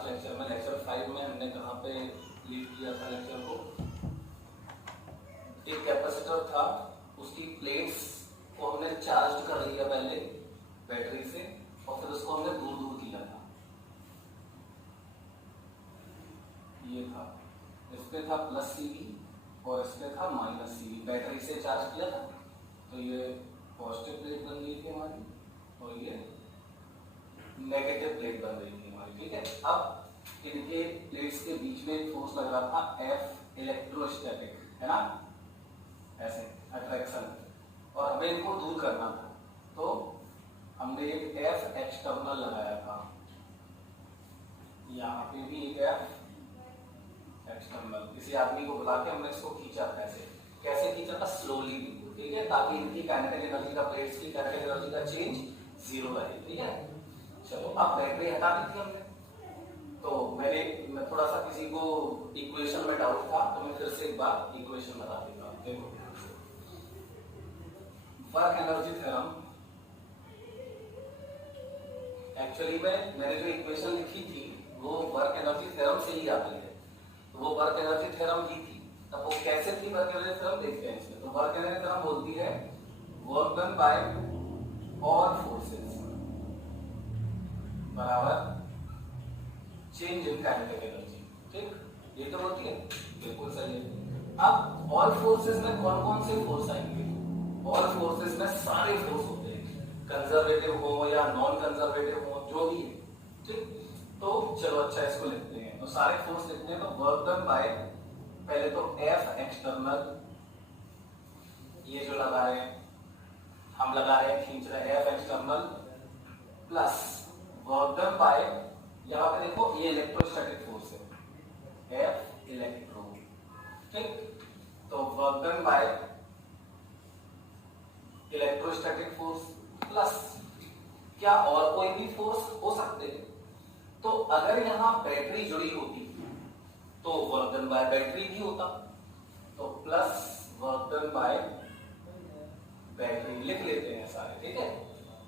Last lecture में lecture 5 में हमने कहाँ पे लीड किया था लेक्चर को, एक कैपेसिटर था, उसकी प्लेट्स को हमने चार्ज कर लिया पहले बैटरी से और फिर उसको हमने दूर दूर किया था। ये था, इसमें था प्लस सीवी और इसमें था माइनस सीवी। बैटरी से चार्ज किया था तो ये पॉजिटिव प्लेट बन गई थी हमारी और ये नेगेटिव प्लेट बन रही थी हमारी। ठीक है, अब इनके प्लेट्स के बीच में एक फोर्स लग रहा था एफ इलेक्ट्रोस्टैटिक, है ना, ऐसे अट्रैक्शन, और हमें इनको दूर करना था तो हमने एक एफ एक्सटर्नल लगाया था। यहाँ पे भी एक एफ एक्सटर्नल, किसी आदमी को बुला के हमने इसको खींचा था। ऐसे कैसे खींचा था? स्लोली, ठीक है, ताकि इनकी काइनेटिक एनर्जी का, प्लेट्स की काइनेटिक एनर्जी का चेंज जीरो रहे। ठीक है, चलो अब बैटरी हटा दी थी हमने, तो मैं थोड़ा सा किसी को इक्वेशन में डाउट था तो मैं फिर से एक बार इक्वेशन बता देता हूँ। देखो, वर्क एनर्जी थ्योरम, एक्चुअली में मैंने जो इक्वेशन लिखी थी वो वर्क एनर्जी थ्योरम से ही आती है, तो वो वर्क एनर्जी थ्योरम ही थी। अब वो कैसे थी वर्क एनर्जी थ्योरम, देखते हैं इसमें। तो वर्क एनर्जी थ्योरम बोलती है work done by all forces बराबर चेंज इन काइनेटिक एनर्जी। ठीक, ये तो होती है, बिल्कुल सही है। अब ऑल फोर्सेस में कौन कौन से फोर्स आएंगे? ऑल फोर्सेस में सारे फोर्स होते हैं, कंजर्वेटिव हो या नॉन कंजर्वेटिव हो, जो भी है। ठीक, तो चलो अच्छा इसको लिखते हैं। तो सारे फोर्स लिखते हैं, तो वर्क डन बाय, पहले तो एफ एक्सटर्नल, ये जो लगा रहे हैं हम, लगा रहे हैं, खींच रहे हैं, F external plus work done by, यहां पे देखो ये इलेक्ट्रोस्टैटिक फोर्स है, एफ इलेक्ट्रो। ठीक, तो work done by electrostatic force plus, क्या और कोई भी फोर्स हो सकते हैं? तो अगर यहां बैटरी जुड़ी होती तो वर्क डन बाय बैटरी भी होता, तो plus work done by battery लिख लेते हैं सारे। ठीक है,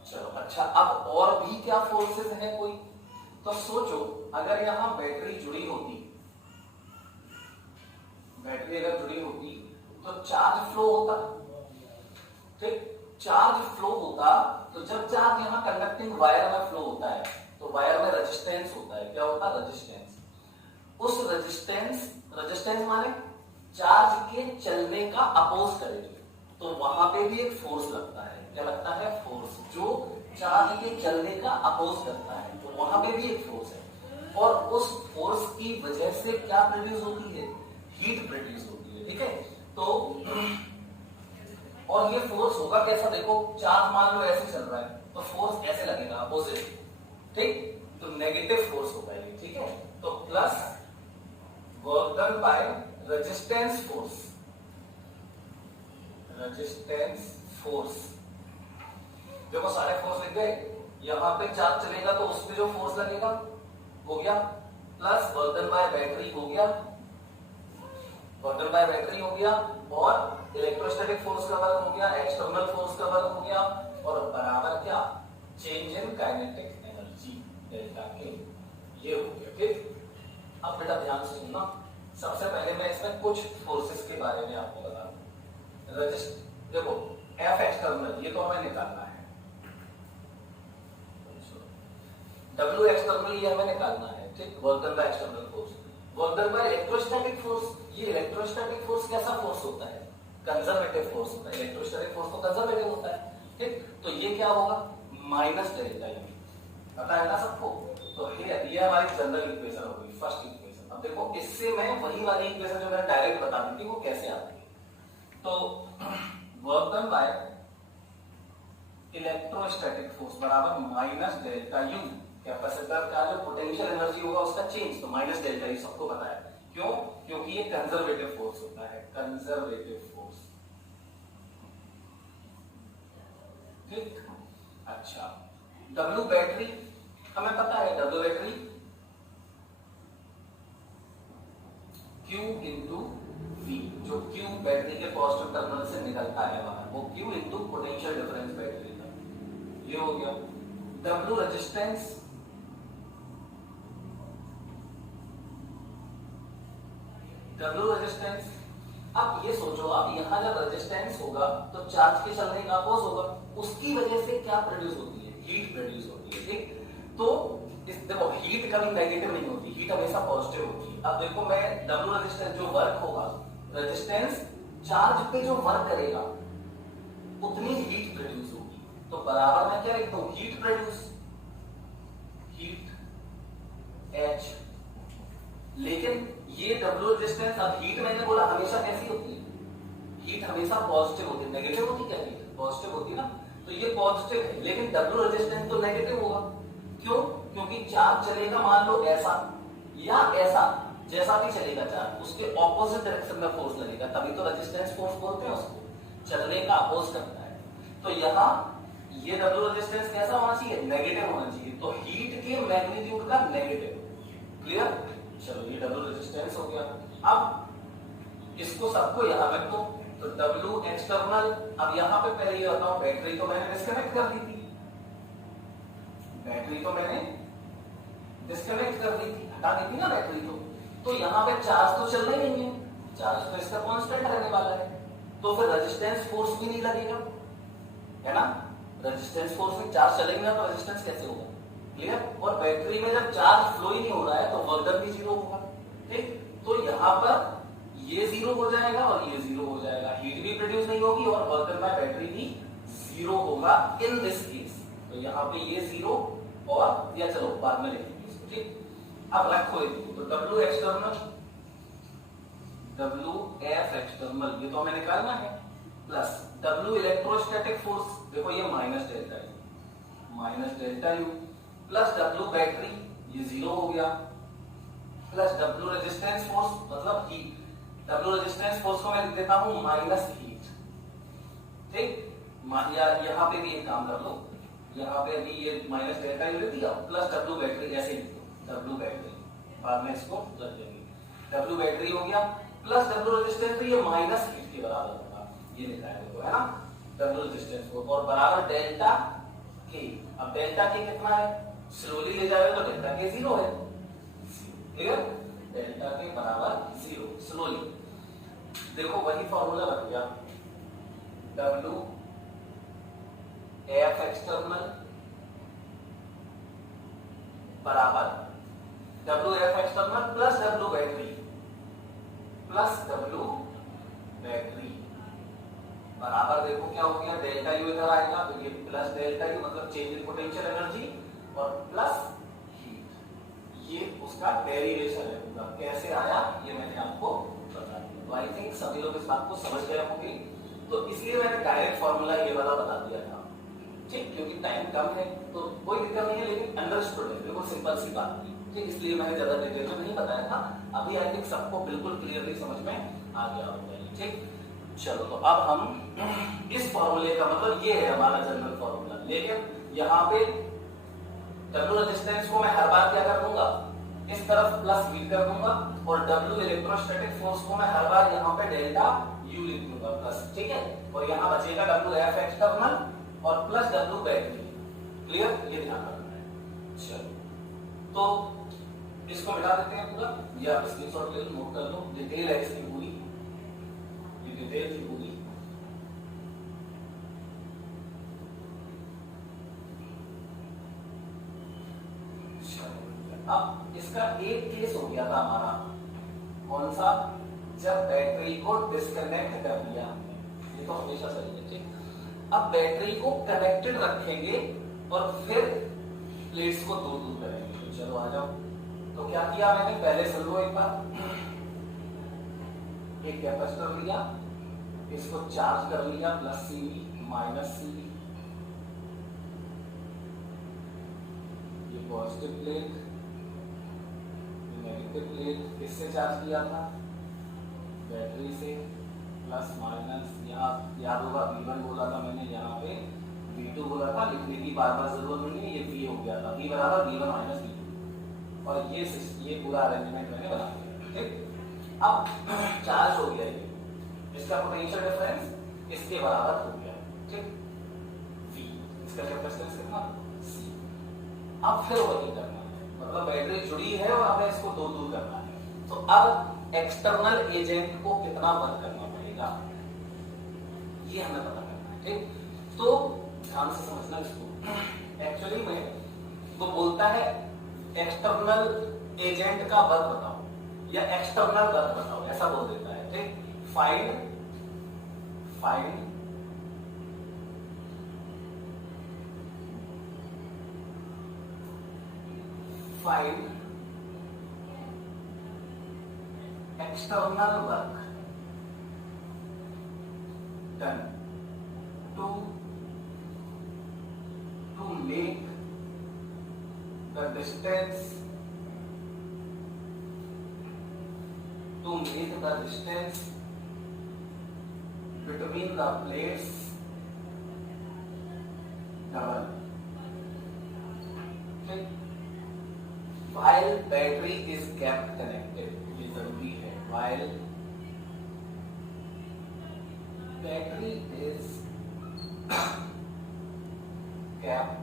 चलो अच्छा, अब और भी क्या फोर्सेस हैं कोई? तो सोचो, अगर यहां बैटरी जुड़ी होती, बैटरी अगर जुड़ी होती तो चार्ज फ्लो होता। ठीक, चार्ज फ्लो होता, तो जब चार्ज यहां कंडक्टिंग वायर में फ्लो होता है तो वायर में रेजिस्टेंस होता है। क्या होता है? रेजिस्टेंस। उस रेजिस्टेंस माने चार्ज के चलने का अपोज करेगी, तो वहां पे भी एक फोर्स लगता है। क्या लगता है? फोर्स, जो चार्ज के चलने का अपोज करता है, तो वहां पे भी एक फोर्स है। और उस फोर्स की वजह से क्या प्रोड्यूस होती है? हीट प्रोड्यूस होती है। ठीक है, तो और ये फोर्स होगा कैसा? देखो, चार्ज मान लो ऐसे चल रहा है तो फोर्स ऐसे लगेगा, अपोजिट। ठीक, तो नेगेटिव फोर्स होगा ये। ठीक है, तो plus work done by resistance force, resistance force. देखो सारे फोर्स लिख गए, यहां पे चार्ज चलेगा तो उस पे जो फोर्स लगेगा हो गया, plus work done by battery हो गया, वर्क डन बाय बैटरी हो गया, और इलेक्ट्रोस्टैटिक फोर्स का वर्क हो गया, एक्सटर्नल फोर्स का वर्क हो गया, और बराबर क्या? Change in kinetic energy delta के, ये हो गया। ठीक, अब बेटा ध्यान से सुनना, सबसे पहले मैं इसमें कुछ फोर्सेस के बारे में आपको बता दूं। देखो एफ एक्सटर्नल, ये तो हमें निकालना है, डब्ल्यू एक्सटर्नल ये हमें निकालना है। ठीक, work done by external force, work done by electrostatic force. ये इलेक्ट्रोस्टैटिक फोर्स कैसा फोर्स होता है? कंजर्वेटिव फोर्स होता है। इलेक्ट्रोस्टैटिक फोर्स तो कंजर्वेटिव होता है। ठीक, तो ये क्या होगा? माइनस डेल्टा यू, पता है ना सबको? तो ये हमारी जनरल इक्वेशन हो गई, फर्स्ट इक्वेशन। अब देखो, इससे मैं वही वाली इक्वेशन जो मैंने डायरेक्ट बता दी थी वो कैसे आती है। तो work done by electrostatic force बराबर माइनस डेल्टा यू, कैपेसिटर का जो पोटेंशियल एनर्जी होगा उसका चेंज, तो माइनस डेल्टा यू सबको पता है। क्यों? क्योंकि ये कंजर्वेटिव फोर्स होता है, कंजर्वेटिव फोर्स। ठीक, अच्छा, डब्ल्यू बैटरी हमें पता है, W battery Q into V, जो Q बैटरी के पॉजिटिव टर्मिनल से निकलता है बाहर, वो Q into potential difference battery का, ये हो गया। W resistance W resistance. अब ये सोचो, अब यहाँ जब रेजिस्टेंस होगा तो चार्ज के चलने का अपोज होगा, उसकी वजह से क्या प्रोड्यूस होती है, हीट प्रोड्यूस होती है। ठीक, तो इस देखो हीट कभी नेगेटिव नहीं होती, हीट हमेशा पॉजिटिव होती है। अब देखो मैं W रेजिस्टेंस जो वर्क होगा, रेजिस्टेंस चार्ज पे जो वर्क करेगा उतनी हीट प्रोड्यूस होगी, तो बराबर मैं क्या लिखता हूं, हीट प्रोड्यूस, हीट H। लेकिन ये W रेजिस्टेंस, अब हीट मैंने बोला हमेशा कैसी होती है, हीट हमेशा पॉजिटिव होती है, नेगेटिव होती क्या, हीट पॉजिटिव होती है ना, तो ये पॉजिटिव है, लेकिन W रेजिस्टेंस तो नेगेटिव होगा। क्यों, क्योंकि चार्ज चलेगा मान लो ऐसा या ऐसा, जैसा भी चलेगा चार्ज उसके ऑपोजिट डायरेक्शन में फोर्स लगेगा, तभी तो रेजिस्टेंस फोर्स बोलते हैं उसको, चलने का अपोज करता है। तो यहाँ ये W रेजिस्टेंस कैसा होना चाहिए, नेगेटिव होना चाहिए, तो हीट के मैग्नीट्यूड का नेगेटिव। क्लियर, चलो ये W रेजिस्टेंस हो गया। अब इसको सबको यहां रख दो, तो W एक्सटर्नल। अब यहां पे पहले ये बताओ, बैटरी तो मैंने डिस्कनेक्ट कर दी थी, बैटरी तो मैंने डिस्कनेक्ट कर दी थी, हटा दी थी ना बैटरी तो यहां पे चार्ज तो चल रही नहीं है, चार्ज तो इसका कांस्टेंट रहने वाला है, तो फिर रेजिस्टेंस फोर्स भी नहीं लगेगा, है ना, रेजिस्टेंस फोर्स में चार्ज चलेगा तो रेजिस्टेंस कैसे होगा। क्लियर, और बैटरी में जब चार्ज फ्लो ही नहीं हो रहा है तो वर्क डन भी जीरो होगा। ठीक, तो यहां पर ये जीरो हो जाएगा और ये जीरो हो जाएगा, हीट भी प्रोड्यूस नहीं होगी और वर्क डन बाय बैटरी भी जीरो होगा इन दिस केस। तो यहाँ पे ये जीरो और या चलो बाद में लिखेंगे इसको। ठीक, अब रखो इसको, तो W external, W F external ये तो हमें निकालना है, प्लस W इलेक्ट्रोस्टैटिक फोर्स, देखो ये minus delta U plus W battery ये जीरो हो गया, प्लस W रेजिस्टेंस फोर्स मतलब हीट, W रेजिस्टेंस फोर्स को मैं लिख देता हूं माइनस हीट। ठीक, यहाँ पे भी एक काम कर लो, यहाँ पे भी ये माइनस डेल्टा यू लिख दिया, प्लस W बैटरी ऐसे लिख दो, W बैटरी बाद में इसको रख देंगे, W बैटरी हो गया प्लस W रेजिस्टेंस, तो ये माइनस हीट के बराबर होगा, ये लिखा है देखो, है ना, W रेजिस्टेंस को, और बराबर डेल्टा के। अब डेल्टा के कितना है, स्लोली ले जाएगा तो डेल्टा के जीरो है, क्लियर, डेल्टा के बराबर जीरो स्लोली। देखो वही फॉर्मूला बन गया, W F एक्सटर्नल बराबर W F external plus W battery बराबर, देखो क्या हो गया, डेल्टा यू इधर आएगा तो ये प्लस डेल्टा यू मतलब चेंज इन पोटेंशियल एनर्जी और प्लस हीट, ये उसका डेरिवेशन है पूरा, कैसे आया ये मैंने आपको बता दिया। तो आई थिंक सभी लोग इस बात को समझ गए होंगे, तो इसलिए मैंने डायरेक्ट फॉर्मूला ये वाला बता दिया था। ठीक, क्योंकि टाइम कम है तो कोई दिक्कत नहीं है, लेकिन अंडरस्टूड है, बिल्कुल सिंपल सी बात थी। ठीक, इसलिए मैंने ज्यादा डिटेल में नहीं बताया था, अभी आई थिंक सबको बिल्कुल क्लियरली समझ में आ गया होगा। ठीक, चलो तो अब हम इस फॉर्मूले का मतलब ये है हमारा जनरल फॉर्मूला, लेकिन यहाँ पे W रेजिस्टेंस को मैं हर बार क्या कर दूंगा, इस तरफ प्लस V कर दूंगा, और W इलेक्ट्रोस्टैटिक फोर्स को मैं हर बार यहाँ पे डेल्टा U लिख दूंगा प्लस। ठीक है, और यहाँ बचेगा W F एक्सटर्नल और प्लस W बैटरी। क्लियर, ये ध्यान रखना है। चलो तो इसको मिटा देते हैं पूरा, या स्क्रीनशॉट ले लो, नोट कर लो, डिटेल है इसकी पूरी, ये डिटेल थी पूरी। अब इसका एक केस हो गया था हमारा, कौन सा, जब बैटरी को डिस्कनेक्ट कर दिया हमने, ये तो हमेशा सही है। ठीक, अब बैटरी को कनेक्टेड रखेंगे और फिर प्लेट्स को दूर दूर करेंगे। तो चलो आ जाओ, तो क्या किया मैंने, पहले सुन लो एक बार, एक कैपेसिटर लिया, इसको चार्ज कर लिया प्लस CV माइनस CV, ये पॉजिटिव प्लेट, नेगेटिव प्लेट, इससे चार्ज किया था बैटरी से, प्लस माइनस, यहाँ याद होगा V1 बोला था मैंने, यहाँ पे V2 बोला था, लिखने की बार बार जरूरत नहीं है, ये V हो गया था, V बराबर V1 माइनस V2, और ये पूरा अरेंजमेंट मैंने बना दिया। ठीक, अब चार्ज हो गया ये, इसका पोटेंशियल डिफरेंस इसके बराबर हो गया। ठीक, V, इसका कैपेसिटेंस कितना C। अब फिर वही करना है, मतलब बैटरी जुड़ी है और हमें इसको दूर दूर करना है। तो अब एक्सटर्नल एजेंट को कितना वर्क करना पड़ेगा, ये हमें पता करना है। ठीक, तो ध्यान से समझना इसको। एक्चुअली में वो बोलता है एक्सटर्नल एजेंट का वर्क बताओ या एक्सटर्नल वर्क बताओ, ऐसा बोल देता है। ठीक, find external work done to make the distance between the plates double। ठीक, while battery is kept connected, ये जरूरी है, while battery is kept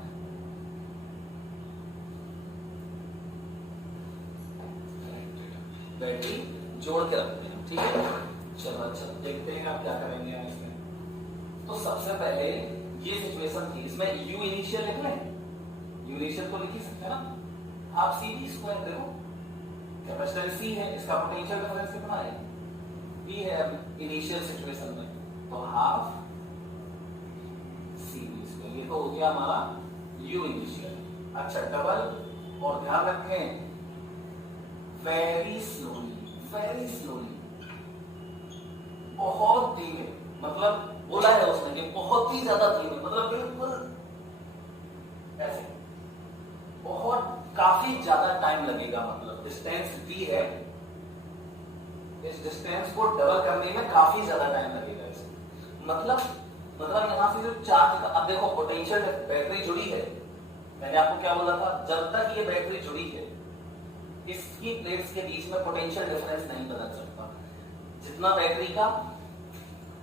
battery जोड़ के रखते हैं। ठीक है, चलो अच्छा देखते हैं आप क्या करेंगे इसमें। तो सबसे पहले ये सिचुएशन थी, इसमें यू इनिशियल लिख लें, यू इनिशियल तो लिख ही सकते हैं ना। आप सी बी स्क्वायर देखो, कैपेसिटर सी है, इसका पोटेंशियल डिफरेंस कितना है, बी है इनिशियल सिचुएशन में, तो हाफ सी बी स्क्वायर, ये तो हो गया हमारा यू इनिशियल। अच्छा डबल, और ध्यान रखें वेरी स्लोली, बहुत धीमे, मतलब बोला है उसने कि बहुत ही ज्यादा धीमे, मतलब बिल्कुल ऐसे, बहुत काफी ज्यादा टाइम लगेगा, मतलब डिस्टेंस दी है, इस डिस्टेंस को डबल करने में काफी ज्यादा टाइम लगेगा इसमें। मतलब यहां से जो चार्ज, अब देखो पोटेंशियल बैटरी जुड़ी है, मैंने आपको क्या बोला था, जब तक ये बैटरी जुड़ी है इसकी प्लेट्स के बीच में पोटेंशियल डिफरेंस नहीं बदल सकता। जितना बैटरी का,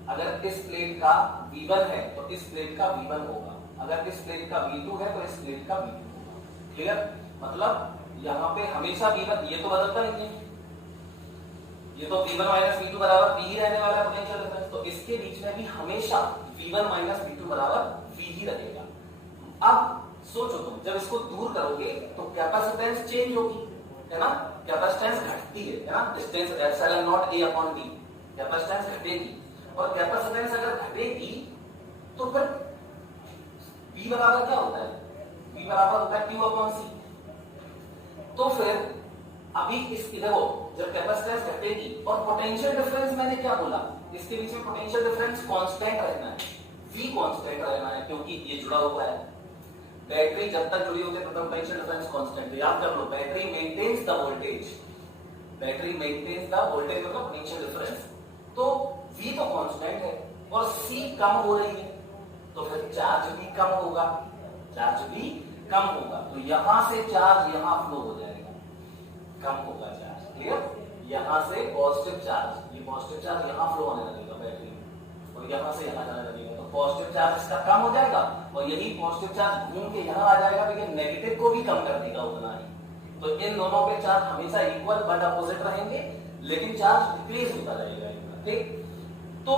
अगर इस प्लेट का V1 है तो इस प्लेट का V1 होगा, अगर इस प्लेट का V2 है तो इस प्लेट का V2 होगा। क्लियर, मतलब यहाँ पे हमेशा V1, ये तो बदलता नहीं है, ये तो V1 माइनस V2 बराबर V ही रहने वाला है पोटेंशियल डिफरेंस, तो इसके बीच में भी हमेशा V1 माइनस V2 बराबर V ही रहेगा। अब सोचो तुम, जब इसको दूर करोगे तो कैपेसिटेंस चेंज होगी, है ना, कैपेसिटेंस घटती है ना, distance epsilon not A upon D, capacitance घटेगी, और कैपेसिटेंस अगर घटेगी तो फिर V बराबर क्या होता है, V बराबर होता है Q अपॉन C। तो फिर अभी इस देखो, जब कैपेसिटेंस घटेगी और पोटेंशियल डिफरेंस मैंने क्या बोला, इसके बीच में पोटेंशियल डिफरेंस कांस्टेंट रहना है, V कांस्टेंट रहना है, क्योंकि ये जुड़ा हुआ है। बैटरी जब तक जुड़ी होती है तब तक पोटेंशियल डिफरेंस कांस्टेंट है, याद कर लो, battery maintains the voltage, battery maintains the voltage मतलब पोटेंशियल डिफरेंस, तो V तो कांस्टेंट है और C कम हो रही है, तो फिर चार्ज भी कम होगा, तो यहां से चार्ज यहां फ्लो हो जाएगा, कम होगा चार्ज। क्लियर, यहां से पॉजिटिव चार्ज, ये पॉजिटिव चार्ज यहां फ्लो होने लगेगा बैटरी में, और यहां से यहां जाने लगेगा, तो पॉजिटिव चार्ज इसका कम हो जाएगा, और यही पॉजिटिव चार्ज घूम के यहां आ जाएगा, तो ये नेगेटिव को भी कम कर देगा उतना ही। तो इन दोनों के चार्ज हमेशा इक्वल बट अपोजिट रहेंगे, लेकिन चार्ज डिक्रीज होता रहेगा इनका। ठीक, तो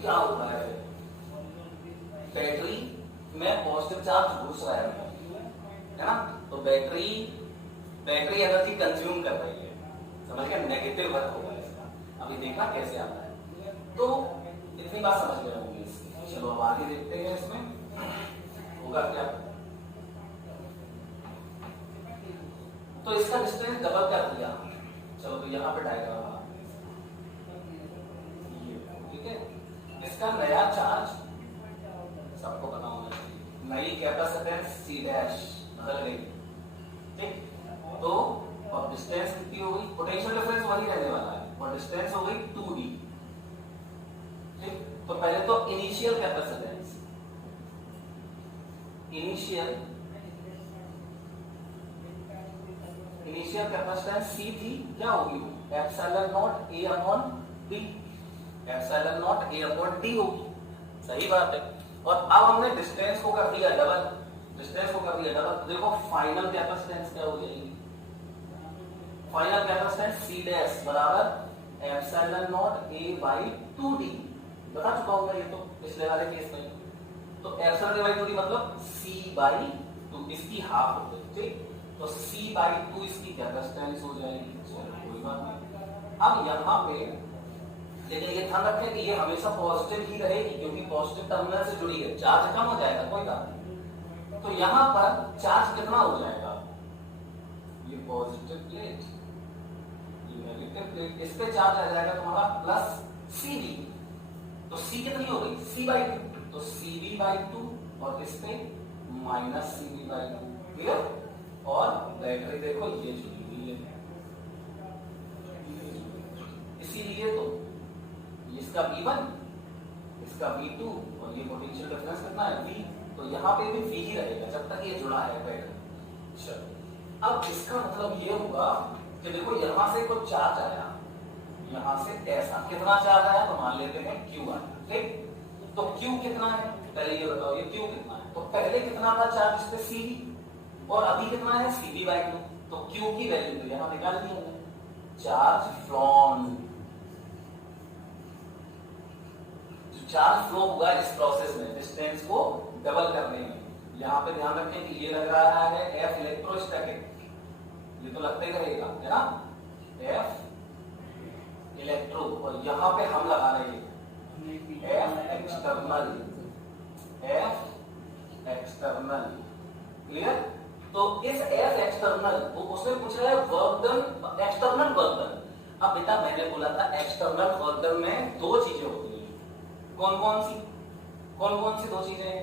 क्या होता है, बैटरी में पॉजिटिव चार्ज घुस रहा है ना, तो बैटरी एनर्जी कंज्यूम कर रही है, समझ गए, नेगेटिव वर्क होगा इसका। अभी देखना कैसे आता है, तो इतनी बात समझ गए होंगे इसकी। चलो अब आगे देखते हैं इसमें होगा क्या। तो इसका डिस्टेंस डबल कर दिया, चलो तो यहाँ पे डायग्राम आ, ठीक है, इसका नया चार्ज सबको पता होना चाहिए, नई कैपेसिटेंस C डैश बदल गई। ठीक, तो अब डिस्टेंस कितनी हो गई, पोटेंशियल डिफरेंस वही रहने वाला है, और डिस्टेंस हो गई 2D। ठीक, तो पहले तो initial capacitance, initial capacitance C थी, क्या होगी, epsilon not A upon D, epsilon not A upon D होगी, सही बात है। और अब हमने डिस्टेंस को कर दिया डबल, तो देखो फाइनल कैपेसिटेंस क्या हो जाएगी, फाइनल कैपेसिटेंस C डैश बराबर epsilon not A by 2D। बता चुका हूँ ये तो पिछले वाले केस में। तो एप्सिलॉन A बाई 2D मतलब C बाई 2, इसकी हाफ हो गई, ठीक। तो C बाई 2 इसकी कैपेसिटेंस हो जाएगी, चलो कोई बात नहीं। अब यहाँ पे लेकिन ये ध्यान रखें कि ये हमेशा पॉजिटिव ही रहेगी, क्योंकि पॉजिटिव टर्मिनल से जुड़ी है, चार्ज कम हो जाएगा, कोई बात नहीं। तो यहाँ पर चार्ज कितना हो जाएगा, ये पॉजिटिव प्लेट, ये नेगेटिव प्लेट, इस पे चार्ज आ जाएगा तुम्हारा प्लस Cv। तो C कितनी हो गई, C बाई 2, तो Cv बाई 2 और इस पे माइनस Cv बाई 2, क्लियर। और बैटरी देखो ये जुड़ी हुई है, इसीलिए तो इसका V1 इसका V2 और ये पोटेंशियल डिफरेंस कितना है V, तो यहाँ पे भी V ही रहेगा जब तक ये जुड़ा है बैटरी। चलो अब इसका मतलब ये हुआ कि देखो यहाँ से कुछ चार्ज आया, यहाँ से ऐसा कितना चार्ज आया, तो मान लेते हैं Q आया, ठीक। तो Q कितना है, पहले ये बताओ ये Q कितना है। तो पहले कितना था चार्ज इस पे Cv और अभी कितना है Cv बाई 2, तो Q की वैल्यू तो यहाँ निकाल दी हमने, चार्ज फ्लॉन। चार्ज फ्लो हुआ इस प्रोसेस में डिस्टेंस को डबल करने में। यहाँ पे ध्यान रखें कि ये लग रहा है F इलेक्ट्रोस्टैटिक, ये तो लगता ही रहेगा, है ना, F इलेक्ट्रो, और यहाँ पे हम लगा रहे हैं F external, F external, clear. तो इस F एक्सटर्नल वो उसमें पूछ रहा है work done, external work done. अब बेटा मैंने बोला था एक्सटर्नल वर्क डन में दो चीजें होती है, कौन कौन सी दो चीजें हैं,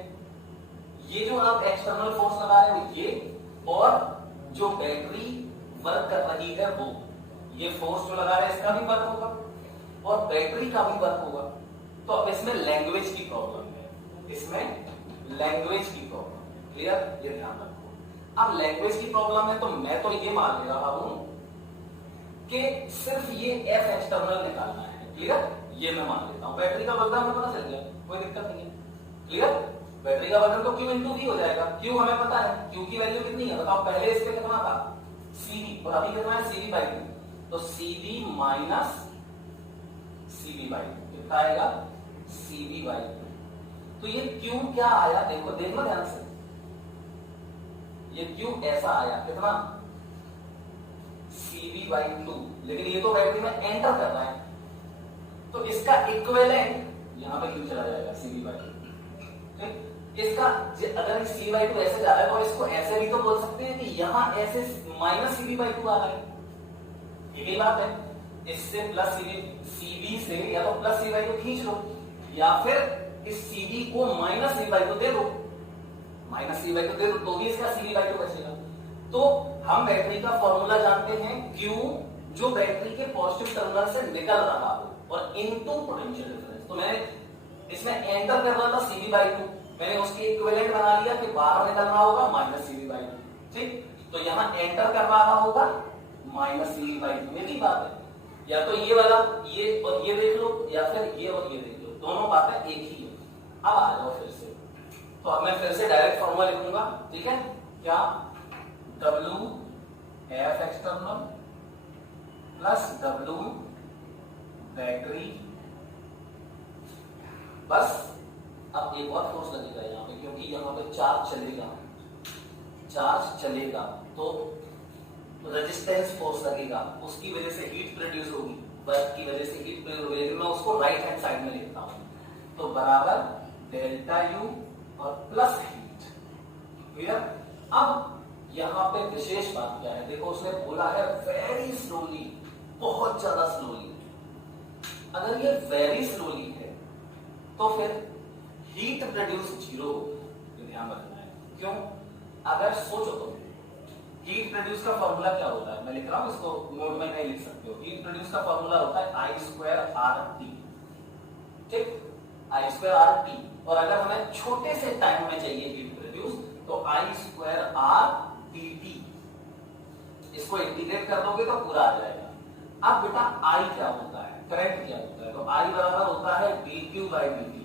ये जो आप एक्सटर्नल फोर्स लगा रहे हो ये, और जो बैटरी वर्क कर रही है वो, ये फोर्स जो लगा रहे हैं इसका भी वर्क होगा और बैटरी का भी वर्क होगा। तो अब इसमें लैंग्वेज की प्रॉब्लम है, इसमें लैंग्वेज की प्रॉब्लम, क्लियर, ये ध्यान रखो। अब लैंग्वेज की प्रॉब्लम है तो मैं तो ये मान ले रहा हूं कि सिर्फ ये F एक्सटर्नल निकालना है, क्लियर, ये मैं मान लेता हूं। बैटरी का वजन हमें पता चल गया, कोई दिक्कत नहीं है, क्लियर। बैटरी का वजन तो Q इंटू V हो जाएगा, Q हमें पता है, Q की वैल्यू कितनी है बताओ, पहले इस पे कितना था Cv और अभी कितना है Cv बाई 2, तो Cv माइनस Cv बाई 2 कितना आएगा Cv बाई 2। तो ये Q क्या आया, देखो देखो ध्यान से, ये Q ऐसा आया कितना Cv बाई 2, लेकिन ये तो बैटरी में एंटर कर रहा है, तो इसका इक्विवेलेंट यहां पे क्यों चला जाएगा Cv बाई 2, ठीक। इसका अगर Cv बाई 2 ऐसे जा रहा है तो इसको ऐसे भी तो बोल सकते हैं कि यहां ऐसे माइनस Cv बाई 2 आ रहा है, ठीक है बात है। इससे प्लस Cv से या तो प्लस Cv बाई 2 खींच लो या फिर इस Cv को माइनस Cv बाई 2 दे दो, माइनस Cv बाई 2 दे दो तो भी इसका Cv बाई 2 बचेगा। तो हम बैटरी का फॉर्मूला जानते हैं Q जो बैटरी के पॉजिटिव टर्मिनल से निकल रहा हो और इनटू पोटेंशियल डिफरेंस। तो मैंने इसमें एंटर कर रहा था Cv बाई 2, मैंने उसकी इक्विवेलेंट बना लिया कि बाहर निकल रहा होगा माइनस Cv बाई 2, ठीक। तो यहां एंटर कर रहा होगा माइनस Cv बाई 2, मेरी बात है, या तो ये वाला ये और ये देख लो या फिर ये और ये देख लो, दोनों बातें एक ही है। अब आ जाओ फिर से, तो अब मैं फिर से डायरेक्ट फॉर्मूला लिखूंगा, ठीक है, क्या W F external plus W battery, बस। अब एक और फोर्स लगेगा यहाँ पे, क्योंकि यहाँ पे चार्ज चलेगा तो रेजिस्टेंस फोर्स लगेगा, उसकी वजह से हीट प्रोड्यूस होगी, वर्क की वजह से हीट प्रोड्यूस होगी, मैं उसको राइट हैंड साइड में लिखता हूं, तो बराबर डेल्टा U और प्लस हीट, क्लियर। अब यहाँ पे विशेष बात क्या है, देखो उसने बोला है वेरी स्लोली, बहुत ज्यादा स्लोली। अगर ये वेरी स्लोली है तो फिर हीट प्रोड्यूस जीरो, ध्यान रखना है, क्यों, अगर सोचो तो हीट प्रोड्यूस का फॉर्मूला क्या होता है, मैं लिख रहा हूं इसको, नोट में नहीं लिख सकते हो, हीट प्रोड्यूस का फॉर्मूला होता है I²RT, ठीक, I²RT। और अगर हमें छोटे से टाइम में चाहिए हीट प्रोड्यूस तो I²RTT, इसको इंटीग्रेट कर दोगे तो पूरा आ जाएगा। अब बेटा I क्या होता है, करंट क्या होता है, तो I बराबर होता है dQ बाई dt।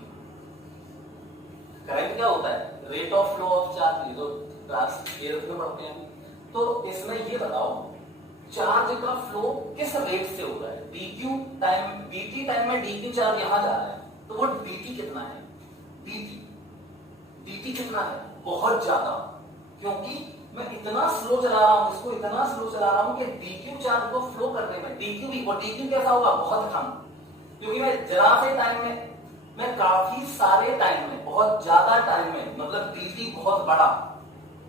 करंट क्या होता है, rate of flow of charge, ये तो क्लास 8 में पढ़ते हैं। तो इसमें ये बताओ चार्ज का फ्लो किस रेट से हो रहा है, dq टाइम dt टाइम में dq चार्ज यहां जा रहा है, तो वो dt कितना है, dt कितना है, बहुत ज्यादा, क्योंकि मैं इतना स्लो चला रहा हूं, इसको इतना स्लो चला रहा हूं कि dq चार्ज को फ्लो करने में dq भी, और dq कैसा होगा, बहुत कम, क्योंकि मैं जरा से टाइम में, मैं काफी सारे टाइम में, बहुत ज्यादा टाइम में, मतलब dt बहुत बड़ा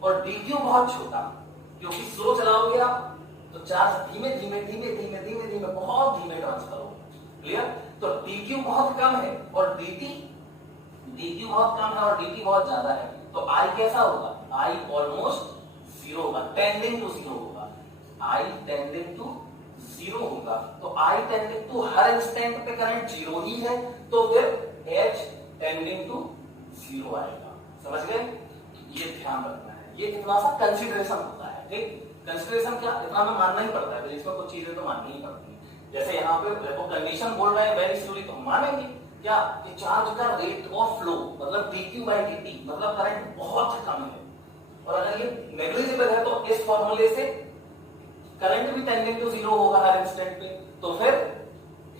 और dq बहुत छोटा, क्योंकि स्लो चलाओगे आप तो चार्ज धीमे धीमे धीमे धीमे धीमे धीमे बहुत धीमे ट्रांसफर होगा, क्लियर। तो dq बहुत कम है और dq बहुत कम है और dt बहुत ज्यादा है, तो I कैसा होगा, I ऑलमोस्ट जीरो होगा, टेंडिंग टू जीरो होगा, I टेंडिंग टू जीरो होगा, तो I टेंडिंग टू हर इंस्टेंट पे करंट जीरो ही है, तो फिर H टेंडिंग टू जीरो आएगा, समझ गए, ये ध्यान रखना है, ये इतना सा कंसीडरेशन होता है, ठीक। कंसीडरेशन क्या, इतना में मानना ही पड़ता है, इसमें कुछ चीजें तो माननी ही पड़ती है, जैसे यहाँ पे देखो कंडीशन बोल रहे हैं वेरी स्लोली, तो मानेंगे क्या कि चार्ज का रेट ऑफ फ्लो मतलब dq by dt, मतलब करंट बहुत कम है, और अगर ये नेग्लिजिबल है तो इस फॉर्मूले से करंट भी टेंडिंग टू जीरो होगा हर इंस्टेंट पे, तो फिर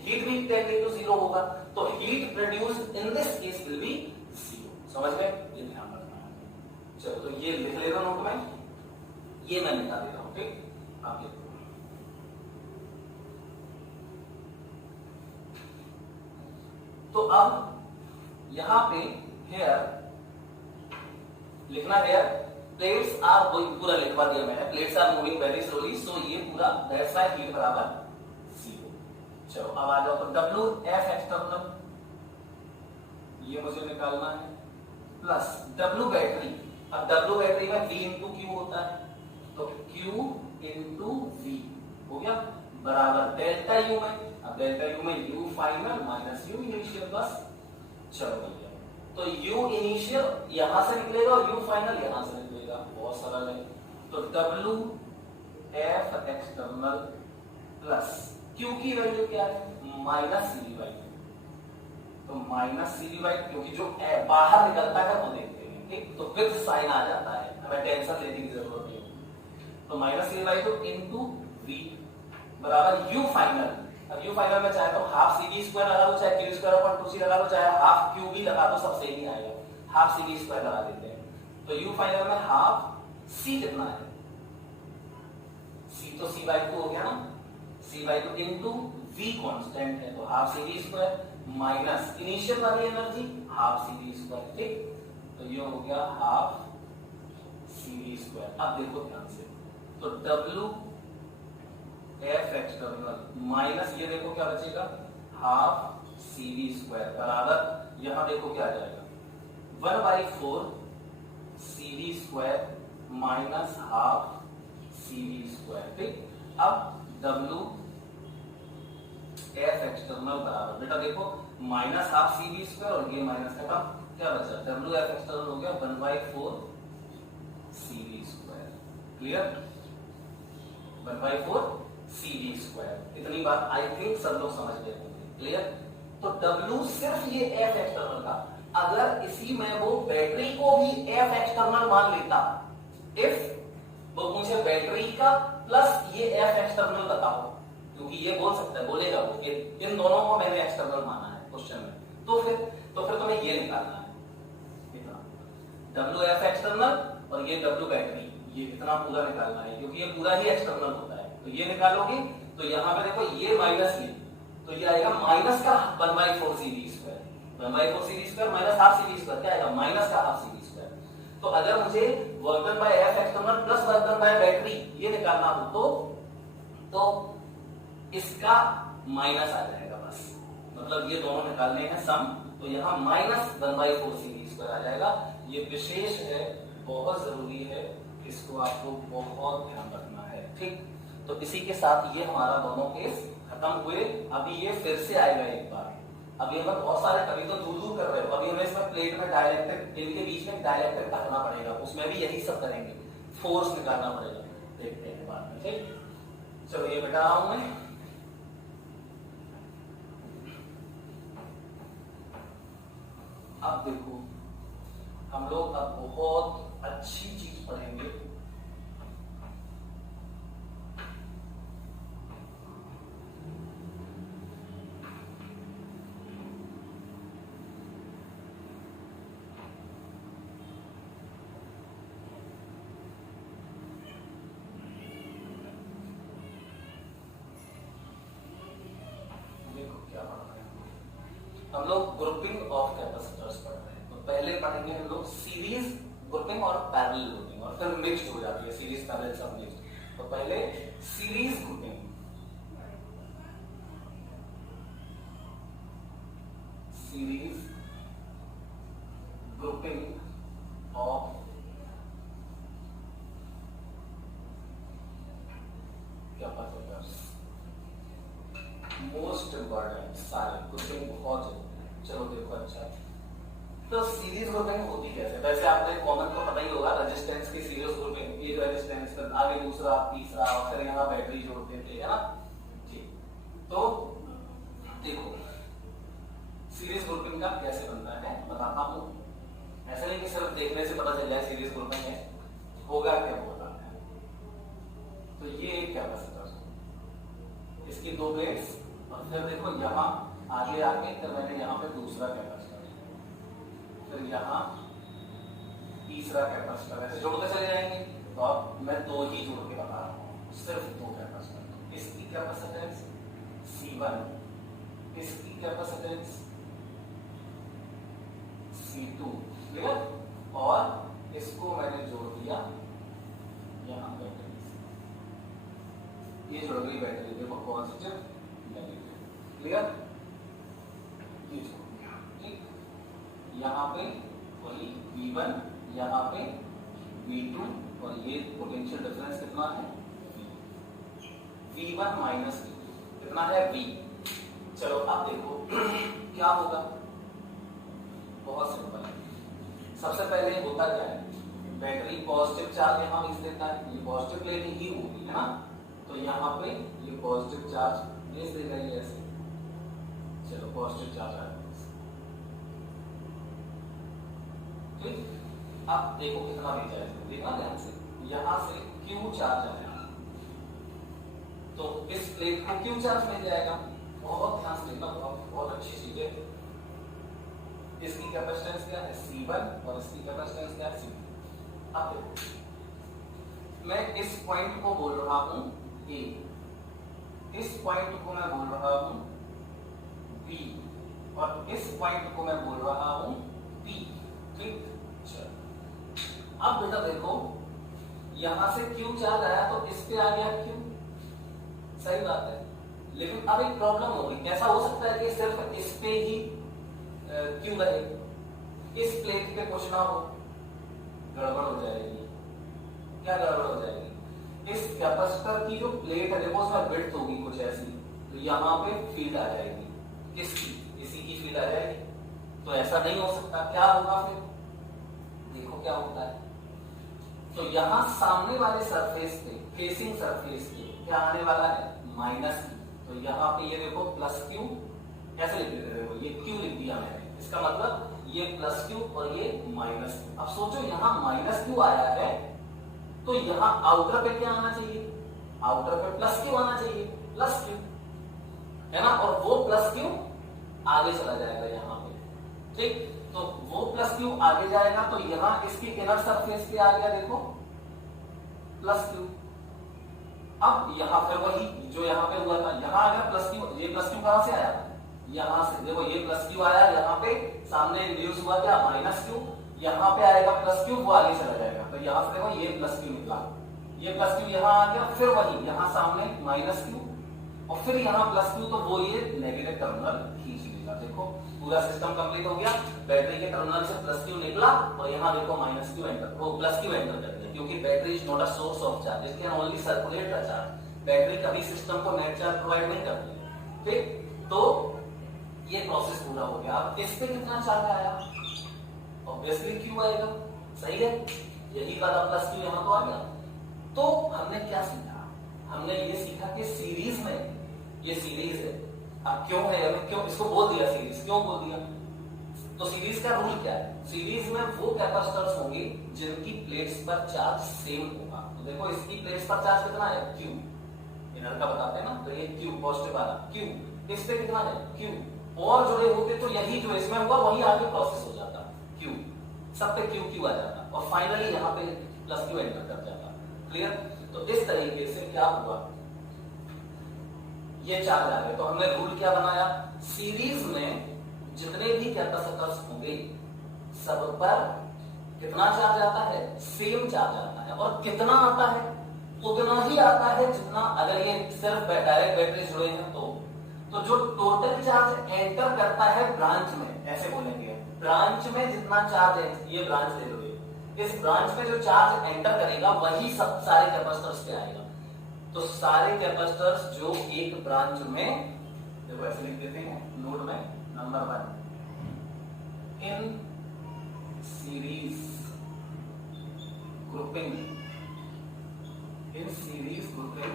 हीट भी टेंडिंग टू जीरो होगा, तो heat produced in this case will be zero, समझ गए, ये ध्यान रखना है। चलो तो ये लिख लेना नोट में, ये मैं निकाल दे रहा हूं, ठीक। आप देखो तो अब यहां पे हेयर लिखना, हेयर प्लेट्स आर गोइंग, पूरा लिखवा दिया मैंने, plates are moving very slowly, so ये पूरा दैट्स व्हाई हीट बराबर जीरो। चलो अब आ जाओ, तो W F एक्सटर्नल ये मुझे निकालना है, प्लस W बैटरी, अब W बैटरी में V इंटू Q होता है, तो Q इंटू V हो गया बराबर डेल्टा U में, अब डेल्टा U में U final minus U initial, बस चलो भैया, तो U इनिशियल यहां से निकलेगा और U फाइनल यहां से निकलेगा, बहुत सरल है, तो W F external plus Q की वैल्यू क्या है, माइनस CV बाई, तो माइनस CV बाई, क्योंकि जो बाहर निकलता है वो देखते हैं, ठीक, तो विद साइन आ जाता है, हमें टेंशन लेने की जरूरत नहीं, तो minus CV by two into V बराबर U फाइनल, अब U फाइनल में चाहे तो हाफ CV स्क्वायर लगा लो, चाहे Q स्क्वायर अपॉन 2C लगा लो, चाहे हाफ Q भी लगा दो, सब सेम ही आएगा, हाफ CV स्क्वायर लगा देते हैं, तो U फाइनल में हाफ C कितना है, C तो C बाई 2 हो गया ना, C by 2 into V constant है, तो half CV square minus initial वाली एनर्जी हाफ CV स्क्वायर, ठीक, तो ये हो गया हाफ CV स्क्वायर। अब देखो ध्यान से, तो W F एक्सटर्नल माइनस ये देखो क्या बचेगा, हाफ CV स्क्वायर बराबर, यहां देखो क्या आ जाएगा, 1/4 CV square minus half CV square, ठीक। अब W F एक्सटर्नल बराबर, बेटा देखो माइनस हाफ CV स्क्वायर और ये माइनस का क्या बचा, W F एक्सटर्नल हो गया 1/4 CV square, clear, 1/4 CV square, इतनी बात आई थिंक सब लोग समझ गए होंगे, क्लियर। तो W सिर्फ ये F एक्सटर्नल का, अगर इसी में वो बैटरी को भी F एक्सटर्नल मान लेता, इफ वो मुझे बैटरी का प्लस ये F एक्सटर्नल बताओ, क्योंकि ये बोल सकता है, बोलेगा वो कि इन दोनों को मैंने एक्सटर्नल माना है क्वेश्चन में, तो फिर तुम्हें ये निकालना है, इतना W F एक्सटर्नल और ये W बैटरी, ये इतना पूरा निकालना है, क्योंकि ये पूरा ही एक्सटर्नल होता है, तो ये निकालोगे, तो यहाँ पे देखो ये माइनस ये, तो ये आएगा माइनस का 1/4 CV square, 1/4 CV square minus half CV square क्या आएगा, माइनस का हाफ CV स्क्वायर। तो अगर मुझे work done by F external plus work done by battery ये निकालना हो तो इसका माइनस आ जाएगा, बस मतलब ये दोनों निकालने हैं सम, तो यहाँ माइनस 1/4 CV स्क्वायर आ जाएगा, ये विशेष है, बहुत जरूरी है, इसको आपको बहुत ध्यान रखना है, ठीक। तो इसी के साथ ये हमारा दोनों केस खत्म हुए, अभी ये फिर से आएगा एक बार, अभी हमें बहुत सारे, कभी तो दूर कर रहे हो, अभी हमें इसमें प्लेट में डाइलेक्ट्रिक, इनके बीच में डाइलेक्ट्रिक रखना पड़ेगा, उसमें भी यही सब करेंगे, फोर्स निकालना पड़ेगा, देखते हैं बाद में, ठीक। चलो ये बता रहा हूं मैं, अब देखो हम लोग अब बहुत अच्छी चीज पढ़ेंगे, पहले पढ़ेंगे हम लोग सीरीज ग्रुपिंग और पैरेलल ग्रुपिंग, और फिर मिक्स्ड हो जाती है सीरीज पैरेलल सब मिक्स्ड। तो पहले series grouping, series grouping of capacitors, most important सारे ग्रुपिंग बहुत जरूरी। चलो देखो अच्छा, तो सीरीज ग्रुपिंग होती कैसे? वैसे आपने कॉमन तो पता ही होगा, रेजिस्टेंस की सीरीज ग्रुपिंग, एक रेजिस्टेंस पर आगे दूसरा तीसरा और फिर यहाँ बैटरी जोड़ते थे, है ना। ठीक, तो देखो सीरीज ग्रुपिंग का कैसे बनता है बताता हूँ। ऐसा नहीं कि सिर्फ देखने से पता चल जाए सीरीज ग्रुपिंग है, होगा क्या होगा। तो ये एक कैपेसिटर, इसकी दो प्लेट्स, और फिर देखो यहाँ आगे आके फिर मैंने यहाँ पे दूसरा कैपेसिटर, फिर यहाँ तीसरा कैपेसिटर, ऐसे जोड़ते चले जाएंगे। तो अब मैं दो ही जोड़ के बता रहा हूँ, सिर्फ दो कैपेसिटर। इसकी कैपेसिटेंस C1, इसकी कैपेसिटेंस C2, क्लियर। और इसको मैंने जोड़ दिया यहाँ बैटरी, ये जुड़ गई बैटरी, देखो पॉजिटिव नेगेटिव, क्लियर। ये जोड़ दिया, ठीक। यहाँ पे वही V1, यहाँ पे V2, और ये पोटेंशियल डिफरेंस कितना है V1 माइनस V2 कितना है V। चलो अब देखो क्या होगा, बहुत सिंपल है। सबसे पहले होता क्या है, बैटरी पॉजिटिव चार्ज यहाँ भेज देता है, ये पॉजिटिव प्लेट ही होगी, है ना। तो यहाँ पे ये पॉजिटिव चार्ज भेज देगा ये ऐसे, चलो पॉजिटिव चार्ज आ गया, ठीक। अब देखो कितना भेजा है, देखना ध्यान से, यहाँ से Q चार्ज आया, तो इस प्लेट को Q चार्ज मिल जाएगा। बहुत ध्यान से देखना, बहुत अच्छी चीज है। इसकी कैपेसिटेंस क्या है C1 और इसकी कैपेसिटेंस क्या है C2। अब देखो मैं इस पॉइंट को बोल रहा हूं A, इस पॉइंट को मैं बोल रहा हूं B, और इस पॉइंट को मैं बोल रहा हूं P, ठीक। चलो अब बेटा देखो, यहां से Q चार्ज आया तो इस पे आ गया Q, सही बात है। लेकिन अब एक प्रॉब्लम होगी, कैसा हो सकता है कि सिर्फ इस पे ही Q रहे, इस प्लेट पे कुछ ना हो, गड़बड़ हो जाएगी। क्या गड़बड़ हो जाएगी? इस कैपेसिटर की जो प्लेट है देखो उसमें विड्थ होगी कुछ ऐसी, तो यहाँ पे फील्ड आ जाएगी, किसकी? इसी की फील्ड आ जाएगी। तो ऐसा नहीं हो सकता, क्या होगा फिर? देखो क्या होता है, तो यहाँ सामने वाले सरफेस पे, फेसिंग सरफेस पे क्या आने वाला है? Minus Q। तो यहाँ पे ये देखो प्लस Q, कैसे लिख देते देखो, ये Q लिख दिया मैंने, इसका मतलब ये प्लस Q और ये माइनस Q। अब सोचो यहाँ माइनस Q आया है, तो यहाँ आउटर पे क्या आना चाहिए? आउटर पे प्लस Q आना चाहिए, प्लस Q, है ना। और वो प्लस Q आगे चला जाएगा यहाँ पे, ठीक। तो वो प्लस Q आगे जाएगा, तो यहाँ इसकी इनर सरफेस पे आ गया देखो प्लस Q। अब यहाँ फिर वही जो यहाँ पे हुआ था, यहाँ आ गया प्लस Q। ये प्लस Q कहां से आया? यहाँ से, देखो ये प्लस Q आया, यहाँ पे सामने इंड्यूस हुआ क्या? Minus Q। यहाँ पे आएगा प्लस Q, वो आगे चला जाएगा, तो यहाँ से देखो ये प्लस Q निकला, ये प्लस Q यहाँ आ गया, फिर वही यहाँ सामने माइनस Q, और फिर यहाँ प्लस Q, तो वो ये नेगेटिव टर्मिनल खींच लेगा। देखो पूरा सिस्टम कंप्लीट हो गया, बैटरी के टर्मिनल से प्लस Q निकला, और यहाँ देखो माइनस Q एंटर, वो प्लस Q एंटर कर दिया, क्योंकि battery is not a source of charge, it can only circulate the charge. Battery कभी सिस्टम को नेट चार्ज प्रोवाइड नहीं करती, ठीक। तो ये प्रोसेस पूरा हो गया। अब इस पे कितना चार्ज आया? ऑब्वियसली Q आएगा, सही है। यही वाला प्लस Q यहाँ तो आ गया। तो हमने क्या सीखा? हमने ये सीखा कि सीरीज में, ये सीरीज है, अब क्यों है, क्यों इसको बोल दिया सीरीज, क्यों बोल दिया? तो सीरीज का रूल क्या है? सीरीज में वो कैपेसिटर्स होंगे जिनकी प्लेट्स पर चार्ज सेम होगा। तो देखो इसकी प्लेट्स पर चार्ज कितना है? Q, इनर का बताते हैं ना, तो ये Q पॉजिटिव वाला Q, इस पे कितना है? Q। और जुड़े होते तो यही जो इसमें हुआ वही आगे प्रोसेस हो जाता, Q, सब पे Q आ जाता, और फाइनली यहाँ पे प्लस Q एंटर कर जाता। क्लियर? तो इस तरीके से क्या हुआ, ये चार्ज आ गए। तो हमने रूल क्या बनाया? सीरीज में जितने भी कैपेसिटर्स होंगे, सब पर कितना चार्ज आता है, सेम चार्ज आता है। और कितना आता है, उतना ही आता है जितना, अगर ये सिर्फ डायरेक्ट बैटरी जुड़े हैं तो जो टोटल चार्ज एंटर करता है ब्रांच में, ऐसे बोलेंगे ब्रांच में जितना चार्ज है, ये ब्रांच ले लो, इस ब्रांच में जो चार्ज एंटर करेगा वही सब सारे कैपेसिटर्स पे आएगा। तो सारे कैपेसिटर्स जो एक ब्रांच में, देखो ऐसे लिख देते हैं नोड में, number 1 in series grouping, in series grouping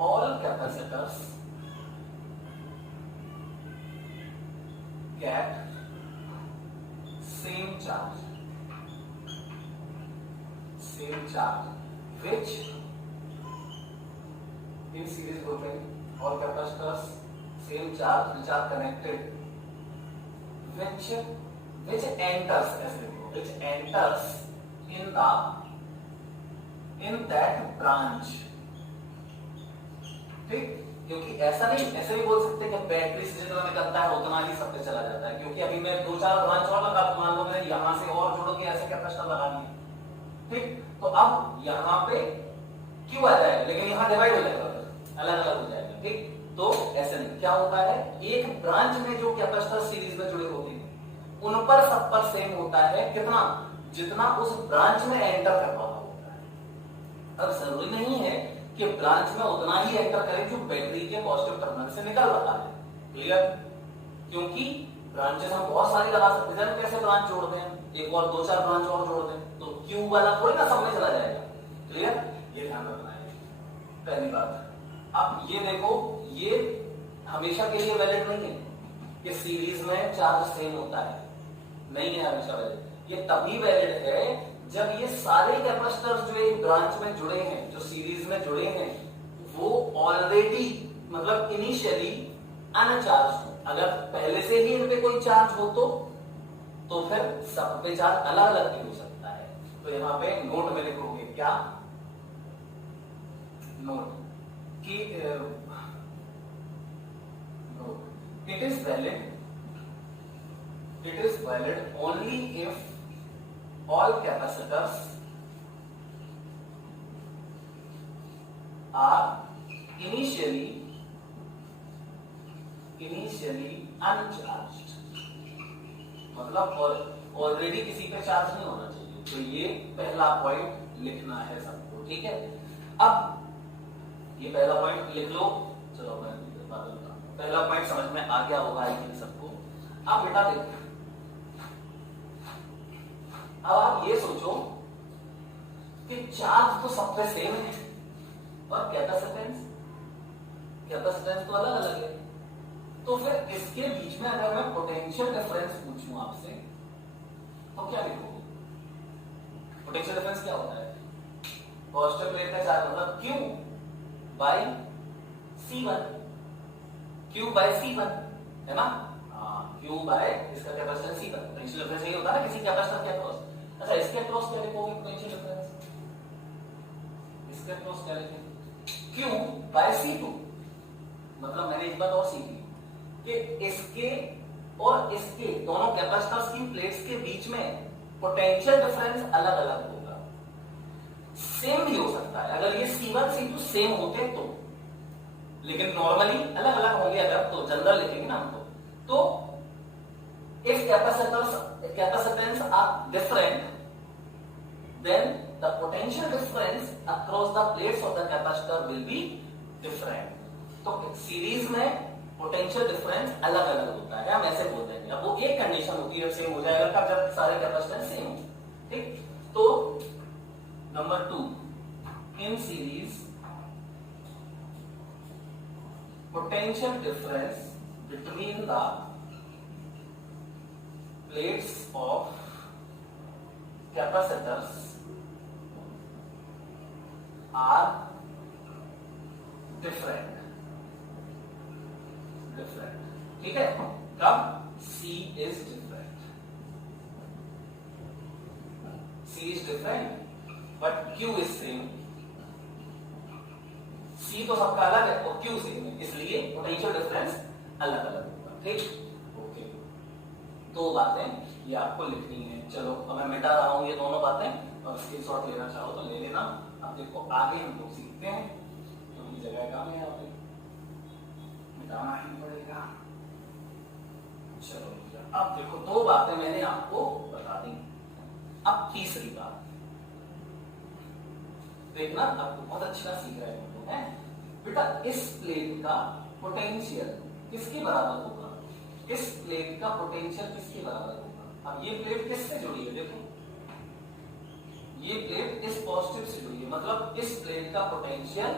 all capacitors get same charge which in series grouping all capacitors same charge which are connected which enters in that branch। ठीक, क्योंकि ऐसा नहीं, ऐसे भी बोल सकते कि बैटरी से जितना निकलता है उतना ही सब पे चला जाता है, क्योंकि अभी मैं 2-4 ब्रांच और लगा, मान लो मैंने यहां से और जोड़ के ऐसे कैपेसिटर लगा दिए, ठीक, तो अब यहां पे क्यों आ जाएगा, लेकिन यहां डिवाइड हो जाएगा, अलग अलग हो जाएगा। ठीक, तो ऐसे नहीं, क्या होता है, एक ब्रांच में जो कैपेसिटर सीरीज में जुड़े होते हैं उन पर सब पर सेम होता है, कितना, जितना उस ब्रांच में एंटर कर रहा होता है। अब जरूरी नहीं है कि ब्रांच में उतना ही एंटर करे जो बैटरी के पॉजिटिव टर्मिनल से निकल रहा है। क्लियर, क्योंकि ब्रांचेस हम बहुत सारी लगा सकते हैं, कैसे ब्रांच जोड़ दें, एक और 2-4 ब्रांच और जोड़ दें, तो क्यू वाला थोड़ी ना सब में चला जाएगा। क्लियर, ये ध्यान रखना है पहली बात। अब ये देखो, ये हमेशा के लिए वैलिड नहीं है कि सीरीज में चार्ज सेम होता है, नहीं है हमेशा वैलिड। ये तभी वैलिड है जब ये सारे कैपेसिटर्स जो एक ब्रांच में जुड़े हैं, जो सीरीज में जुड़े हैं, वो ऑलरेडी मतलब इनिशियली अनचार्ज हो। अगर पहले से ही इन पे कोई चार्ज हो तो फिर सब पे चार्ज अलग अलग भी हो सकता है। तो यहां पे नोट में लिखोगे क्या, नोट कि it is valid only if all capacitors are initially uncharged, मतलब ऑलरेडी किसी पे चार्ज नहीं होना चाहिए। तो ये पहला पॉइंट लिखना है सबको, ठीक है। अब ये पहला पॉइंट लिख लो, चलो मैं पहला पॉइंट समझ में आ गया होगा इन सबको। अब बेटा देखो, अब आप ये सोचो कि चार्ज तो सब पे सेम है और कैपेसिटेंस तो अलग अलग है, तो फिर इसके बीच में अगर मैं पोटेंशियल डिफरेंस पूछूं आपसे तो क्या लिखोगे? पोटेंशियल डिफरेंस क्या होता है? पॉजिटिव प्लेट का चार्ज मतलब Q by C1, Q by C1 है ना, Q बाय इसका कैपेसिटेंस C1। पोटेंशियल डिफरेंस यही होता है ना किसी कैपेसिटर के अक्रॉस। अच्छा, इसके अक्रॉस क्या लिखोगे पोटेंशियल डिफरेंस? इसके अक्रॉस क्या लिखेंगे? Q by C2। मतलब मैंने एक बात और सीखी कि इसके और इसके दोनों कैपेसिटर्स की प्लेट्स के बीच में पोटेंशियल डिफरेंस अलग अलग होगा, सेम भी हो सकता है अगर ये C1 C2 सेम होते तो, लेकिन नॉर्मली अलग अलग होंगे अगर, तो जनरल लिखेंगे ना हम तो if capacitance are different, then the potential difference across the plates of the capacitor will be different। तो सीरीज में पोटेंशियल डिफरेंस अलग अलग होता है, हम ऐसे बोल देंगे। अब वो एक कंडीशन होती है सेम हो जाएगा कब, जब सारे कैपेसिटर सेम हो। ठीक, तो number 2, in series potential difference between the plates of capacitors are different। ठीक है, कब? C is different but Q is same। C तो सबका अलग है और Q सेम है, इसलिए पोटेंशियल डिफरेंस अलग अलग होगा। ठीक, ओके, दो बातें ये आपको लिखनी है। चलो अब मैं मिटा रहा हूँ ये दोनों बातें, और स्क्रीनशॉट लेना चाहो तो ले लेना। अब देखो आगे हम लोग सीखते हैं, क्योंकि जगह कम है यहाँ पे, मिटाना ही पड़ेगा। चलो अब देखो दो बातें मैंने आपको बता दी। अब तीसरी बात देखना, आपको बहुत अच्छा सीख रहे हैं बेटा। इस प्लेट का पोटेंशियल किसके बराबर होगा? इस प्लेट का पोटेंशियल किसके बराबर होगा? अब ये प्लेट किससे जुड़ी है? देखो ये प्लेट इस पॉजिटिव से जुड़ी है, मतलब इस प्लेट का पोटेंशियल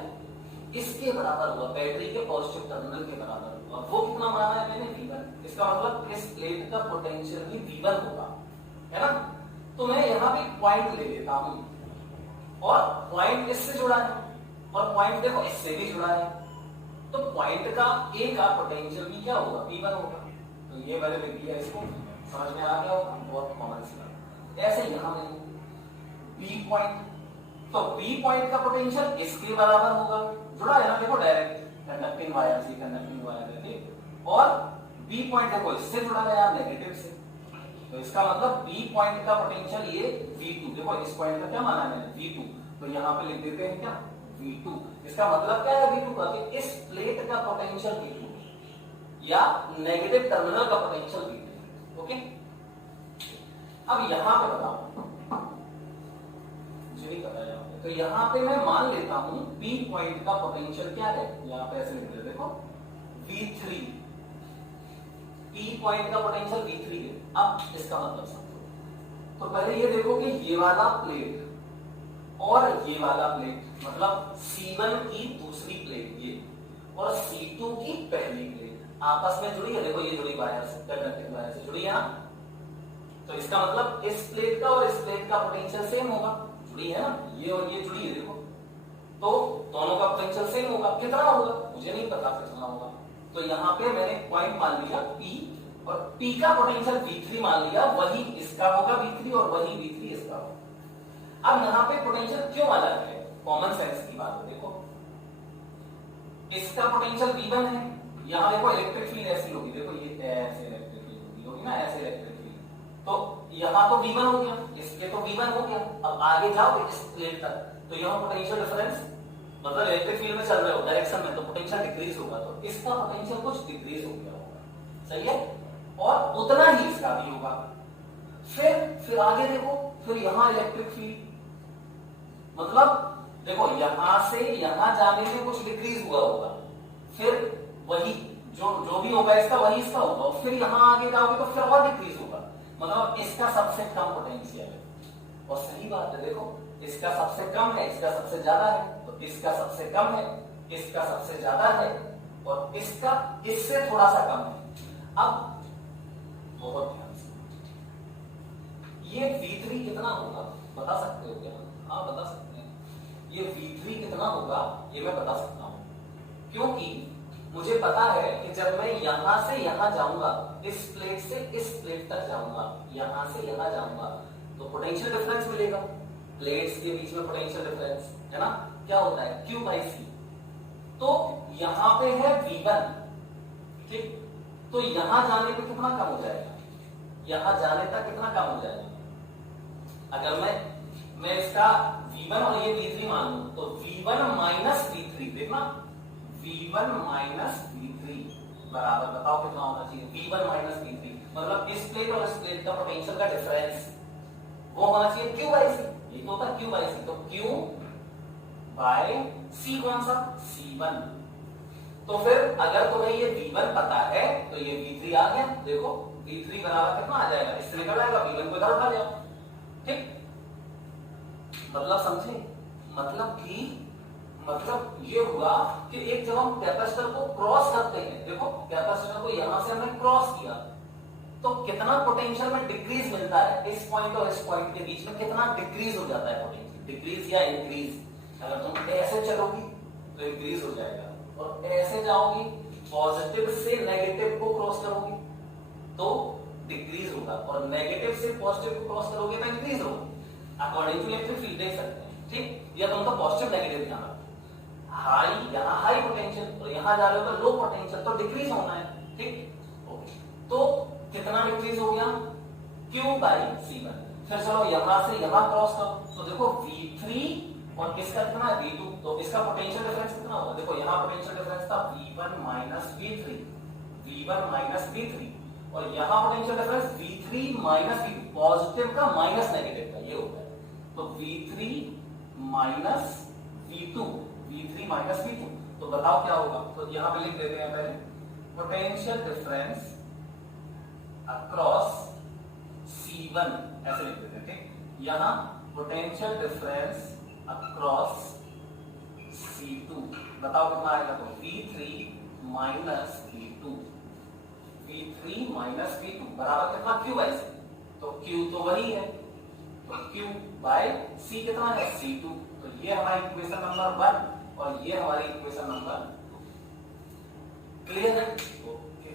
इसके बराबर हुआ, बैटरी के पॉजिटिव टर्मिनल के बराबर हुआ। वो कितना माना है मैंने? V1। इसका मतलब इस प्लेट का पोटेंशियल भी V1 होगा, है ना? तो मैं यहाँ पे पॉइंट ले लेता हूं, और पॉइंट इससे जुड़ा है, और पॉइंट देखो इससे भी जुड़ा है, तो पॉइंट का ए का पोटेंशियल भी क्या होगा? V1 होगा। तो ये मैंने लिख दिया, इसको समझ में आ गया होगा, बहुत कॉमन सी बात। ऐसे यहां में बी पॉइंट, तो बी पॉइंट का पोटेंशियल इसके बराबर होगा, जुड़ा है ना, देखो डायरेक्ट कंडक्टिंग वायर से, कंडक्टिंग वायर है, और बी पॉइंट देखो इससे जुड़ा है नेगेटिव से, तो इसका मतलब बी पॉइंट का पोटेंशियल ये V2, देखो इस पॉइंट का क्या माना है मैंने? V2, तो यहाँ पे लिख देते हैं क्या? V2। इसका मतलब क्या है V2 का? कि इस प्लेट का पोटेंशियल V2 या नेगेटिव टर्मिनल का पोटेंशियल V2। ओके, अब यहां पे बताओ, मुझे नहीं पता यहाँ पे, तो यहाँ पे मैं मान लेता हूं बी पॉइंट का पोटेंशियल क्या है? यहाँ पे ऐसे लिख दे, देखो V3, P पॉइंट का पोटेंशियल V3 है। अब इसका मतलब समझो, तो पहले ये देखो कि ये वाला प्लेट और ये वाला प्लेट, मतलब C1 की दूसरी प्लेट ये, और C2 की पहली प्लेट आपस में जुड़ी है। देखो ये जुड़ी वायर से, कंडक्टिंग वायर से जुड़ी है ना, तो इसका मतलब इस प्लेट का और इस प्लेट का पोटेंशियल सेम होगा, जुड़ी है ना, ये और ये जुड़ी है, देखो, तो दोनों का पोटेंशियल सेम होगा। कितना होगा मुझे नहीं पता कितना होगा, तो यहाँ पे मैंने पॉइंट मान लिया P, और P का पोटेंशियल V3 मान लिया, वही इसका होगा V3 और वही V3 इसका होगा। अब यहाँ पे पोटेंशियल क्यों अलग है? कॉमन सेंस की बात है, देखो इसका पोटेंशियल V1 है, यहाँ देखो इलेक्ट्रिक फील्ड ऐसी होगी, देखो ये ऐसे इलेक्ट्रिक फील्ड होगी ना, ऐसे इलेक्ट्रिक फील्ड, तो यहाँ तो V1 हो गया, इसके तो V1 हो गया। अब आगे जाओ इस प्लेट तक, तो यहाँ पोटेंशियल डिफरेंस, मतलब इलेक्ट्रिक फील्ड में चल रहे हो डायरेक्शन में, तो पोटेंशियल डिक्रीज होगा, तो इसका पोटेंशियल कुछ डिक्रीज हो गया होगा, सही है, और उतना ही इसका भी होगा। फिर आगे देखो, फिर यहां इलेक्ट्रिक फील्ड, मतलब देखो यहां से यहां जाने में कुछ डिक्रीज हुआ होगा, फिर वही जो भी होगा इसका वही इसका होगा, और फिर यहां आगे जाओगे तो फिर और डिक्रीज होगा, मतलब इसका सबसे कम पोटेंशियल है। और सही बात है, देखो इसका सबसे कम है, इसका सबसे ज्यादा है, तो इसका सबसे कम है, इसका सबसे ज्यादा है, और इसका इससे थोड़ा सा कम है। अब बहुत ध्यान से, ये V3 कितना होगा बता सकते हो क्या? हाँ बता सकते हैं, ये V3 कितना होगा ये मैं बता सकता हूं, क्योंकि मुझे पता है कि जब मैं यहां से यहां जाऊंगा, इस प्लेट से इस प्लेट तक जाऊंगा, यहां से यहां जाऊंगा, तो पोटेंशियल डिफरेंस मिलेगा, प्लेट्स के बीच में पोटेंशियल डिफरेंस है ना, क्या होता है Q/C। तो यहां पे है V1, ठीक, तो यहां जाने पे कितना कम हो जाएगा? यहां जाने तक कितना कम हो जाएगा? अगर मैं इसका V1 और ये V3 मान लूं, तो V1 माइनस V3, देखना V1 माइनस V3 बराबर, बताओ कितना होना चाहिए? V1 माइनस V3, मतलब इस प्लेट और इस प्लेट का पोटेंशियल का डिफरेंस वो होना चाहिए Q/C, ये तो होता है Q/C, तो Q/C कौन सा? C1। तो फिर अगर तुम्हें ये V1 पता है तो ये V3 आ गया, देखो V3 बराबर कितना आ जाएगा? इससे निकल आएगा, V1 को इधर उठा जाओ, ठीक, मतलब समझे? मतलब ये हुआ कि एक जब हम कैपेसिटर को क्रॉस करते हैं, देखो कैपेसिटर को यहां से हमने क्रॉस किया, तो कितना पोटेंशियल में डिक्रीज मिलता है, इस पॉइंट और इस पॉइंट के बीच में कितना डिक्रीज हो जाता है पोटेंशियल, डिक्रीज या इंक्रीज। अगर तुम ऐसे चलोगी तो इंक्रीज हो जाएगा, और ऐसे जाओगी पॉजिटिव से नेगेटिव को क्रॉस करोगी तो डिक्रीज होगा, और नेगेटिव से पॉजिटिव को क्रॉस करोगे तो इंक्रीज होगा, अकॉर्डिंग टू इलेक्ट्रिक फील्ड देख सकते हैं, ठीक, या तुम तो पॉजिटिव नेगेटिव ध्यान रखो, हाई यहां हाई पोटेंशियल, तो यहां जा रहे हो तो लो पोटेंशियल, तो डिक्रीज होना है, ठीक, ओके, तो कितना डिक्रीज हो गया? Q by C1। फिर चलो यहां से यहां क्रॉस करो, तो देखो V3 और इसका कितना है V2, तो इसका पोटेंशियल डिफरेंस कितना होगा, देखो यहां पोटेंशियल डिफरेंस था V1 minus V3, V1 minus V3, और यहां potential difference V3 minus V2, positive का माइनस नेगेटिव का ये होता है, तो V3 minus V2, V3 minus V2, तो बताओ क्या होगा, तो यहां पे लिख देते हैं पहले पोटेंशियल डिफरेंस अक्रॉस C1 ऐसे लिख देते हैं, ठीक। यहां पोटेंशियल डिफरेंस अक्रॉस C2 बताओ कितना आएगा, तो V3 minus V2, V3 minus V2 बराबर कितना Q बाई C, तो Q तो वही है, तो Q बाई C कितना है C2, तो ये हमारी इक्वेशन नंबर 1 और ये हमारी इक्वेशन नंबर 2। क्लियर है? ओके।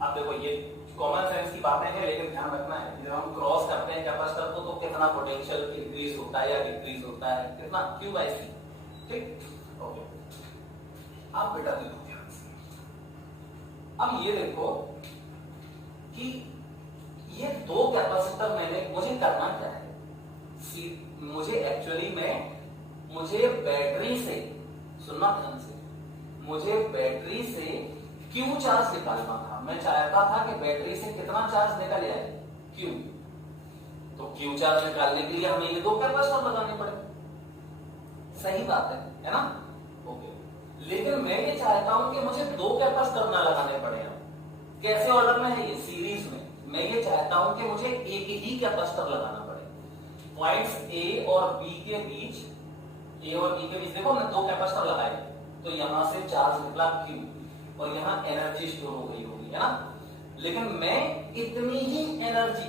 अब देखो ये कॉमन सेंस की बातें हैं, लेकिन ध्यान रखना है जब हम क्रॉस करते हैं कैपेसिटर को, तो कितना पोटेंशियल इंक्रीज होता है या डिक्रीज होता है, कितना Q बाई C, ठीक। ओके, अब बेटा देखो ध्यान से, अब ये देखो कि ये दो कैपेसिटर मुझे करना क्या है, मुझे एक्चुअली में मुझे बैटरी से, सुनना ध्यान से, मुझे बैटरी से Q चार्ज निकालना था। मैं चाहता था कि बैटरी से कितना चार्ज निकल जाए Q, तो Q चार्ज निकालने के लिए हमें ये दो कैपेसिटर लगाने पड़े, सही बात है ना? ओके, लेकिन मैं ये चाहता हूं कि मुझे दो कैपेसिटर ना लगाने पड़े। कैसे ऑर्डर में है ये, सीरीज में। मैं ये चाहता हूं कि मुझे एक ही कैपेसिटर लगाना पड़े। पॉइंट्स A और B के बीच, A और B के बीच देखो मैं दो कैपेसिटर लगाए, तो यहां से चार्ज निकला Q और यहां एनर्जी स्टोर हो गई होगी, है ना? लेकिन मैं इतनी ही एनर्जी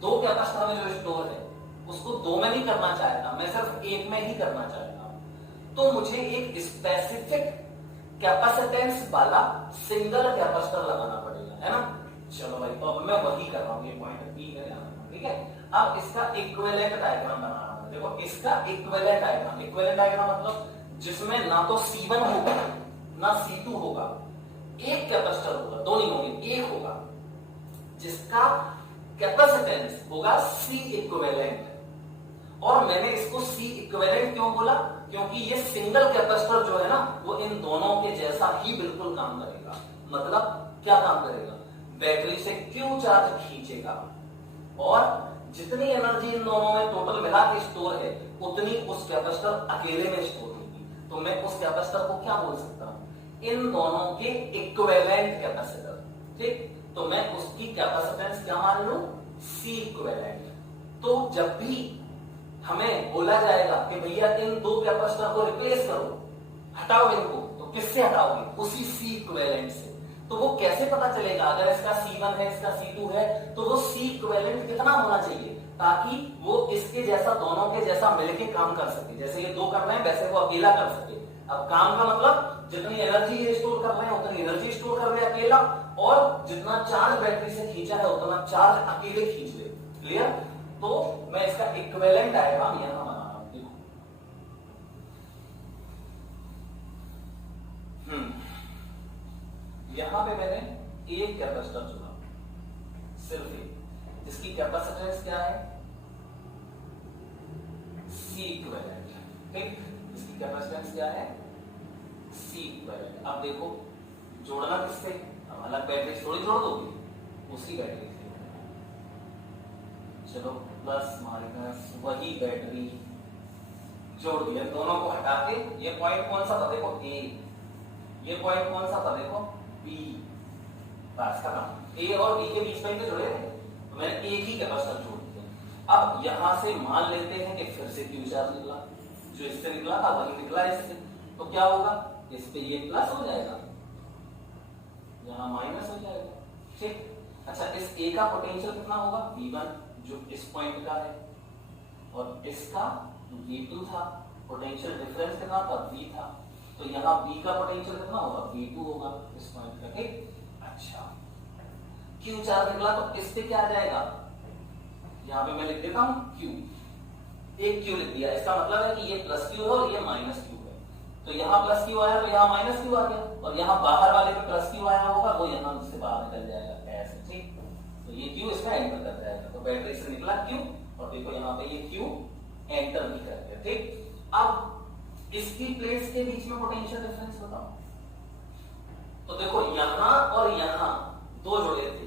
दो कैपेसिटर में जो स्टोर है उसको दो में नहीं करना चाहता, मैं सिर्फ एक में ही करना चाहता हूं। तो मुझे एक स्पेसिफिक कैपेसिटेंस वाला सिंगल कैपेसिटर लगाना पड़ेगा, है ना? चलो भाई, तो अब मैं वही कर रहा हूं, ये पॉइंट बी है, ठीक है। अब इसका इक्विवेलेंट डायग्राम बना रहा हूं। देखो इसका इक्विवेलेंट डायग्राम, इक्विवेलेंट डायग्राम मतलब जिसमें ना तो C1 होगा ना C2 होगा, एक कैपेसिटर होगा, दो नहीं होंगे, एक होगा जिसका कैपेसिटेंस होगा C इक्विवेलेंट। और मैंने इसको C इक्विवेलेंट क्यों बोला, क्योंकि ये सिंगल कैपेसिटर जो है ना वो इन दोनों के जैसा ही बिल्कुल काम करेगा। मतलब क्या काम करेगा, बैटरी से Q चार्ज खींचेगा और जितनी एनर्जी इन दोनों में टोटल मिला के स्टोर है उतनी उस कैपेसिटर अकेले में स्टोर होगी। तो मैं उस कैपेसिटर को क्या बोल सकता हूं, इन दोनों के इक्विवेलेंट कैपेसिटर, ठीक। तो मैं उसकी कैपेसिटेंस क्या मान लूं, C इक्विवेलेंट। तो जब भी हमें बोला जाएगा कि भैया इन दो कैपेसिटर को रिप्लेस करो, हटाओ इनको, तो किससे हटाओगे, उसी C इक्विवेलेंट से। तो वो कैसे पता चलेगा, अगर इसका C1 है इसका C2 है तो वो C इक्विवेलेंट कितना होना चाहिए, ताकि वो इसके जैसा, दोनों के जैसा मिलके काम कर सके। जैसे ये दो कर रहे हैं वैसे वो अकेला कर सके। अब काम का मतलब जितनी एनर्जी ये स्टोर कर रहे हैं उतनी एनर्जी स्टोर कर रहे हैं अकेला, और जितना चार्ज बैटरी से खींचा है उतना चार्ज अकेले खींच ले। क्लियर? तो मैं इसका इक्विवेलेंट डायग्राम यहां बना रहा हूं, देखो। यहां पे मैंने एक कैपेसिटर चुना, सिर्फ एक, जिसकी कैपेसिटेंस क्या है, C इक्विवेलेंट, ठीक। इसकी कैपेसिटेंस क्या है, C इक्विवेलेंट। अब देखो जोड़ना किससे, अब अलग बैटरी थोड़ी जोड़ दोगे, उसी बैटरी से। चलो प्लस माइनस वही बैटरी जोड़ दिया, दोनों को हटा के। ये पॉइंट कौन सा था, देखो A, ये पॉइंट कौन सा था, देखो B। बस खत्म। A और B के बीच में तो जुड़े थे, तो मैंने एक ही कैपेसिटर जोड़ दिया। अब यहां से मान लेते हैं कि फिर से Q चार्ज निकला, जो इससे निकला था वही निकला इससे, तो क्या होगा, इस पे ये प्लस हो जाएगा, यहां माइनस हो जाएगा, ठीक। अच्छा, इस A का पोटेंशियल कितना होगा, V1 जो इस पॉइंट का है, और इसका V2 था, पोटेंशियल डिफरेंस कितना था, V था, तो यहाँ B का पोटेंशियल कितना होगा, V2 होगा इस पॉइंट का, ठीक। अच्छा, Q चार्ज निकला तो इस पे क्या आ जाएगा, यहाँ पे मैं लिख देता हूं Q, एक Q लिख दिया। इसका मतलब है कि ये प्लस Q है और ये माइनस Q है, तो यहाँ प्लस Q आया तो यहाँ माइनस Q आ गया, और यहाँ बाहर वाले पे प्लस Q आया होगा वो यहाँ से बाहर निकल जाएगा ऐसे, ठीक। तो ये Q इसमें एंटर कर जाएगा, तो बैटरी से निकला Q और देखो यहाँ पे ये Q एंटर भी कर गया। ठीक, अब इसकी प्लेट्स के बीच में पोटेंशियल डिफरेंस बताओ। तो देखो यहां और यहां दो जुड़े थे,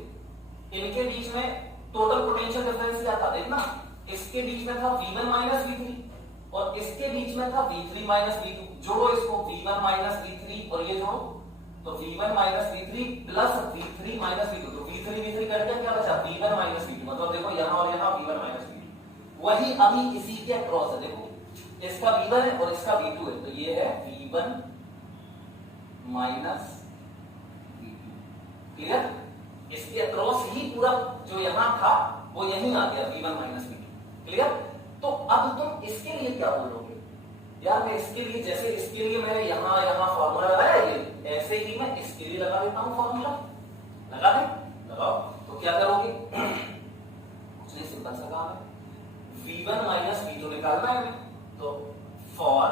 इनके बीच में टोटल पोटेंशियल डिफरेंस क्या था देखना, इसके बीच में था V1 माइनस V3 और इसके बीच में था V3 माइनस V2। जोड़ो इसको, V1 माइनस V3 और ये जोड़ो, तो V1 minus V3 plus V3 minus V2, तो V3 V3 कर दिया, क्या बचा V1 माइनस V2, मतलब देखो यहां और यहां V1 माइनस V2। वही अभी इसी के अक्रॉस है, देखो इसका V1 है और इसका V2 है, तो ये है V1 माइनस V2। क्लियर, इसके अक्रॉस ही पूरा जो यहां था वो यहीं आ गया V1 माइनस V2। क्लियर, तो अब तुम इसके लिए क्या बोलोगे यार, मैं इसके लिए जैसे इसके लिए मैंने यहां यहां फॉर्मूला लगाया, ये ऐसे ही मैं इसके लिए लगा देता हूं फॉर्मूला, लगा दे, लगाओ। तो क्या करोगे, कुछ नहीं, सिंपल सा काम है, V1 माइनस V2 निकालना है, तो फॉर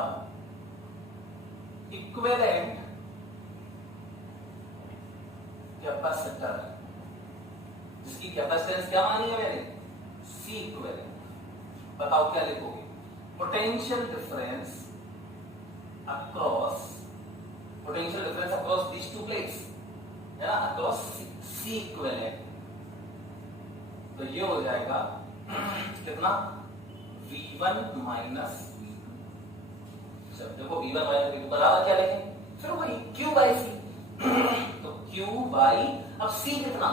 इक्विवेलेंट कैपेसिटर, जिसकी कैपेसिटेंस क्या मानी है मैंने, C इक्विवेलेंट, बताओ क्या लिखोगे, potential difference across, potential difference across these two plates है ना, अक्रॉस C इक्विवेलेंट, तो ये हो जाएगा कितना, V1 माइनस V2। चलो देखो V1 माइनस V2 बराबर क्या लिखें, फिर वही Q बाई C, तो Q बाई, अब C कितना,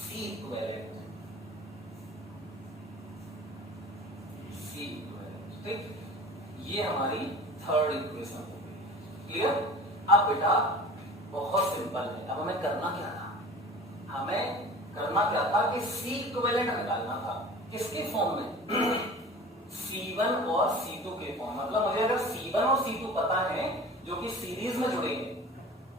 C इक्विवेलेंट, C इक्विवेलेंट। ठीक, ये हमारी थर्ड इक्वेशन हो गई। क्लियर, अब बेटा बहुत सिंपल है, अब हमें करना क्या था, हमें करना क्या था कि C इक्विवेलेंट निकालना था, किसके फॉर्म में, C1 और C2 के फॉर्म, मतलब मुझे अगर C1 और C2 पता है जो कि सीरीज में जुड़ेंगे,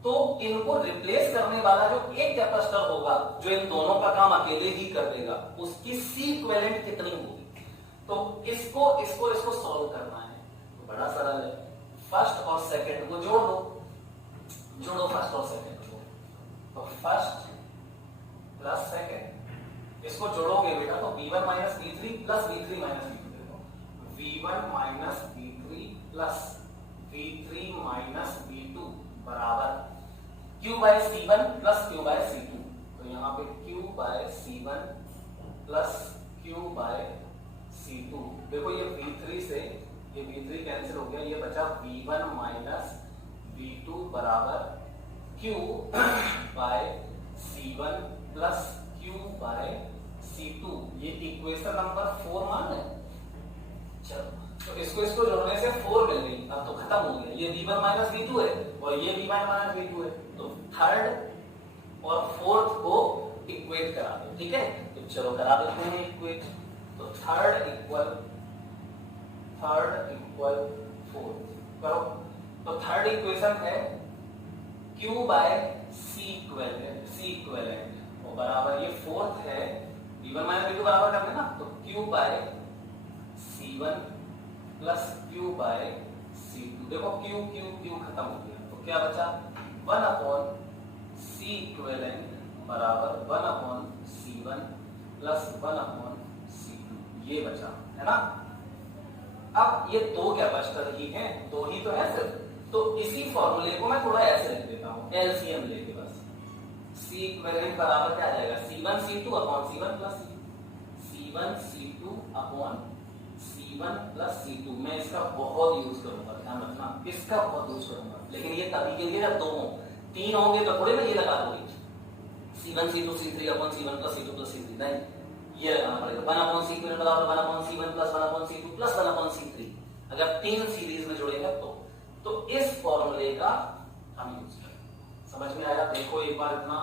तो इनको रिप्लेस करने वाला जो एक कैपेसिटर होगा जो इन दोनों का काम अकेले ही कर देगा, उसकी C इक्विवेलेंट कितनी होगी। तो इसको इसको इसको सॉल्व करना है, तो बड़ा सरल है, फर्स्ट और सेकंड को जोड़ दो, जोड़ो फर्स्ट और सेकंड को, तो फर्स्ट प्लस सेकंड, इसको जोड़ोगे बेटा तो V1 minus V3 plus V3 minus V2, देखो V1 minus V3 plus V3 minus V2 बराबर Q by C1 plus Q by C2, तो यहाँ पे Q by C1 plus Q by C2, देखो ये V3 से ये V3 कैंसिल हो गया, ये बचा V1 माइनस V2 बराबर Q by C1 plus Q by C2, ये इक्वेशन नंबर 4 मान है। चलो तो इसको जोड़ने से 4 मिल गई, अब तो खत्म हो गया, ये V1 माइनस V2 है और ये V1 माइनस V2 है, तो थर्ड और फोर्थ को इक्वेट करा दो। ठीक है, तो चलो करा देते हैं इक्वेट, तो थर्ड इक्वल फोर्थ करो, तो थर्ड इक्वेशन है Q बाय C इक्विवेलेंट और बराबर ये फोर्थ है V1 माइनस V2 बराबर करना ना, तो Q by C1 plus Q by C2, देखो Q खत्म हो गया, तो क्या बचा 1 अपॉन C इक्विवेलेंट बराबर 1 upon C1 plus 1 upon C2, ये बचा है ना। अब ये दो कैपेसिटर ही हैं, दो ही तो है सिर्फ, तो इसी फॉर्मूले को मैं थोड़ा ऐसे लिख देता हूं, एलसीएम लेके बस, C इक्विवेलेंट बराबर क्या आ जाएगा, C1 C2 upon C1 plus C1 C2 upon C1 plus C2, मैं इसका बहुत यूज करूंगा, ध्यान रखना, इसका बहुत यूज करूंगा, लेकिन ये तभी के लिए जब दो हो, तीन होंगे तो थोड़े ना ये लगा दोगे C1 C2 C3 upon C1 plus C2 plus C3, नहीं, ये लगाना पड़ेगा 1 अपॉन C इक्विवेलेंट बराबर 1 upon C1 plus 1 upon C2 plus 1 upon C3, अगर तीन सीरीज में जुड़ेगा तो इस फॉर्मूले का हम यूज करें। समझ में आया, देखो एक बार, इतना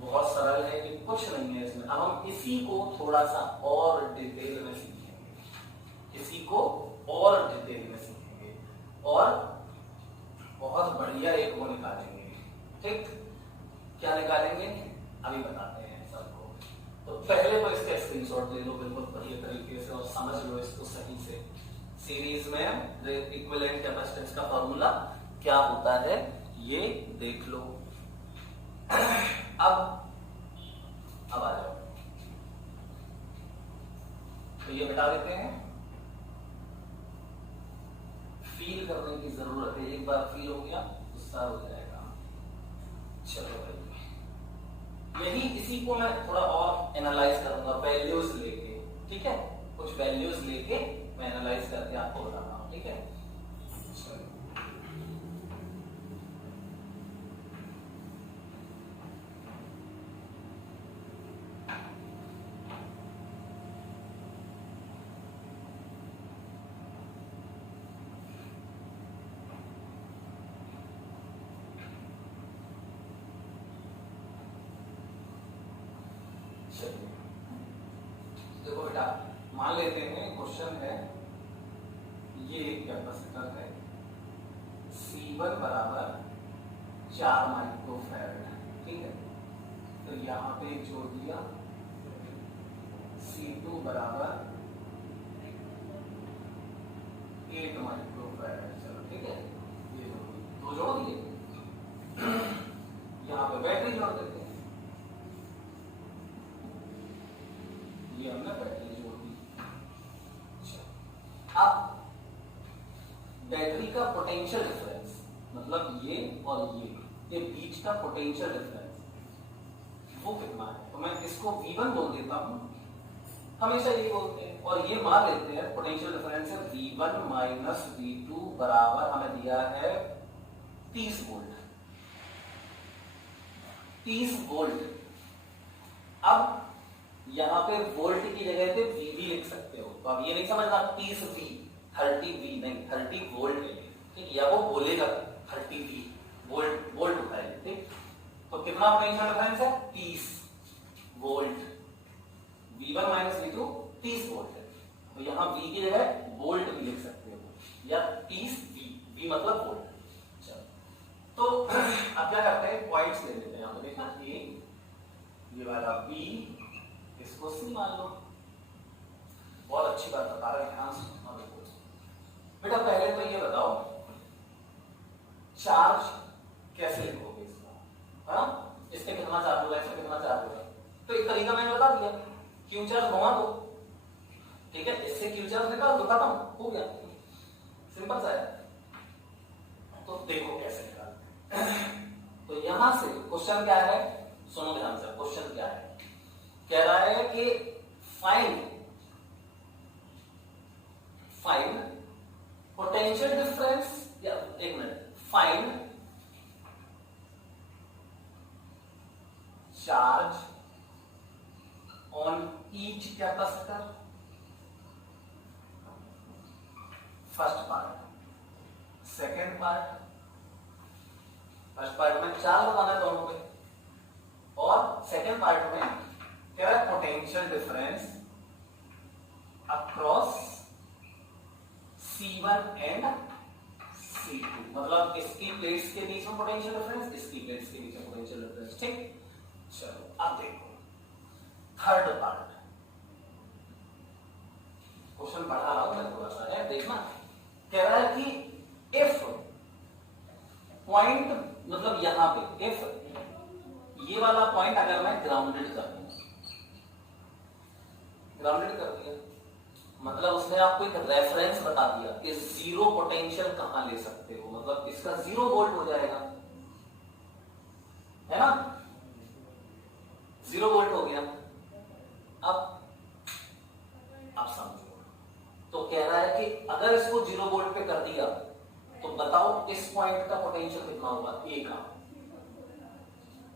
बहुत सरल है कि कुछ नहीं है इसमें। अब हम इसी को थोड़ा सा और डिटेल में सीखेंगे, इसी को और डिटेल में सीखेंगे और बहुत बढ़िया एक वो निकालेंगे। ठीक, क्या निकालेंगे अभी बताते हैं सबको, तो पहले तो इसका स्क्रीनशॉट ले लो बिल्कुल बढ़िया तरीके से और समझ लो इसको सही से। सीरीज में इक्विवेलेंट कैपेसिटेंस का फॉर्मूला क्या होता है ये देख लो। अब आ जाओ, तो ये बता देते हैं, फील करने की जरूरत है, एक बार फील हो गया तो सारा हो जाएगा। चलो भाई, यही इसी को मैं थोड़ा और एनालाइज करूंगा वैल्यूज लेके, ठीक है, कुछ वैल्यूज लेके मैं एनालाइज करके आपको बताता हूं, ठीक है। देखो बेटा, मान लेते हैं क्वेश्चन है, ये एक कैपेसिटर है C1 बराबर 4 माइक्रोफैराड, ठीक है। तो यहाँ पे जोड़ दिया C2 बराबर 8 माइक्रोफैराड, चलो ठीक है, ये दो जोड़ दिए। यहाँ पे बैटरी जोड़ देते हैं, ये हमने बैटरी जोड़ दी। अब बैटरी का पोटेंशियल डिफरेंस, मतलब ये और ये बीच का पोटेंशियल डिफरेंस वो कितना है, तो मैं इसको V1 बोल देता हूं, हमेशा ये बोलते हैं, और ये मान लेते हैं पोटेंशियल डिफरेंस है V1 माइनस V2 बराबर हमें दिया है 30 वोल्ट, 30 वोल्ट। अब यहाँ पे वोल्ट की जगह पे VV लिख सकते हो, तो अब ये नहीं समझना 30V 30V नहीं, 30 वोल्ट है, ठीक, या वो बोलेगा 30V वोल्ट, वोल्ट होता है, ठीक। तो कितना पोटेंशियल डिफरेंस है 30 volt, V1 minus V2 30 volt है, तो यहाँ V की जगह वोल्ट भी लिख सकते हो, या 30V, V मतलब वोल्ट। चलो, तो अब क्या करते हैं, पॉइंट्स ले लेते हैं, यहाँ पे देखना ये वाला B, इसको C मान लो। बहुत अच्छी बात बता रहे हैं, ध्यान से बेटा। पहले तो ये बताओ चार्ज कैसे लिखोगे इसका, हाँ, इसके कितना चार्ज होगा, इसका कितना चार्ज होगा, तो एक तरीका मैंने बता दिया, क्यू चार्ज घुमा दो, ठीक है, इससे क्यू चार्ज निकाल दो, खत्म हो गया, सिंपल सा है। तो देखो कैसे निकालते हैं। तो यहां से क्वेश्चन क्या है, सुनो ध्यान से, क्वेश्चन क्या है, कह रहा है कि फाइंड पोटेंशियल डिफरेंस, या एक minute, find charge on each capacitor, first part. Second part, first part में चार्ज लगाना है दोनों पे, और सेकेंड पार्ट में क्या है, potential difference across C1 and C2, मतलब इसकी प्लेट्स के बीच में पोटेंशियल डिफरेंस, इसकी प्लेट्स के बीच में पोटेंशियल डिफरेंस, ठीक। चलो अब देखो थर्ड पार्ट, क्वेश्चन पढ़ा रहा हूं मैं थोड़ा सा, है देखना। कह रहा है कि इफ पॉइंट, मतलब यहां पे इफ ये वाला पॉइंट अगर मैं ग्राउंडेड कर दूं, ग्राउंडेड कर दिया, मतलब उसने आपको एक रेफरेंस बता दिया कि जीरो पोटेंशियल कहां ले सकते हो, मतलब इसका 0 वोल्ट हो जाएगा, है ना, 0 वोल्ट हो गया। अब समझो, तो कह रहा है कि अगर इसको 0 वोल्ट पे कर दिया तो बताओ इस पॉइंट का पोटेंशियल कितना होगा, A का,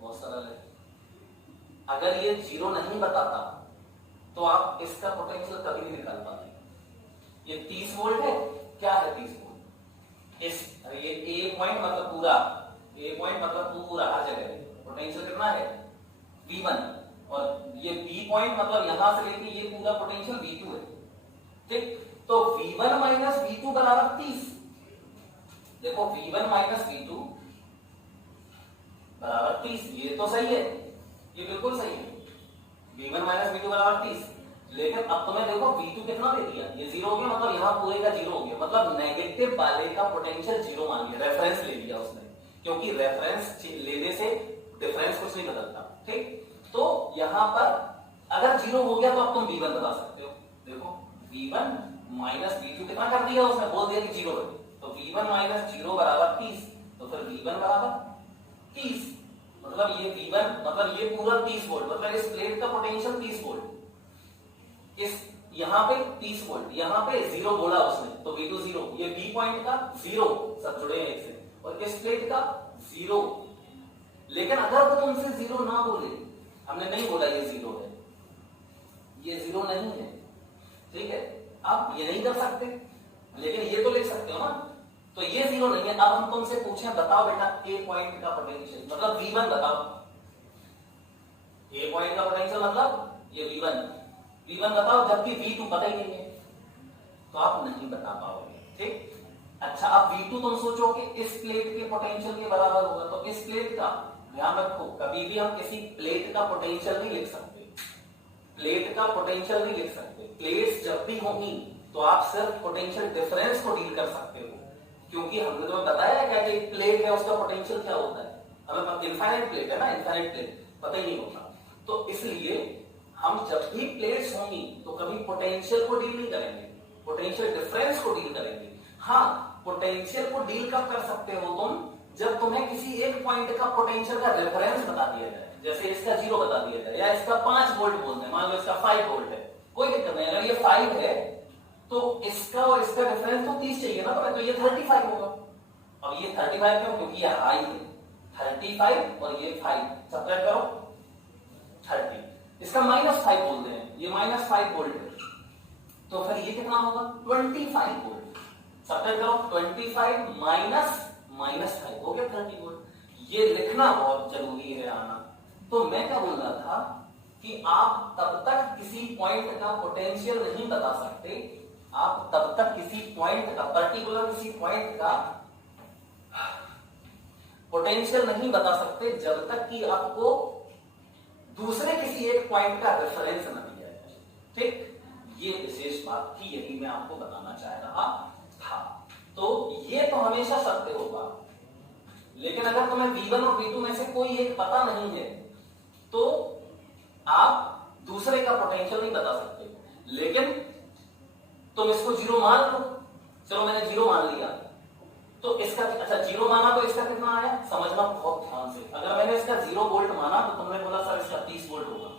बहुत सरल है। अगर ये 0 नहीं बताता तो आप इसका पोटेंशियल कभी नहीं निकाल पाते। ये 30 वोल्ट है, क्या है 30 वोल्ट, इस ये A पॉइंट मतलब पूरा, A पॉइंट मतलब पूरा हर जगह पोटेंशियल कितना है V1, और ये B पॉइंट मतलब यहां से लेके ये पूरा पोटेंशियल V2 है, ठीक। तो V1 माइनस V2 बराबर 30, देखो V1 माइनस V2 बराबर 30, ये तो सही है, ये बिल्कुल सही है, V1 माइनस V2 बराबर 30। लेकिन अब तुम्हें देखो V2 कितना दे दिया, ये 0 हो गया, मतलब यहाँ पूरे का 0 हो गया, मतलब नेगेटिव वाले का पोटेंशियल 0 मान लिया, रेफरेंस ले लिया उसने, क्योंकि रेफरेंस लेने से डिफरेंस कुछ नहीं बदलता, ठीक। तो यहां पर अगर 0 हो गया तो अब तुम V1 बता सकते हो, देखो V1 माइनस V2 कितना कर दिया उसने, बोल दिया कि 0 है, तो V1 माइनस 0 बराबर 30, तो फिर V1 बराबर 30, मतलब ये V1 मतलब ये पूरा 30 वोल्ट, मतलब इस प्लेट का पोटेंशियल 30 वोल्ट, इस यहाँ पे 30 वोल्ट, यहाँ पे 0 बोला उसने, तो V2 0, ये B पॉइंट का 0, सब जुड़े हैं एक से, और इस प्लेट का 0। लेकिन अगर वो तुमसे 0 ना बोले, हमने नहीं बोला ये 0 है, ये 0 नहीं है, ठीक है, आप ये नहीं कर सकते, लेकिन ये तो लिख सकते हो ना, तो ये 0 नहीं है। अब हम तुमसे पूछे बताओ बेटा A पॉइंट का पोटेंशियल, मतलब V1 बताओ, A पॉइंट का पोटेंशियल मतलब ये V1 बताओ, जबकि V2 पता ही नहीं है, तो आप नहीं बता पाओगे, ठीक। अच्छा, अब V2 तुम सोचो कि इस प्लेट के पोटेंशियल के बराबर होगा, तो इस प्लेट का ध्यान रखो, कभी भी हम किसी प्लेट का पोटेंशियल नहीं लिख सकते, प्लेट का पोटेंशियल नहीं लिख सकते। प्लेट्स जब भी होंगी तो आप सिर्फ पोटेंशियल डिफरेंस को डील कर सकते हो, क्योंकि हमने तो बताया क्या कि प्लेट है उसका पोटेंशियल क्या होता है, हमें इनफाइनाइट प्लेट है ना, इनफाइनाइट प्लेट पता ही नहीं होता, तो इसलिए हम जब भी प्लेट्स होंगी तो कभी पोटेंशियल को डील नहीं करेंगे, पोटेंशियल डिफरेंस को डील करेंगे। हाँ, पोटेंशियल को डील कब कर सकते हो तुम, जब तुम्हें किसी एक पॉइंट का पोटेंशियल का रेफरेंस बता दिया जाए, जैसे इसका 0 बता दिया जाए, या इसका 5 वोल्ट बोलते हैं, मान लो इसका 5 वोल्ट है, कोई दिक्कत नहीं, अगर ये 5 है तो इसका और इसका डिफरेंस तो 30 चाहिए ना, तो ये 35 होगा। अब ये 35 क्यों, क्योंकि ये हाई है, 35 और ये 5 सब्ट्रैक्ट करो 30, इसका -5 बोलते हैं, ये -5 वोल्ट है, तो फिर ये कितना होगा 25 वोल्ट, सब्ट्रैक्ट करो 25 माइनस -5 हो गया 30 वोल्ट। ये लिखना बहुत जरूरी है आना। तो मैं क्या बोल रहा था कि आप तब तक किसी पॉइंट का पोटेंशियल नहीं बता सकते, आप तब तक किसी पॉइंट का, पर्टिकुलर किसी पॉइंट का पोटेंशियल नहीं बता सकते जब तक कि आपको दूसरे किसी एक पॉइंट का रेफरेंस न दिया जाए, ठीक। ये विशेष बात थी, यही मैं आपको बताना चाह रहा था। तो ये तो हमेशा सत्य होगा, लेकिन अगर तुम्हें V1 और V2 में से कोई एक पता नहीं है तो आप दूसरे का पोटेंशियल नहीं बता सकते। लेकिन तुम इसको 0 मान लो, चलो मैंने 0 मान लिया, तो इसका अच्छा 0 माना तो इसका कितना आया, समझना बहुत ध्यान से। अगर मैंने इसका 0 वोल्ट माना तो तुमने बोला सर इसका 30 वोल्ट होगा,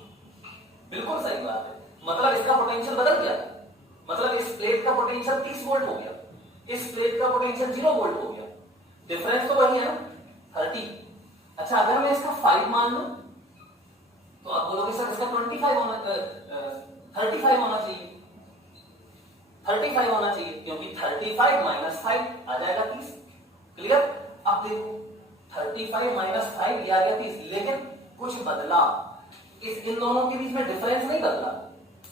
बिल्कुल सही बात है, मतलब इसका पोटेंशियल बदल गया, मतलब इस प्लेट का पोटेंशियल 30 वोल्ट हो गया, इस प्लेट का पोटेंशियल 0 वोल्ट हो गया, डिफरेंस तो वही है ना 30। अच्छा, अगर मैं इसका 5 मान लूं तो आप बोलोगे सर इसका 35 होना 35 होना चाहिए, 35 होना चाहिए, क्योंकि 35 माइनस 5 आ जाएगा 30, क्लियर। अब देखो 35 माइनस 5 ये आ गया 30, लेकिन कुछ बदला, इन दोनों के बीच में डिफरेंस नहीं बदला,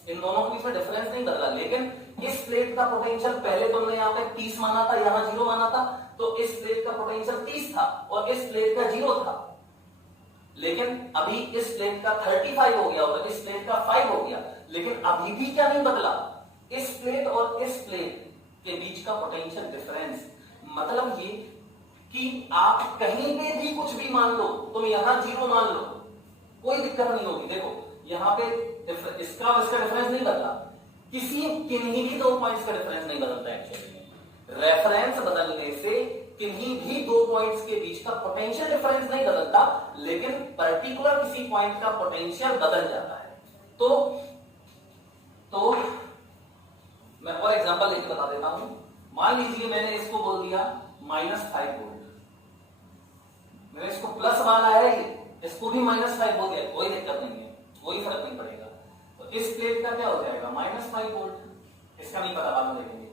इन दोनों के बीच में डिफरेंस नहीं बदला, लेकिन इस प्लेट का पोटेंशियल पहले तुमने यहाँ पे 30 माना था, यहाँ 0 माना था, तो इस प्लेट का पोटेंशियल 30 था और इस प्लेट का 0 था, लेकिन अभी इस प्लेट का 35 हो गया और इस प्लेट का 5 हो गया, लेकिन अभी भी क्या नहीं बदला, इस प्लेट और इस प्लेट के बीच का पोटेंशियल डिफरेंस। मतलब ये कि आप कहीं पे भी कुछ भी मान लो, तुम यहां 0 मान लो, कोई दिक्कत नहीं होगी। देखो यहां पे इसका और इसका डिफरेंस नहीं बदला, किन्हीं भी 2 पॉइंट्स का डिफरेंस नहीं बदलता एक्चुअली में। रेफरेंस बदलने से किन्हीं भी 2 पॉइंट्स के बीच का पोटेंशियल डिफरेंस नहीं बदलता, लेकिन पर्टिकुलर किसी पॉइंट का पोटेंशियल बदल जाता है। तो मैं और एग्जांपल लेके बता देता हूं। मान लीजिए मैंने इसको बोल दिया -5 वोल्ट, मैंने इसको प्लस वाला है, इसको भी -5 बोल दिया, कोई दिक्कत नहीं है, कोई फर्क नहीं पड़ेगा। तो इस प्लेट का क्या हो जाएगा -5 वोल्ट, इसका नहीं पता, बाद में देखेंगे।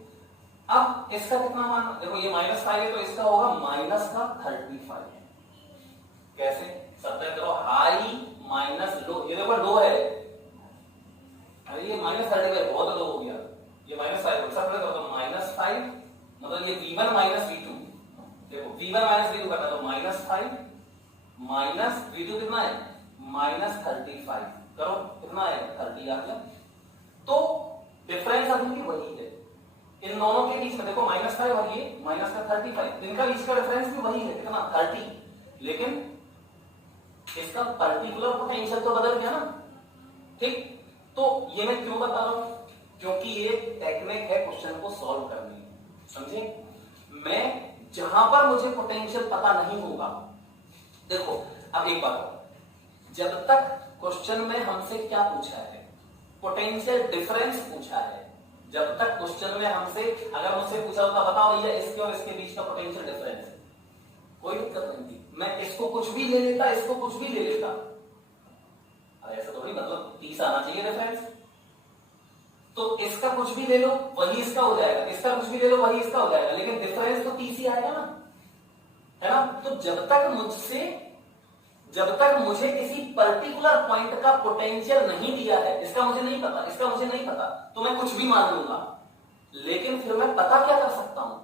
अब इसका कितना मान, देखो ये -5 है तो इसका होगा -35 है। कैसे सब्ट्रैक्ट करो, हाई माइनस लो, ये देखो लो है, अरे ये -35 बहुत लो हो गया, ये -5 सब्ट्रैक्ट करो तो -5, मतलब ये V1 माइनस V2, देखो V1 माइनस V2 करना तो -5 माइनस V2 कितना है -35, करो कितना है 30 आ गया। तो डिफरेंस अभी भी वही है इन दोनों के बीच में, देखो -5 और ये -35, इनका बीच का डिफरेंस भी वही है, कितना 30, लेकिन इसका पर्टिकुलर पोटेंशियल तो बदल गया ना, ठीक। तो ये मैं क्यों बता रहा हूं, क्योंकि ये टेक्निक है क्वेश्चन को सॉल्व करने की, समझे। मैं जहां पर मुझे पोटेंशियल पता नहीं होगा, देखो अब एक बात, जब तक क्वेश्चन में हमसे क्या पूछा है, पोटेंशियल डिफरेंस पूछा है, जब तक क्वेश्चन में हमसे अगर मुझसे पूछा होता बताओ भैया इसके और इसके बीच का पोटेंशियल डिफरेंस, कोई दिक्कत नहीं थी, मैं इसको कुछ भी ले लेता, इसको कुछ भी ले लेता। ऐसा थोड़ी, मतलब 30 आना चाहिए रेफरेंस, तो इसका कुछ भी ले लो वही इसका हो जाएगा, इसका कुछ भी ले लो वही इसका हो जाएगा, लेकिन डिफरेंस तो 30 ही आएगा ना, है ना। तो जब तक मुझे किसी पर्टिकुलर पॉइंट का पोटेंशियल नहीं दिया है, इसका मुझे नहीं पता, इसका मुझे नहीं पता, तो मैं कुछ भी मान लूंगा। लेकिन फिर मैं पता क्या कर सकता हूं,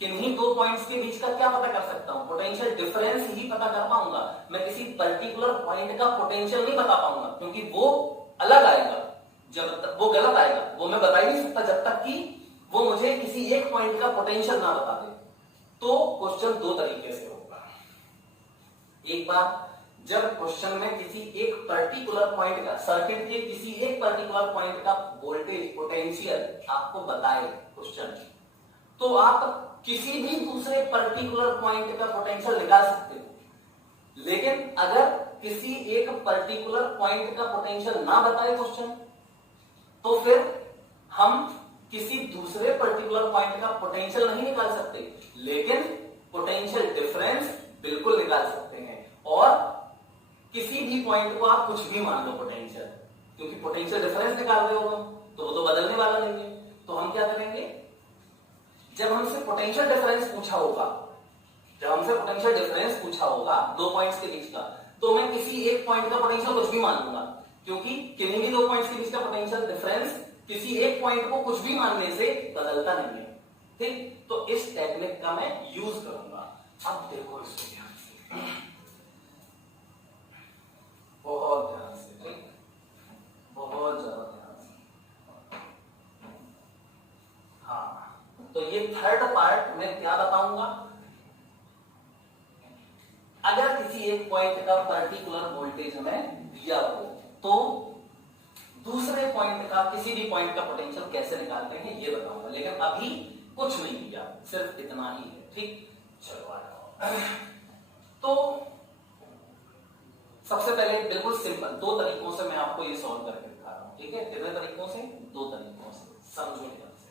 किन्हीं दो पॉइंट्स के बीच का क्या पता कर सकता हूं, पोटेंशियल डिफरेंस ही पता कर पाऊंगा। मैं किसी पर्टिकुलर पॉइंट का पोटेंशियल नहीं बता पाऊंगा, क्योंकि वो अलग आएगा, जब तक वो गलत आएगा, वो मैं बता ही नहीं सकता जब तक कि वो मुझे किसी एक पॉइंट का पोटेंशियल ना बता दे। तो क्वेश्चन दो तरीके से होगा। एक बार जब क्वेश्चन में किसी एक पर्टिकुलर पॉइंट का, सर्किट के किसी एक पर्टिकुलर पॉइंट का वोल्टेज पोटेंशियल आपको बताए क्वेश्चन, तो आप किसी भी दूसरे पर्टिकुलर पॉइंट का पोटेंशियल निकाल सकते हो। लेकिन अगर किसी एक पर्टिकुलर पॉइंट का पोटेंशियल ना बताए क्वेश्चन, तो फिर हम किसी दूसरे पर्टिकुलर पॉइंट का पोटेंशियल नहीं निकाल सकते, लेकिन पोटेंशियल डिफरेंस बिल्कुल निकाल सकते हैं। और किसी भी पॉइंट को आप कुछ भी मान लो पोटेंशियल, क्योंकि पोटेंशियल डिफरेंस निकाल रहे हो तुम, तो वो तो बदलने वाला नहीं है। तो हम क्या करेंगे, जब हमसे पोटेंशियल डिफरेंस पूछा होगा, जब हमसे पोटेंशियल डिफरेंस पूछा होगा दो पॉइंट्स के बीच का, तो मैं किसी एक पॉइंट का पोटेंशियल कुछ भी मान लूंगा, क्योंकि किन्हीं भी दो पॉइंट्स के बीच का पोटेंशियल डिफरेंस किसी एक पॉइंट को कुछ भी मानने से बदलता नहीं है। ठीक, तो इस टेक्निक का मैं यूज करूंगा। अब देखो इसको ध्यान से, बहुत ध्यान से, ठीक, बहुत ज्यादा ध्यान से। हाँ, तो ये थर्ड पार्ट में क्या बताऊंगा, अगर किसी एक पॉइंट का पर्टिकुलर वोल्टेज हमें दिया हो, तो दूसरे पॉइंट का, किसी भी पॉइंट का पोटेंशियल कैसे निकालते हैं ये बताऊंगा। लेकिन अभी कुछ नहीं दिया, सिर्फ इतना ही है। ठीक, चलो आ जाओ। तो सबसे पहले बिल्कुल सिंपल दो तरीकों से मैं आपको ये सॉल्व करके दिखा रहा हूं। ठीक है, कितने तरीकों से, दो तरीकों से, समझो ध्यान से।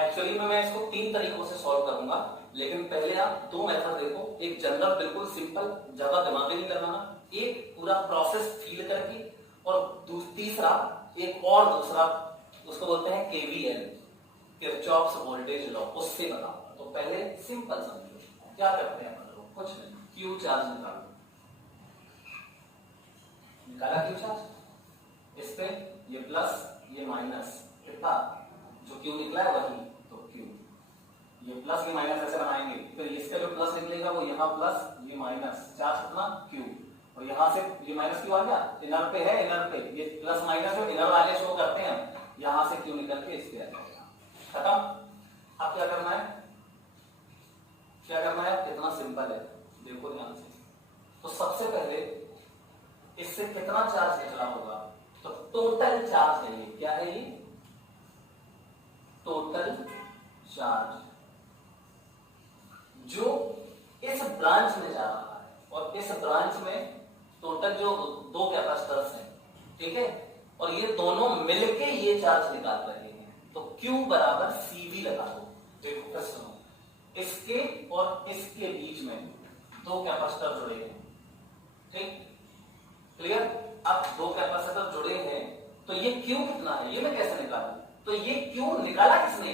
एक्चुअली में मैं इसको तीन तरीकों से सॉल्व करूंगा, लेकिन पहले आप दो मेथड देखो, एक जनरल बिल्कुल सिंपल, ज्यादा दिमाग नहीं लगाना, एक पूरा प्रोसेस फील करके, और तीसरा एक और दूसरा, उसको बोलते हैं केवीएल, किरचॉफ्स वोल्टेज लॉ, उससे बताऊंगा। तो पहले सिंपल समझो, क्या करते हैं अपन लोग, कुछ नहीं, क्यू चार्ज निकालो, निकाला क्यू चार्ज, इस पे ये प्लस ये माइनस, कितना जो क्यू निकला है वही, तो क्यू, ये प्लस ये माइनस ऐसे बनाएंगे, फिर इसका जो प्लस निकलेगा वो यहाँ प्लस ये माइनस, चार्ज कितना क्यू, और यहां से ये माइनस क्यू आ गया, इनर पे है, इनर पे ये प्लस माइनस जो इनर वाले शो करते हैं, यहां से क्यू निकल के इस पे आ जाएगा, खत्म। अब क्या करना है, क्या करना है, कितना सिंपल है, देखो ध्यान से। तो सबसे पहले इससे कितना चार्ज निकला होगा, तो टोटल चार्ज है ये, क्या है ये, टोटल चार्ज जो इस ब्रांच में जा रहा है, और इस ब्रांच में टोटल जो दो कैपेसिटर्स हैं, ठीक है, और ये दोनों मिलके ये चार्ज निकाल रहे हैं, तो Q बराबर CV लगा दो। देखो फिर सुनो, इसके और इसके बीच में दो कैपेसिटर जुड़े हैं, ठीक, क्लियर। अब दो कैपेसिटर जुड़े हैं, तो ये Q कितना है, ये मैं कैसे निकालूं, तो ये Q निकाला किसने,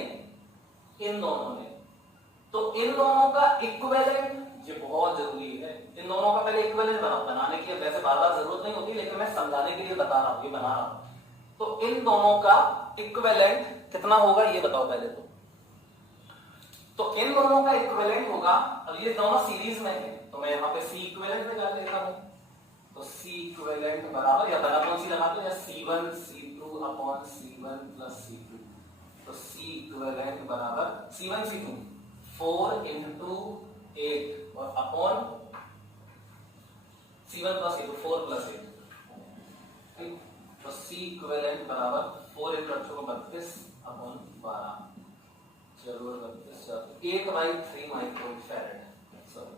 इन दोनों ने, तो इन दोनों का इक्विवेलेंट, ये बहुत जरूरी है, इन दोनों का पहले इक्विवेलेंट बनाने की वैसे बार बार जरूरत नहीं होती, लेकिन मैं समझाने के लिए बता रहा हूं, ये बना रहा हूं। तो इन दोनों का इक्विवेलेंट कितना होगा ये बताओ पहले तो इन दोनों का इक्विवेलेंट होगा, और ये दोनों सीरीज में है, तो मैं यहाँ पे C इक्विवेलेंट निकाल देता हूं, तो C इक्विवेलेंट बराबर, या बराबर कौन सी लगा दो, या C1 C2 upon C1 plus C2, तो C इक्विवेलेंट बराबर C1 C2 4 into 8 और upon C1 plus C2 4 plus 8, ठीक, तो तो C इक्विवेलेंट बराबर 4 × 32 अपॉन 12, चलो 32 1/3 माइक्रोफैरेड, सॉरी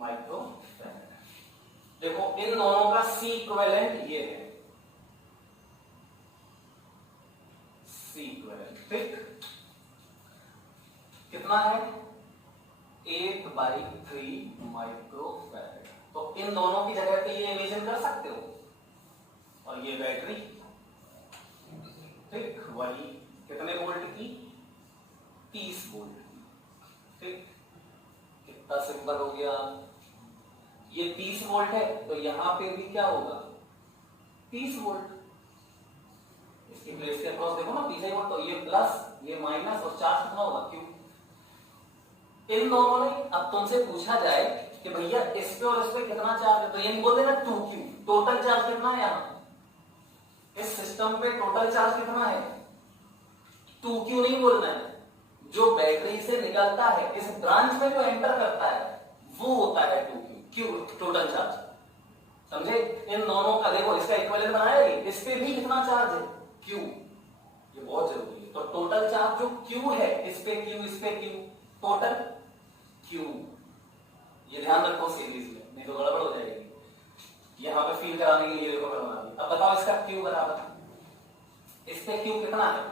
माइक्रोफैरेड। देखो इन दोनों का C इक्विवेलेंट ये है, C इक्विवेलेंट, ठीक कितना है 1/3 माइक्रोफैरेड। तो इन दोनों की जगह पे ये इमेजिन कर सकते हो, और ये बैटरी, ठीक वही कितने वोल्ट की 30 वोल्ट की, ठीक कितना सिंपल हो गया। ये 30 वोल्ट है तो यहां पे भी क्या होगा 30 वोल्ट, इसकी प्लेस के अक्रॉस देखो ना 30 वोल्ट, तो ये प्लस ये माइनस और चार्ज कितना होगा क्यू। इन दोनों ने अब तुमसे पूछा जाए कि भैया इस पे और इस पे कितना चार्ज है, तो ये नहीं बोल देना 2q, टोटल चार्ज कितना है यहाँ इस सिस्टम पे, टोटल चार्ज कितना है 2q नहीं बोलना है, जो बैटरी से निकलता है इस ब्रांच में जो एंटर करता है वो होता है 2q, क्यू टोटल चार्ज, समझे। इन दोनों का देखो इसका इक्विवेलेंट बनाया, इस पे भी कितना चार्ज है q, ये बहुत जरूरी है। तो टोटल चार्ज जो q है, इस पे q इस पे q, टोटल q, ये ध्यान रखो सीरीज में, नहीं तो गड़बड़ हो जाएगी। यहां पे फील कराने के लिए देखो करवा दी। अब बताओ इसका q बराबर, इस पे q कितना है,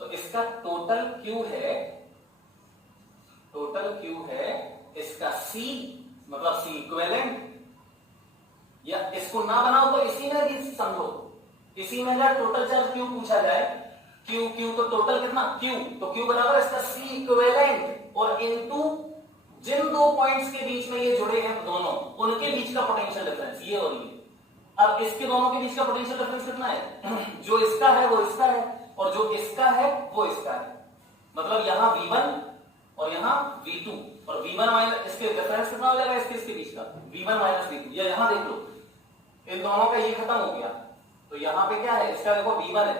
तो इसका टोटल q है, टोटल q है इसका c, मतलब c इक्विवेलेंट, या इसको ना बनाओ तो इसी में भी समझो, इसी में अगर टोटल चार्ज q पूछा जाए, q तो टोटल कितना q, तो q बराबर इसका c इक्विवेलेंट और इनटू जिन दो पॉइंट्स के बीच में ये जुड़े हैं दोनों, उनके बीच का पोटेंशियल डिफरेंस, ये और ये। अब इसके दोनों के बीच का पोटेंशियल डिफरेंस कितना है, जो इसका है वो इसका है, और जो इसका है वो इसका है, मतलब यहां V1 और यहां V2, और V1 माइनस इसके डिफरेंस कितना हो जाएगा इसके बीच का V1 माइनस V2, या यहां देख लो इन दोनों का ये खत्म हो गया, तो यहां पे क्या है इसका देखो V1 है,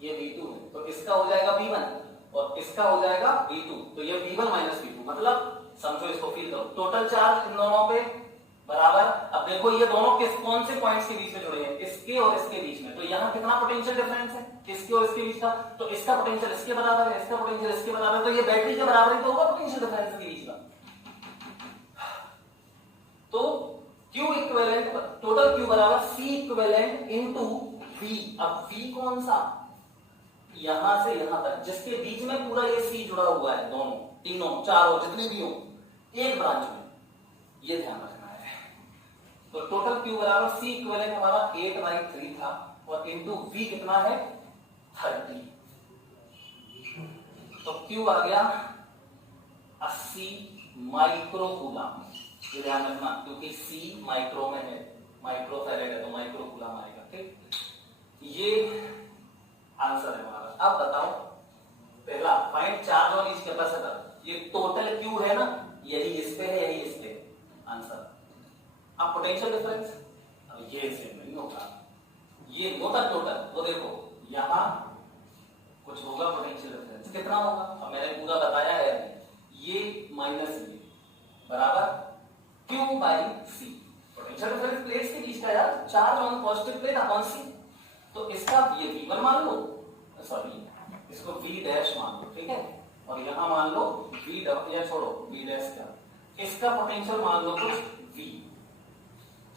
ये V2 है, तो इसका हो जाएगा V1 और इसका हो जाएगा V2, तो ये V1 माइनस V2, मतलब समझो इसको फील करो, टोटल चार्ज इन दोनों पे बराबर। अब देखो ये दोनों किस कौन से पॉइंट्स के बीच में जुड़े हैं, इसके और इसके बीच में, तो यहाँ कितना पोटेंशियल डिफरेंस है इसके और इसके बीच का, तो इसका पोटेंशियल इसके बराबर है, इसका पोटेंशियल इसके बराबर है, तो ये बैटरी के बराबर ही तो होगा पोटेंशियल डिफरेंस के बीच का। तो Q इक्विवेलेंट, टोटल Q बराबर C इक्विवेलेंट इनटू V। अब V कौन सा, यहां से यहां तक जिसके बीच में पूरा ये C जुड़ा हुआ है, दोनों तीनों चारों जितने भी हो एक ब्रांच में, ये ध्यान रखना है। तो टोटल Q बराबर C इक्विवेलेंट हमारा 8/3 था, और इनटू V कितना है 30, तो Q आ गया 80 माइक्रो कूलम, ये ध्यान रखना, क्योंकि C माइक्रो में है, माइक्रोफैरेड है तो माइक्रो कूलम आएगा, ठीक। ये आंसर है हमारा। अब बताओ पहला find charge on each capacitor, ये टोटल Q है ना, यही इस पे है यही इस पे, आंसर। अब पोटेंशियल डिफरेंस, अब ये इससे नहीं होगा, ये होता टोटल, तो देखो यहां कुछ होगा पोटेंशियल डिफरेंस, कितना होगा, अब मैंने पूरा बताया है, ये माइनस ये बराबर Q by C, potential difference plates के बीच का यार, charge on positive plate upon C, तो इसका ये V1 मान लो, सॉरी इसको V डैश मान लो, ठीक है, और यहां मान लो V या छोड़ो V डैश का, इसका पोटेंशियल मान लो कुछ V,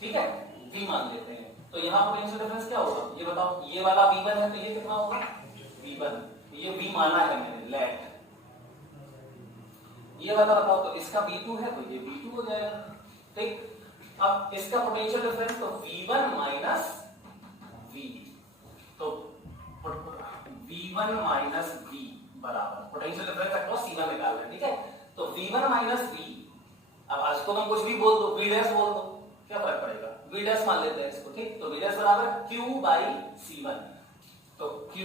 ठीक है V मान लेते हैं, तो यहां पोटेंशियल डिफरेंस क्या होगा ये बताओ, ये वाला V1 है तो ये कितना होगा V1, ये V माना है मैंने लेट, ये वाला बताओ तो इसका V2 है तो ये V2 हो जाएगा, ठीक। अब इसका पोटेंशियल डिफरेंस तो V1 माइनस V, तो V1 माइनस V बराबर पोटेंशियल डिफरेंस अक्रॉस C1 निकालना है, ठीक है, तो V1 माइनस V, अब आज को तुम कुछ भी बोल दो, V डैश बोल दो, क्या फर्क पड़ेगा, V डैश मान लेते हैं इसको, ठीक, तो V डैश बराबर Q बाई C1, तो Q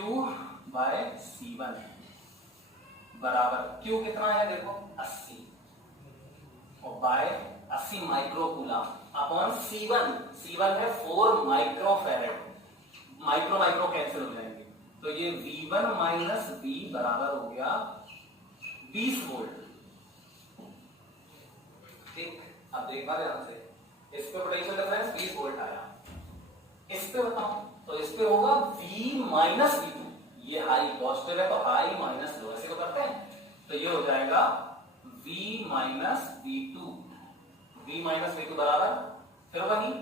बाई C1 बराबर Q कितना है देखो 80, और bye 80 micro coulomb upon C1, C1 है 4 माइक्रोफैरेड, माइक्रो माइक्रो कैंसिल हो जाएंगे, तो ये V1 माइनस V बराबर हो गया 20 वोल्ट, ठीक। अब देखना ध्यान से, इस पे पोटेंशियल डिफरेंस 20 वोल्ट आया, इस पे बताओ, तो इस पे होगा V माइनस V2, ये हाई पॉजिटिव है तो हाई माइनस लो, ऐसे को करते हैं, तो ये हो जाएगा V minus V2, V minus V2 बराबर, फिर वही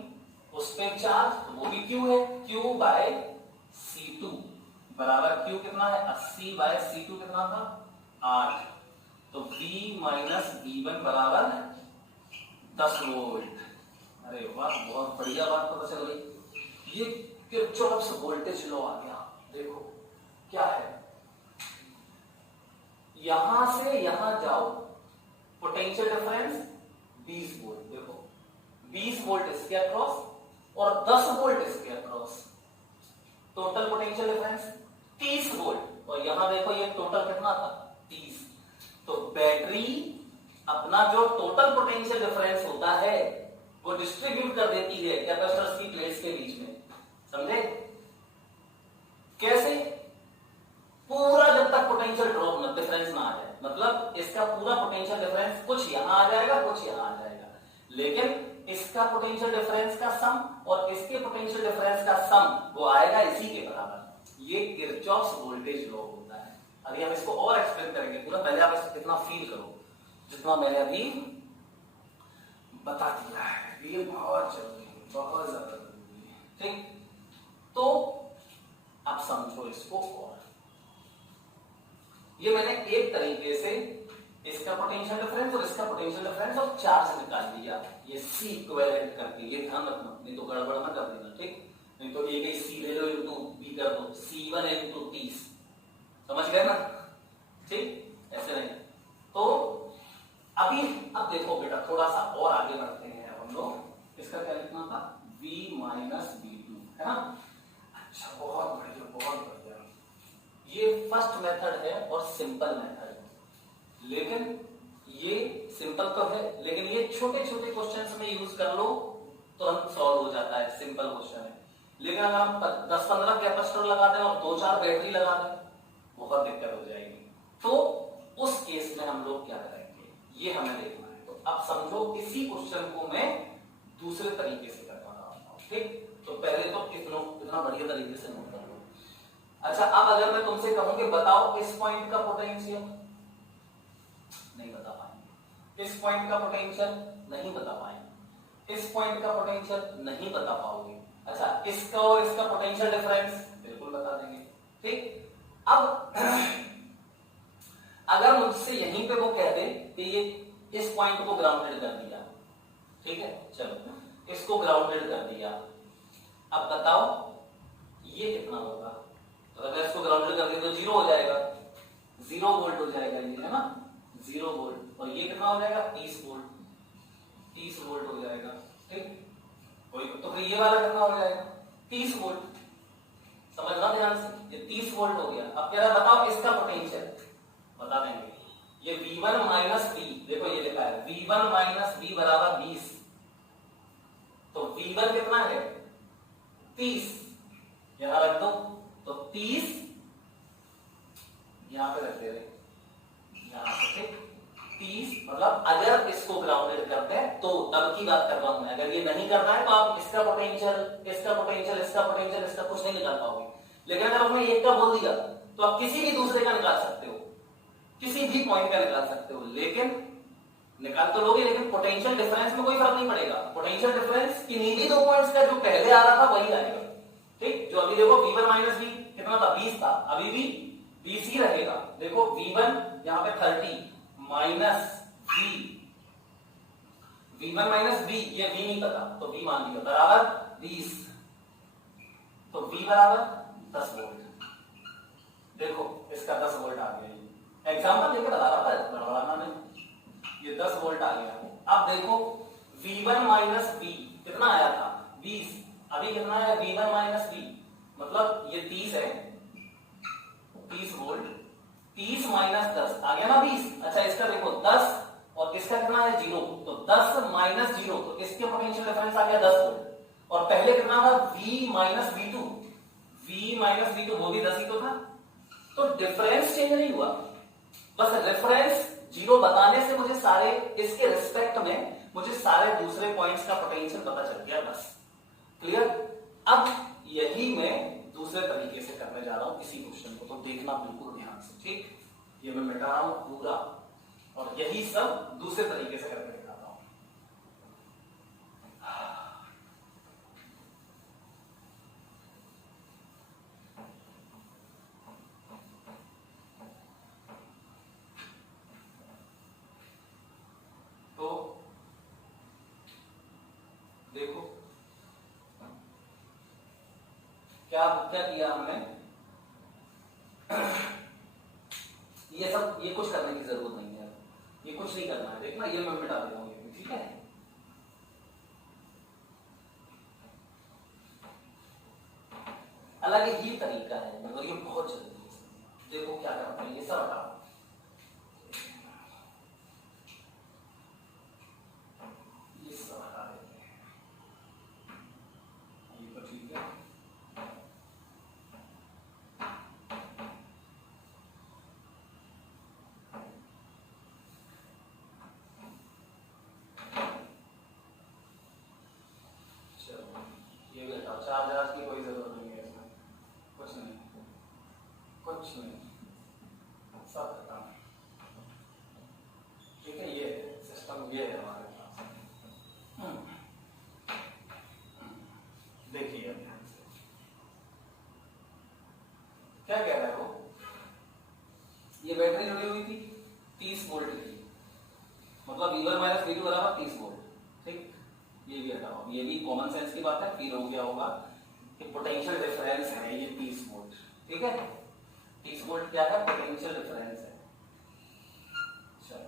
उस पे चार्ज, तो वो भी Q है, Q बाय C2 बराबर, Q कितना है 80 बाय C2 कितना था 8, तो V माइनस V1 बराबर 10 वोल्ट। अरे वाह, बहुत बढ़िया बात पता चल गई। ये किरचॉफ्स वोल्टेज लॉ आ गया। देखो क्या है, यहां से यहां जाओ, पोटेंशियल डिफरेंस 20 वोल्ट, देखो 20 वोल्ट इसके अक्रॉस और 10 वोल्ट इसके across, total potential difference 30 volt, और यहां देखो ये टोटल कितना था 30, तो बैटरी अपना जो टोटल पोटेंशियल डिफरेंस होता है वो डिस्ट्रीब्यूट कर देती है कैपेसिटर्स की प्लेट्स के बीच में, समझे कैसे? पूरा जब तक पोटेंशियल ड्रॉप न डिफरेंस ना आ जाए, मतलब इसका पूरा पोटेंशियल डिफरेंस कुछ यहां आ जाएगा कुछ यहां आ जाएगा, लेकिन इसका पोटेंशियल डिफरेंस का सम और इसके पोटेंशियल डिफरेंस का सम वो आएगा इसी के बराबर। ये किरचॉफ्स वोल्टेज लॉ होता है। अभी हम इसको और एक्सप्लेन करेंगे पूरा, पहले आप इसको कितना फील करो जितना मैंने अभी बता दिया है, ये बहुत जरूरी है, बहुत ज्यादा जरूरी है, ठीक? तो आप समझो इसको, और ये मैंने एक तरीके से इसका पोटेंशियल डिफरेंस और इसका पोटेंशियल डिफरेंस और चार्ज निकाल दिया, ये सी इक्विवेलेंट करके, ये ध्यान रखना, नहीं तो गड़बड़ मत कर देना, ठीक? नहीं तो एक ही सी ले लो इनटू बी कर दो, C1 इनटू 30, समझ गए ना, ठीक? ऐसे नहीं। तो अभी अब देखो बेटा, थोड़ा सा और आगे बढ़ते हैं हम लोग, इसका क्या लिखना था V माइनस V2, है ना? अच्छा, बहुत बढ़िया बहुत बढ़िया। ये फर्स्ट मेथड है और सिंपल मेथड है, लेकिन ये सिंपल तो है, लेकिन ये छोटे छोटे क्वेश्चंस में यूज कर लो तो हम सॉल्व हो जाता है, सिंपल क्वेश्चन है। लेकिन अगर हम 10-15 कैपेसिटर लगा दें और 2-4 बैटरी लगा दें, बहुत दिक्कत हो जाएगी। तो उस केस में हम लोग क्या करेंगे, ये हमें देखना है। तो अब समझो इसी क्वेश्चन को मैं दूसरे तरीके से करवा रहा हूं, ठीक? तो पहले तो इतना बढ़िया तरीके से नोट कर लो। अच्छा, अब अगर मैं तुमसे कहूं कि बताओ इस पॉइंट का पोटेंशियल, नहीं बता पाएंगे। इस पॉइंट का पोटेंशियल नहीं बता पाएंगे। इस पॉइंट का पोटेंशियल नहीं बता पाओगे। अच्छा, इसका और इसका पोटेंशियल डिफरेंस बिल्कुल बता देंगे, ठीक? अब अगर मुझसे यहीं पे वो कह दे कि ये इस पॉइंट को ग्राउंडेड कर दिया, ठीक है, चलो इसको ग्राउंडेड कर दिया, अब बताओ ये कितना होगा? तो अगर इसको ग्राउंडेड कर दिया तो 0 हो जाएगा, 0 वोल्ट हो जाएगा ये, है ना, 0 वोल्ट, और ये कितना हो जाएगा 30 वोल्ट, 30 वोल्ट हो जाएगा, ठीक? तो फिर ये वाला कितना हो जाएगा 30 वोल्ट, समझना ध्यान से, ये 30 वोल्ट हो गया। अब कह रहा बताओ इसका पोटेंशियल, बता देंगे, ये V1 माइनस V, देखो ये लिखा है V1 माइनस V बराबर 20, तो V1 कितना है 30, यहां रख दो, तो 30 यहां पे रख दे रहे, यहां पे 30, मतलब अगर इसको ग्राउंडेड करते हैं तो तब की बात कर रहा हूं मैं, अगर ये नहीं करना है तो आप इसका पोटेंशियल इसका पोटेंशियल इसका पोटेंशियल इसका कुछ नहीं निकाल पाओगे। लेकिन अगर आपने एक का बोल दिया तो आप किसी भी दूसरे का निकाल सकते हो, किसी भी पॉइंट का निकाल सकते हो, लेकिन निकाल तो लोगे लेकिन पोटेंशियल डिफरेंस में कोई फर्क नहीं पड़ेगा। पोटेंशियल डिफरेंस किन्हीं भी दो पॉइंट्स का जो पहले आ रहा था वही आएगा, ठीक? जो अभी देखो V1 माइनस V कितना था 20 था, अभी भी 20 ही रहेगा। देखो V1 यहाँ पे 30 माइनस V1 माइनस V, ये V नहीं पता तो V मान लिया, बराबर 20, तो V बराबर 10 वोल्ट। देखो इसका 10 वोल्ट आ गया, एग्जाम्पल लेके बता रहा था, बढ़ाना नहीं, ये 10 वोल्ट आ गया। अब देखो V1 माइनस V कितना आया था 20, अभी कितना है V1 माइनस V, मतलब ये 30 है, 30 वोल्ट, 30 माइनस 10 आ गया ना 20। अच्छा, इसका देखो 10 और इसका कितना है 0, तो 10 माइनस 0, तो इसके पोटेंशियल डिफरेंस आ गया 10 वोल्ट, और पहले कितना था V minus V2, V minus V2 वो भी 10 ही तो था, तो डिफरेंस चेंज नहीं हुआ, बस रेफरेंस 0 बताने से मुझे सारे इसके रिस्पेक्ट में मुझे सारे दूसरे पॉइंट्स का पोटेंशियल पता चल गया, बस क्लियर। अब यही मैं दूसरे तरीके से करने जा रहा हूं इसी क्वेश्चन को, तो देखना बिल्कुल ध्यान से, ठीक। ये मैं मिटा रहा हूं पूरा और यही सब दूसरे तरीके से करके दिखाता हूं। तो देखो क्या क्या किया हमने, ये कुछ करने की जरूरत नहीं है, ये कुछ नहीं करना है, देखना ये मैं मिटा देता हूं, ये ठीक है। हालांकि ये तरीका है मगर ये बहुत जरूरी है। देखो क्या करना है, ये सब हटाओ, ये सब हटा देते हैं, ये तो ठीक है। ये भी हटाओ, 4,000 की कोई जरूरत नहीं है इसमें, कुछ नहीं, कुछ नहीं, सब खत्म, ठीक है। ये सिस्टम ये है हमारे पास। देखिए ध्यान से क्या कह रहा है वो, ये बैटरी जुड़ी हुई थी 30 वोल्ट की, मतलब V1 माइनस V2 बराबर 30 वोल्ट, ठीक। ये भी हटाओ, ये भी कॉमन सेंस की बात है, फिर हो गया होगा कि पोटेंशियल डिफरेंस है ये 30 वोल्ट, ठीक है। 30 वोल्ट क्या है, पोटेंशियल डिफरेंस है। चलो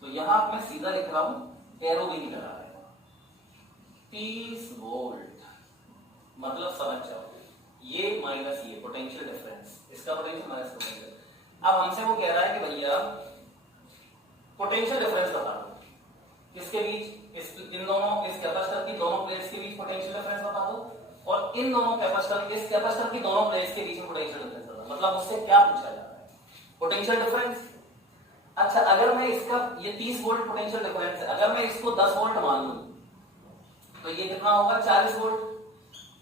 तो यहां मैं सीधा लिख रहा हूं, एरो भी नहीं लगा रहा है, 30 वोल्ट मतलब समझ जाओ, ये माइनस ये पोटेंशियल डिफरेंस, इसका पोटेंशियल माइनस पोटेंशियल। अब हमसे वो कह रहा है कि भैया पोटेंशियल डिफरेंस बता दो किसके बीच, इन दोनों, इस कैपेसिटर की दोनों प्लेट्स के बीच पोटेंशियल डिफरेंस बता दो, और इन दोनों कैपेसिटर, इस कैपेसिटर की दोनों प्लेट्स के बीच में पोटेंशियल डिफरेंस बता दो। मतलब मुझसे क्या पूछा जा रहा है, पोटेंशियल डिफरेंस। अच्छा अगर मैं इसका, ये 30 वोल्ट पोटेंशियल डिफरेंस है, अगर मैं इसको 10 वोल्ट मान लूं तो ये कितना होगा, 40 वोल्ट।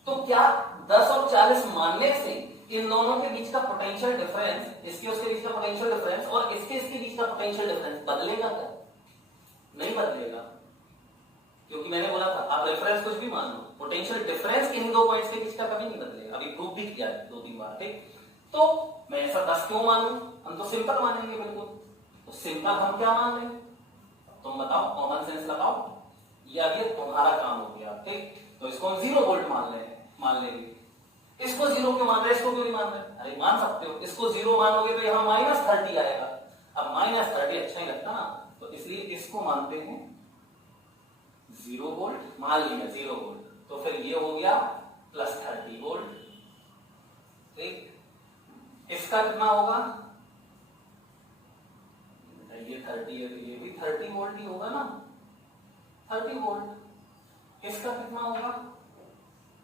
तो क्या 10 और 40 मानने से इन दोनों के बीच का पोटेंशियल डिफरेंस, इसके उसके बीच का पोटेंशियल डिफरेंस और इसके बीच का पोटेंशियल डिफरेंस बदलेगा क्या? नहीं बदलेगा, क्योंकि मैंने बोला था आप रेफरेंस कुछ भी मान लो, पोटेंशियल डिफरेंस इन दो पॉइंट्स के बीच का कभी नहीं बदलेगा। अभी प्रूफ भी किया है 2-3 बार, ठीक। तो मैं ऐसा 10 क्यों मानूं, हम तो सिंपल मानेंगे बिल्कुल। तो सिंपल हम क्या मान लें, तुम बताओ, कॉमन सेंस लगाओ, ये अभी तुम्हारा काम हो गया, ठीक। तो इसको हम 0 वोल्ट मान लेंगे। इसको 0 क्यों मान रहे, इसको क्यों नहीं मान रहे? अरे मान सकते हो, इसको 0 मानोगे तो यहाँ -30 आएगा। अब -30 अच्छा ही लगता ना, तो इसलिए इसको मानते हैं 0 वोल्ट, मान लिया 0 वोल्ट। तो फिर ये हो गया +30 वोल्ट, ठीक। इसका कितना होगा, ये 30 है तो ये भी 30 वोल्ट ही होगा ना, 30 वोल्ट। इसका कितना होगा,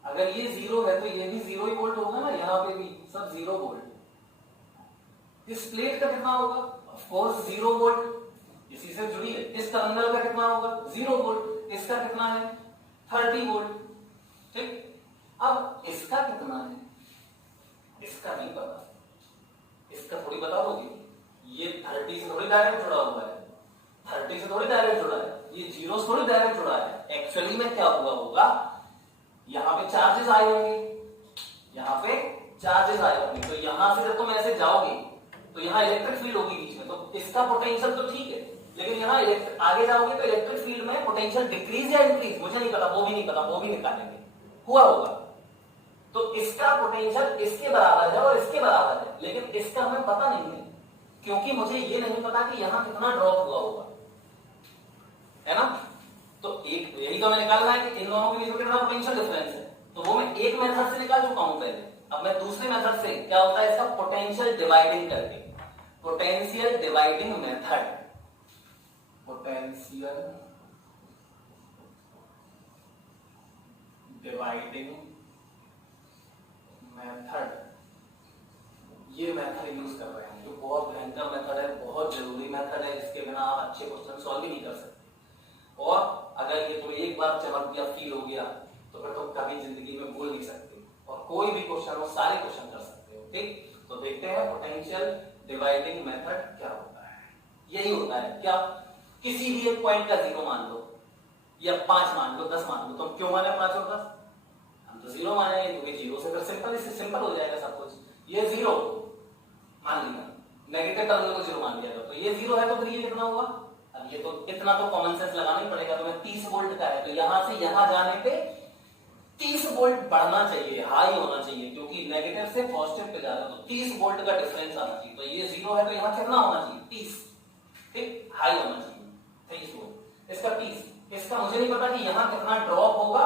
अगर ये 0 है तो ये भी 0 ही वोल्ट होगा ना, यहाँ पे भी सब 0 वोल्ट। इस प्लेट का कितना होगा, ऑफ कोर्स 0 वोल्ट, इसी से जुड़ी है। इस टर्मिनल का कितना होगा, 0 वोल्ट। इसका कितना है, 30 वोल्ट, ठीक। अब इसका कितना है, इसका नहीं पता, इसका थोड़ी बता दोगे, ये 30 से थोड़ी डायरेक्ट जुड़ा हुआ है, 30 से थोड़ी डायरेक्ट जुड़ा है, ये 0 से थोड़ी डायरेक्ट जुड़ा है। एक्चुअली में क्या हुआ होगा, यहां पे चार्जेस आए होंगे, यहां पे चार्जेस आए होंगे, तो यहां से जब तुम ऐसे जाओगे तो यहां इलेक्ट्रिक फील्ड होगी बीच में, तो इसका पोटेंशियल तो ठीक है, लेकिन यहां आगे जाओगे तो इलेक्ट्रिक फील्ड में पोटेंशियल डिक्रीज या इंक्रीज, मुझे नहीं पता, वो भी नहीं पता, वो भी निकालेंगे, हुआ होगा। तो इसका पोटेंशियल इसके बराबर है और इसके बराबर है, लेकिन इसका हमें पता नहीं है, क्योंकि मुझे ये नहीं पता कि यहां कितना ड्रॉप हुआ होगा, है ना। तो एक यही तो हमें निकालना है कि इन दोनों के बीच में कितना पोटेंशियल डिफरेंस है, तो वो मैं एक मेथड से निकाल चुका हूं पहले। अब मैं दूसरे मेथड से, क्या होता है इसका, पोटेंशियल डिवाइडिंग करके, potential dividing method, potential dividing method, ये मेथड यूज कर रहे हैं, जो बहुत भयंकर मेथड है, बहुत जरूरी मेथड है, इसके बिना आप अच्छे क्वेश्चन सॉल्व ही नहीं कर सकते। और अगर ये तो एक बार चमक गया, फील हो गया तो फिर तुम कभी जिंदगी में भूल नहीं सकते, और कोई भी क्वेश्चन हो सारे क्वेश्चन कर सकते हो। ठीक, तो देखते हैं पोटेंशियल डिवाइडिंग मेथड क्या होता है। यही होता है क्या, किसी भी एक पॉइंट का 0 मान लो या 5 मान लो, 10 मान लो, तुम क्यों माने 5 और 10? हम तो 0 मानेंगे क्योंकि 0 से फिर सिंपल, इससे सिंपल हो जाएगा सब कुछ। ये 0 मान लिया, नेगेटिव टर्मिनल को 0 मान लिया, तो ये 0 है तो फिर ये कितना होगा? अब ये तो इतना तो कॉमन सेंस लगाना ही पड़ेगा। तो मैं 30 वोल्ट का है, तो यहां से यहां जाने पे 30 वोल्ट बढ़ना चाहिए, हाई होना चाहिए, क्योंकि नेगेटिव से पॉजिटिव पे जा रहा है, तो 30 वोल्ट का डिफरेंस आना चाहिए। तो ये 0 है तो यहां कितना होना चाहिए? 30। ठीक, हाई होना चाहिए 30 वोल्ट। इसका 30, इसका मुझे नहीं पता कि यहां कितना ड्रॉप होगा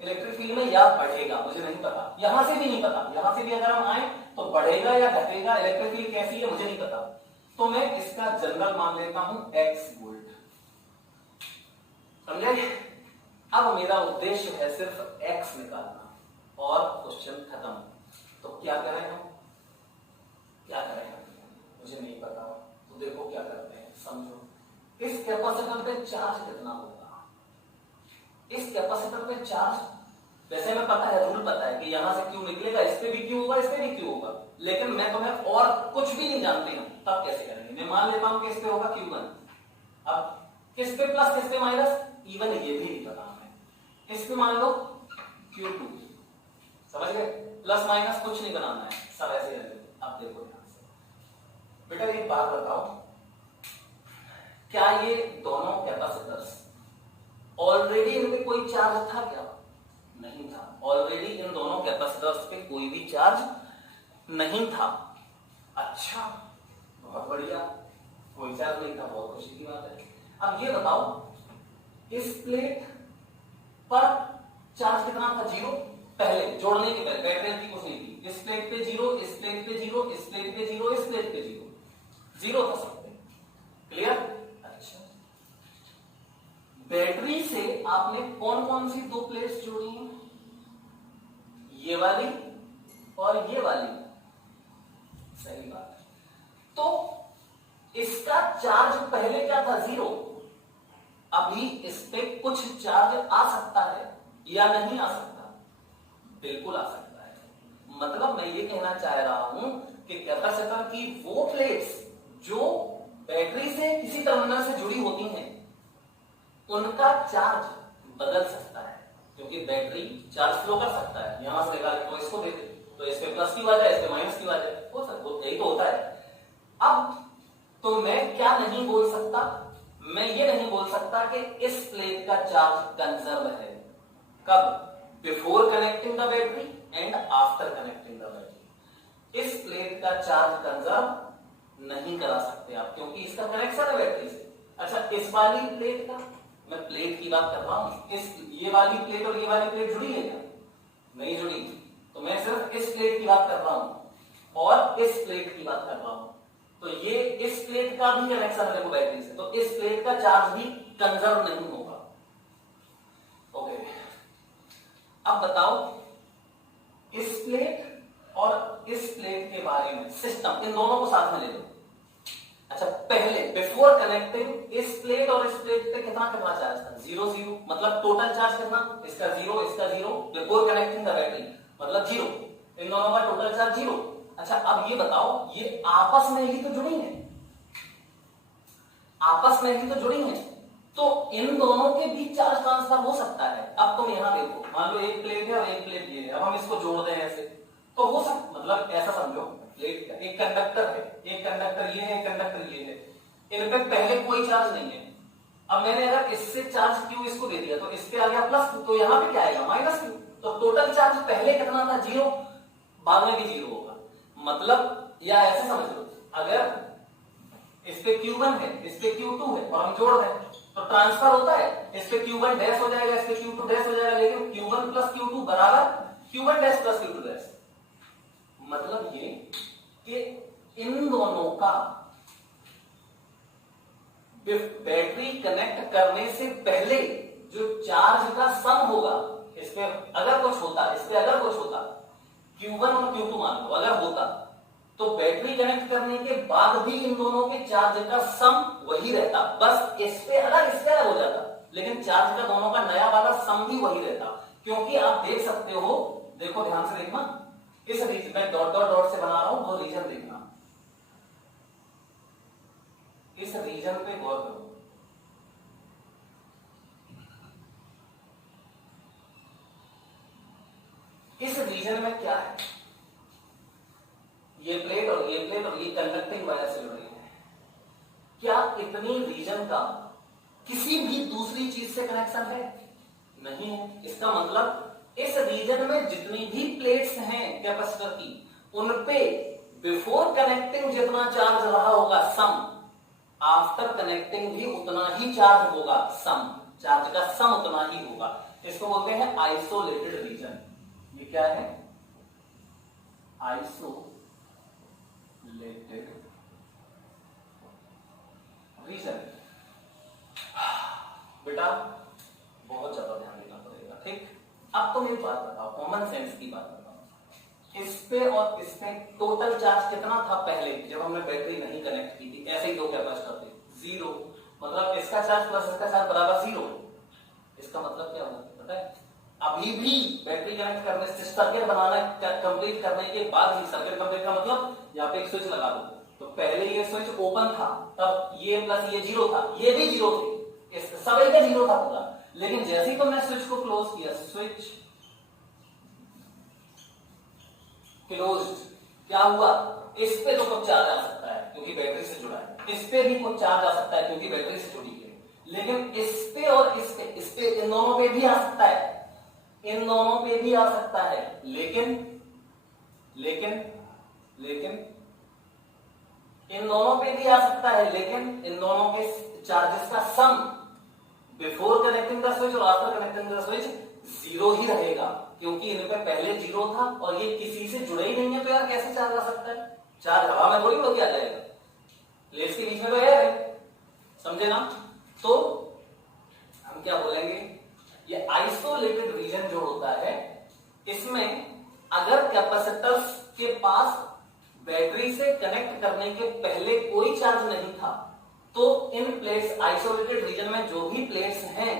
इलेक्ट्रिक फील्ड में या बढ़ेगा, मुझे नहीं पता, यहां से भी नहीं पता। यहां से भी अगर हम आए तो बढ़ेगा या घटेगा, इलेक्ट्रिक फील्ड कैसी है मुझे नहीं पता, तो मैं इसका जनरल मान लेता हूं x वोल्ट। समझे? अब मेरा उद्देश्य है सिर्फ x निकालना और क्वेश्चन खत्म। तो क्या करें हम, क्या करें हम, मुझे नहीं पता, तो देखो क्या करते हैं, समझो। इस कैपेसिटर पे चार्ज कितना होगा? इस कैपेसिटर पे चार्ज, वैसे में पता है, रूल पता है कि यहां से क्यू निकलेगा, इस पे भी क्यू होगा, इस पे भी क्यू होगा, लेकिन मैं तुम्हें और कुछ भी नहीं जानती हूं, तब कैसे करेंगे? मैं मान लेता हूं कि इस पे होगा Q1, अब किस पे प्लस किस पे माइनस, इवन ये भी नहीं पता हमें। इस पे मान लो Q2, समझ गए? प्लस माइनस कुछ नहीं बनाना है, सब ऐसे रहने। अब देखो ध्यान से बेटा, एक बात बताओ, क्या ये दोनों कैपेसिटर्स ऑलरेडी इनमें कोई चार्ज था क्या? नहीं था। ऑलरेडी इन दोनों कैपेसिटर्स पे कोई भी चार्ज नहीं था। अच्छा, बहुत बढ़िया, कोई चार्ज नहीं था, बहुत खुशी की बात है। अब ये बताओ, इस प्लेट पर चार्ज कितना था? 0। पहले जोड़ने के पहले बैटरी की कुछ नहीं थी। इस प्लेट पे 0, इस प्लेट पे 0, इस प्लेट पे 0, इस प्लेट पे 0 था सब पे। क्लियर? अच्छा, बैटरी से आपने कौन कौन सी 2 प्लेट्स जोड़ी हैं? ये वाली और ये वाली, सही बात है। तो इसका चार्ज पहले क्या था? 0। अभी इस पे कुछ चार्ज आ सकता है या नहीं आ सकता? बिल्कुल आ सकता है। मतलब मैं ये कहना चाह रहा हूं कि कैपेसिटर की वो प्लेट्स जो बैटरी से किसी टर्मिनल से जुड़ी होती हैं, उनका चार्ज बदल सकता है, क्योंकि बैटरी चार्ज फ्लो कर सकता है। यहां से निकाले तो इसको दे दे, तो इस पे प्लस की आ जाए, इस पे माइनस की आ जाए, हो सकता है, यही तो होता है। अब तो मैं क्या नहीं बोल सकता? मैं ये नहीं बोल सकता कि इस प्लेट का चार्ज कंजर्व है। कब? Before connecting the battery and after connecting the battery. इस प्लेट का चार्ज कंजर्व नहीं करा सकते आप, क्योंकि इसका कनेक्शन है बैटरी से। अच्छा, इस वाली प्लेट का, मैं प्लेट की बात कर रहा हूं, ये वाली प्लेट और ये वाली प्लेट जुड़ी है क्या? नहीं जुड़ी, तो मैं सिर्फ इस प्लेट की बात कर रहा हूं और इस प्लेट की बात कर रहा हूं। तो ये इस प्लेट का भी कनेक्शन है बैटरी से, तो इस प्लेट का चार्ज भी कंजर्व नहीं होगा। ओके, अब बताओ, इस प्लेट और इस प्लेट के बारे में सिस्टम, इन दोनों को साथ में ले लो। अच्छा, पहले बिफोर कनेक्टिंग इस प्लेट और इस प्लेट पे कितना कितना चार्ज था? 0 0, मतलब टोटल चार्ज कितना? इसका 0, इसका 0, बिफोर कनेक्टिंग द बैटरी मतलब 0, इन दोनों का टोटल चार्ज 0। अच्छा, अब ये बताओ, ये आपस में ही तो जुड़ी है, आपस में ही तो जुड़ी है, तो इन दोनों के बीच चार्ज ट्रांसफर हो सकता है। अब तुम यहां देखो, मान लो एक प्लेट है और एक प्लेट ये है, अब हम इसको जोड़ दें ऐसे, तो हो सकता, मतलब ऐसा समझो, प्लेट का एक कंडक्टर है, एक कंडक्टर ये है, एक कंडक्टर ये है, इन पे पहले कोई चार्ज नहीं है। अब मैंने अगर इससे चार्ज Q इसको दे दिया, तो इस पे आ गया प्लस, तो यहां पे क्या आएगा? Minus Q। तो टोटल चार्ज पहले कितना था? 0, बाद में भी 0 होगा। मतलब या ऐसे समझ लो, अगर इस पे Q1 है, इस पे Q2 है और हम जोड़ रहे हैं, तो ट्रांसफर होता है, इस पे Q1 डैश हो जाएगा, इस पे Q2 डैश हो जाएगा, लेकिन Q1 प्लस Q2 बराबर Q1 dash plus Q2 dash. मतलब ये कि इन दोनों का बैटरी कनेक्ट करने से पहले जो चार्ज का सम होगा, इस पे अगर कुछ होता, इस पे अगर कुछ होता, Q1 और Q2 मान लो अगर होता, तो बैटरी कनेक्ट करने के बाद भी इन दोनों के चार्ज का सम वही रहता। बस इस पे अलग, इस पे अलग हो जाता, लेकिन चार्ज का दोनों का नया वाला सम भी वही रहता। क्योंकि आप देख सकते हो, देखो ध्यान से देखना, इस रीजन में डॉट डॉट डॉट से बना रहा हूं, वो रीजन देखना, इस रीजन पे गौर करो, इस रीजन में क्या है, ये प्लेट और ये प्लेट और ये कंडक्टिंग वायर से जुड़ रही है। क्या इतनी रीजन का किसी भी दूसरी चीज से कनेक्शन है? नहीं है। इसका मतलब इस रीजन में जितनी भी प्लेट्स हैं कैपेसिटर की, उनपे बिफोर कनेक्टिंग जितना चार्ज रहा होगा सम, आफ्टर कनेक्टिंग भी उतना ही चार्ज होगा, सम, चार्ज का सम उतना ही होगा। इसको बोलते हैं आइसोलेटेड रीजन। ये क्या है? Isolated region. बेटा बहुत ज्यादा ध्यान देना पड़ेगा, ठीक। अब तुम एक बात बताओ, कॉमन सेंस की बात बताओ, इस पे और इस पे टोटल चार्ज कितना था पहले जब हमने बैटरी नहीं कनेक्ट की थी? ऐसे ही दो कैपेसिटर थे, 0। मतलब इसका चार्ज प्लस इसका चार्ज बराबर 0। इसका मतलब क्या हुआ पता है? अभी भी बैटरी कनेक्ट करने से, सर्किट बनाना कंप्लीट करने के बाद ही, सर्किट कंप्लीट का मतलब यहाँ पे एक स्विच लगा दो, तो पहले ये स्विच ओपन था, तब ये प्लस ये 0 था, ये भी 0 थे, सभी का 0 था पूरा। लेकिन जैसे ही तुमने स्विच को क्लोज किया, स्विच क्लोज्ड, क्या हुआ? इस पे तो कुछ चार्ज आ सकता है क्योंकि बैटरी से जुड़ा है, इस पे भी कुछ चार्ज आ सकता है क्योंकि बैटरी से जुड़ी है, लेकिन इस पे और इस पे, इन दोनों पे भी आ सकता है, इन दोनों पे भी आ सकता है, लेकिन इन दोनों पे भी आ सकता है, लेकिन इन दोनों के चार्जेस का सम बिफोर कनेक्टिंग द स्विच और आफ्टर कनेक्टिंग द स्विच 0 ही रहेगा, क्योंकि इन पे पहले 0 था और ये किसी से जुड़े ही नहीं है, तो यार कैसे चार्ज आ सकता है? चार्ज हवा में थोड़ी उड़ के आ जाएगा, प्लेट्स के बीच में तो एयर है, समझे ना? तो हम क्या बोलेंगे, ये आइसोलेटेड रीजन जो होता है, इसमें अगर कैपेसिटर्स के पास बैटरी से कनेक्ट करने के पहले कोई चार्ज नहीं था, तो इन प्लेट्स, आइसोलेटेड रीजन में जो भी प्लेट्स हैं,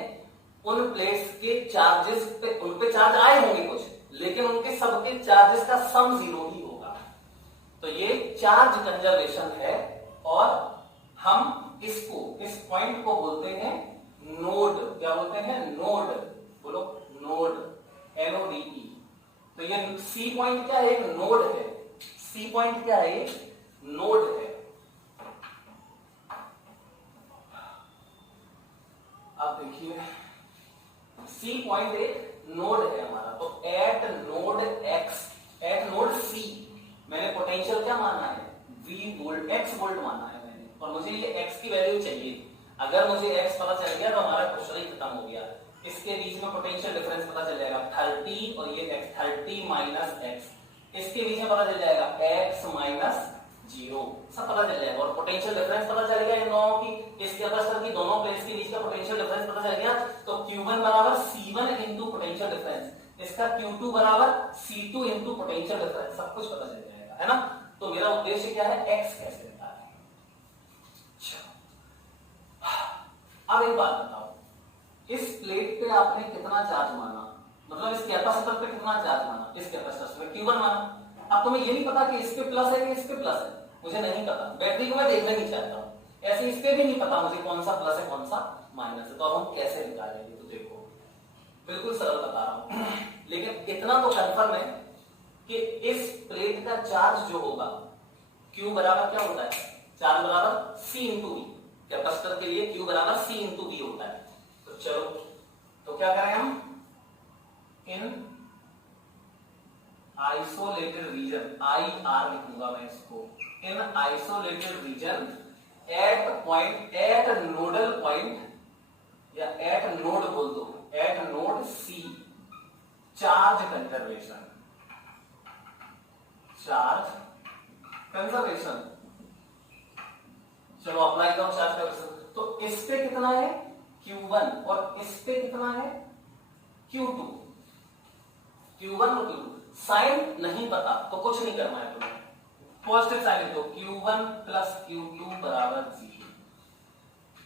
उन प्लेट्स के चार्जेस पे, उन पे चार्ज आए होंगे कुछ, लेकिन उनके सबके चार्जेस का सम 0 ही होगा। तो ये चार्ज कंजर्वेशन है, और हम इसको, इस पॉइंट को बोलते हैं नोड। क्या बोलते हैं? नोड। बोलो नोड, NODE। तो ये सी पॉइंट क्या है? एक नोड है। सी पॉइंट क्या है? नोड है। अब देखिए, सी पॉइंट एक नोड है हमारा, तो at node X, at node C मैंने पोटेंशियल क्या माना है? V वोल्ट, x वोल्ट माना है मैंने, और मुझे ये x की वैल्यू चाहिए। अगर मुझे x पता चल गया तो हमारा क्वेश्चन ही खत्म हो गया। इसके बीच में पोटेंशियल डिफरेंस पता चल जाएगा 30, और ये x 30 माइनस x, इसके बीच में पता चल जाएगा x माइनस 0, सब पता चल जाएगा। और पोटेंशियल डिफरेंस पता चल गया इन दोनों की, इस कैपेसिटर की दोनों प्लेट्स के बीच का पोटेंशियल डिफरेंस पता चल गया, तो Q1 बराबर C1 इनटू पोटेंशियल डिफरेंस, इसका Q2 बराबर C2 इनटू पोटेंशियल डिफरेंस, सब कुछ पता चल जाएगा, है ना? तो मेरा उद्देश्य क्या है? x कैसे निकालें। अब एक बात बताओ, इस प्लेट पे आपने कितना चार्ज माना, मतलब इस कैपेसिटर पे कितना चार्ज माना? इस कैपेसिटर पे Q1 माना। अब तुम्हें ये नहीं पता कि इस पे प्लस है कि इस पे प्लस है, मुझे नहीं पता, बैटरी को मैं देखना नहीं चाहता हूं, ऐसे इस पे भी नहीं पता मुझे कौन सा प्लस है कौन सा माइनस है, तो अब हम कैसे निकालेंगे? तो देखो, बिल्कुल सरल बता रहा हूं, लेकिन इतना तो कंफर्म है कि इस प्लेट का चार्ज जो होगा, Q बराबर क्या होता है? चार्ज बराबर C इंटू V, कैपेसिटर के लिए Q बराबर C इंटू V होता है। तो चलो, तो क्या करें हम? इन आइसोलेटेड रीजन, IR लिखूंगा मैं इसको, in isolated region at point, at nodal point या एट नोड बोल दो, at node C, charge conservation, charge conservation. चलो अप्लाई करो चार्ज कंजर्वेशन। तो इस पे कितना है? Q1, और इस पे कितना है? Q2। Q1 और Q2 साइन नहीं पता तो कुछ नहीं करना है तुम्हें, पॉजिटिव साइन लिखो, Q1 प्लस Q2 बराबर 0।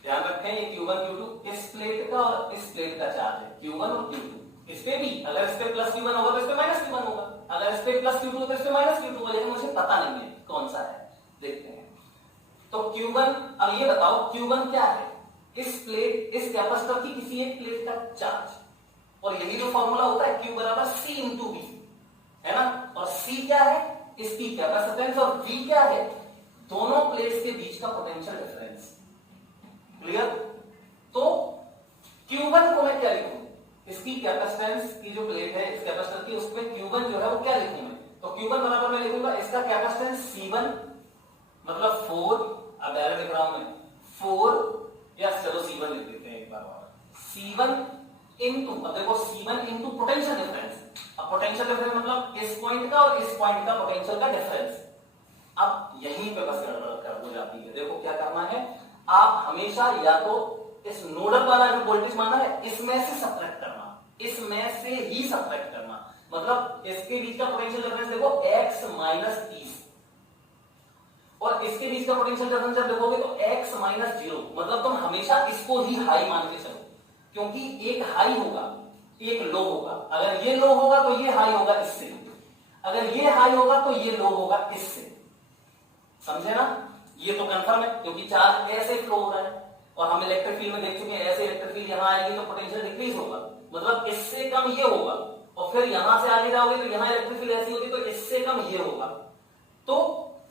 ध्यान रखें, ये Q1 Q2 इस प्लेट का और इस प्लेट का चार्ज है, Q1 और Q2। इस पे भी, अगर इस पे प्लस Q1 होगा तो इस पे माइनस Q1 होगा, अगर इस पे प्लस Q2 होगा तो इस पे माइनस Q2 होगा, लेकिन मुझे पता नहीं है कौन सा है, देखते हैं। तो Q1, अब ये बताओ Q1 क्या है? इस कैपेसिटर की किसी एक प्लेट का चार्ज, और यही जो फॉर्मूला होता है Q बराबर C इंटू V, है ना? और C क्या है? इसकी कैपेसिटेंस, और V क्या है? दोनों प्लेट्स के बीच का पोटेंशियल डिफरेंस। क्लियर? तो Q1 को मैं क्या लिखूं? इसकी कैपेसिटेंस की जो प्लेट है इस कैपेसिटर की, उसमें Q1 जो है वो क्या लिखूं मैं? तो Q1 बराबर मैं लिखूंगा इसका कैपेसिटेंस C1 मतलब 4, अब डायरेक्ट लिख रहा हूं मैं 4, या चलो C1 लिख देते हैं एक बार और, C1 इंटू, अब देखो C1 इंटू पोटेंशियल डिफरेंस, अब पोटेंशियल डिफरेंस मतलब इस पॉइंट का और इस पॉइंट का पोटेंशियल का डिफरेंस। अब यहीं पे बस गड़बड़ हो जाती है। देखो क्या करना है, आप हमेशा या तो इस नोडल वाला जो वोल्टेज माना है इसमें से सब्ट्रैक्ट करना, इसमें से ही सब्ट्रैक्ट करना, मतलब इसके बीच का पोटेंशियल डिफरेंस देखो x माइनस 30, और इसके बीच का पोटेंशियल डिफरेंस जब देखोगे तो x माइनस 0, मतलब तुम हमेशा इसको ही हाई मान के चलो, क्योंकि एक हाई होगा एक लो होगा, अगर ये लो होगा तो ये हाई होगा इससे, अगर ये हाई होगा तो ये लो होगा इससे, समझे ना? ये तो कंफर्म है क्योंकि चार्ज ऐसे फ्लो हो रहा है, और हम इलेक्ट्रिक फील्ड में देख चुके हैं ऐसे इलेक्ट्रिक फील्ड यहां आएगी तो पोटेंशियल डिक्रीज होगा, मतलब इससे कम ये होगा, और फिर यहां से आगे जाओगे तो यहां इलेक्ट्रिक फील्ड ऐसी होगी तो इससे कम ये होगा। तो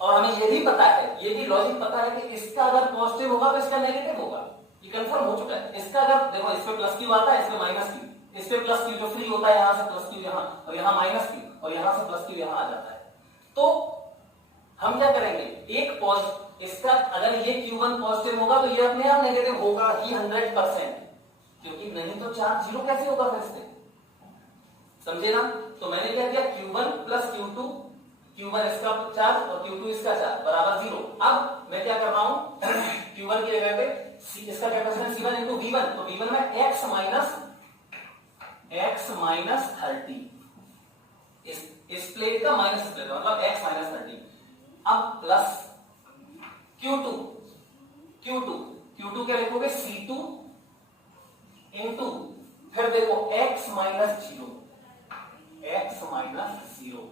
और हमें ये भी पता है, ये भी लॉजिक पता है कि इसका अगर पॉजिटिव होगा तो इसका नेगेटिव होगा, ये कंफर्म हो चुका है। इसका अगर देखो इस पे प्लस क्यू आता है, इस पे माइनस क्यू, इस पे प्लस क्यू जो फ्री होता है, यहां से प्लस क्यू यहां, और यहां माइनस क्यू, और यहां से प्लस क्यू यहां आ जाता है। तो हम क्या करेंगे, एक पॉजिटिव, इसका अगर ये Q1 पॉजिटिव होगा तो ये अपने आप नेगेटिव होगा ही 100%, क्योंकि नहीं तो चार्ज जीरो कैसे होगा फिर से, समझे ना? तो मैंने क्या किया, Q1 प्लस Q2, Q1 इसका चार्ज और Q2 इसका चार्ज बराबर 0। अब मैं क्या कर रहा हूं Q1 की जगह पे इसका कैपेसिटेंस C1 इंटू V1, तो V1 में x माइनस 30, इस प्लेट का माइनस प्लेट मतलब x माइनस 30, अब प्लस Q2 क्या लिखोगे, C2 इंटू, फिर देखो x माइनस 0,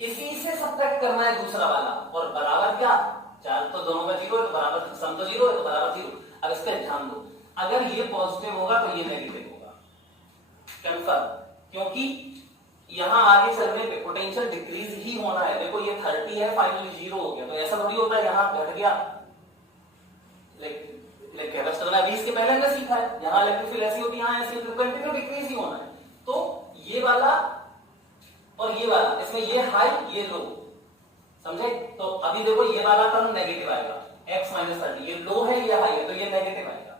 इसी से सब्ट्रैक्ट करना है दूसरा वाला, और बराबर क्या, चार्ज तो दोनों का 0 है तो बराबर, सम तो 0 है तो बराबर 0। अब इस पे ध्यान दो, अगर ये पॉजिटिव होगा तो ये नेगेटिव होगा, कंफर्म, क्योंकि यहां आगे चलने पे पोटेंशियल डिक्रीज ही होना है। देखो ये 30 है, फाइनली 0 हो गया, तो ऐसा थोड़ी होता है यहां घट गया, लेकिन कैपेसिटर में अभी इसके पहले हमने सीखा है, यहां इलेक्ट्रिक फील्ड ऐसी होती है, यहां ऐसी होती है, कंटिन्यू डिक्रीज ही होना है। तो ये वाला और ये वाला, इसमें ये हाई ये लो, समझे? तो अभी देखो ये वाला टर्म नेगेटिव आएगा, x माइनस 30, ये लो है ये हाई है तो ये नेगेटिव आएगा,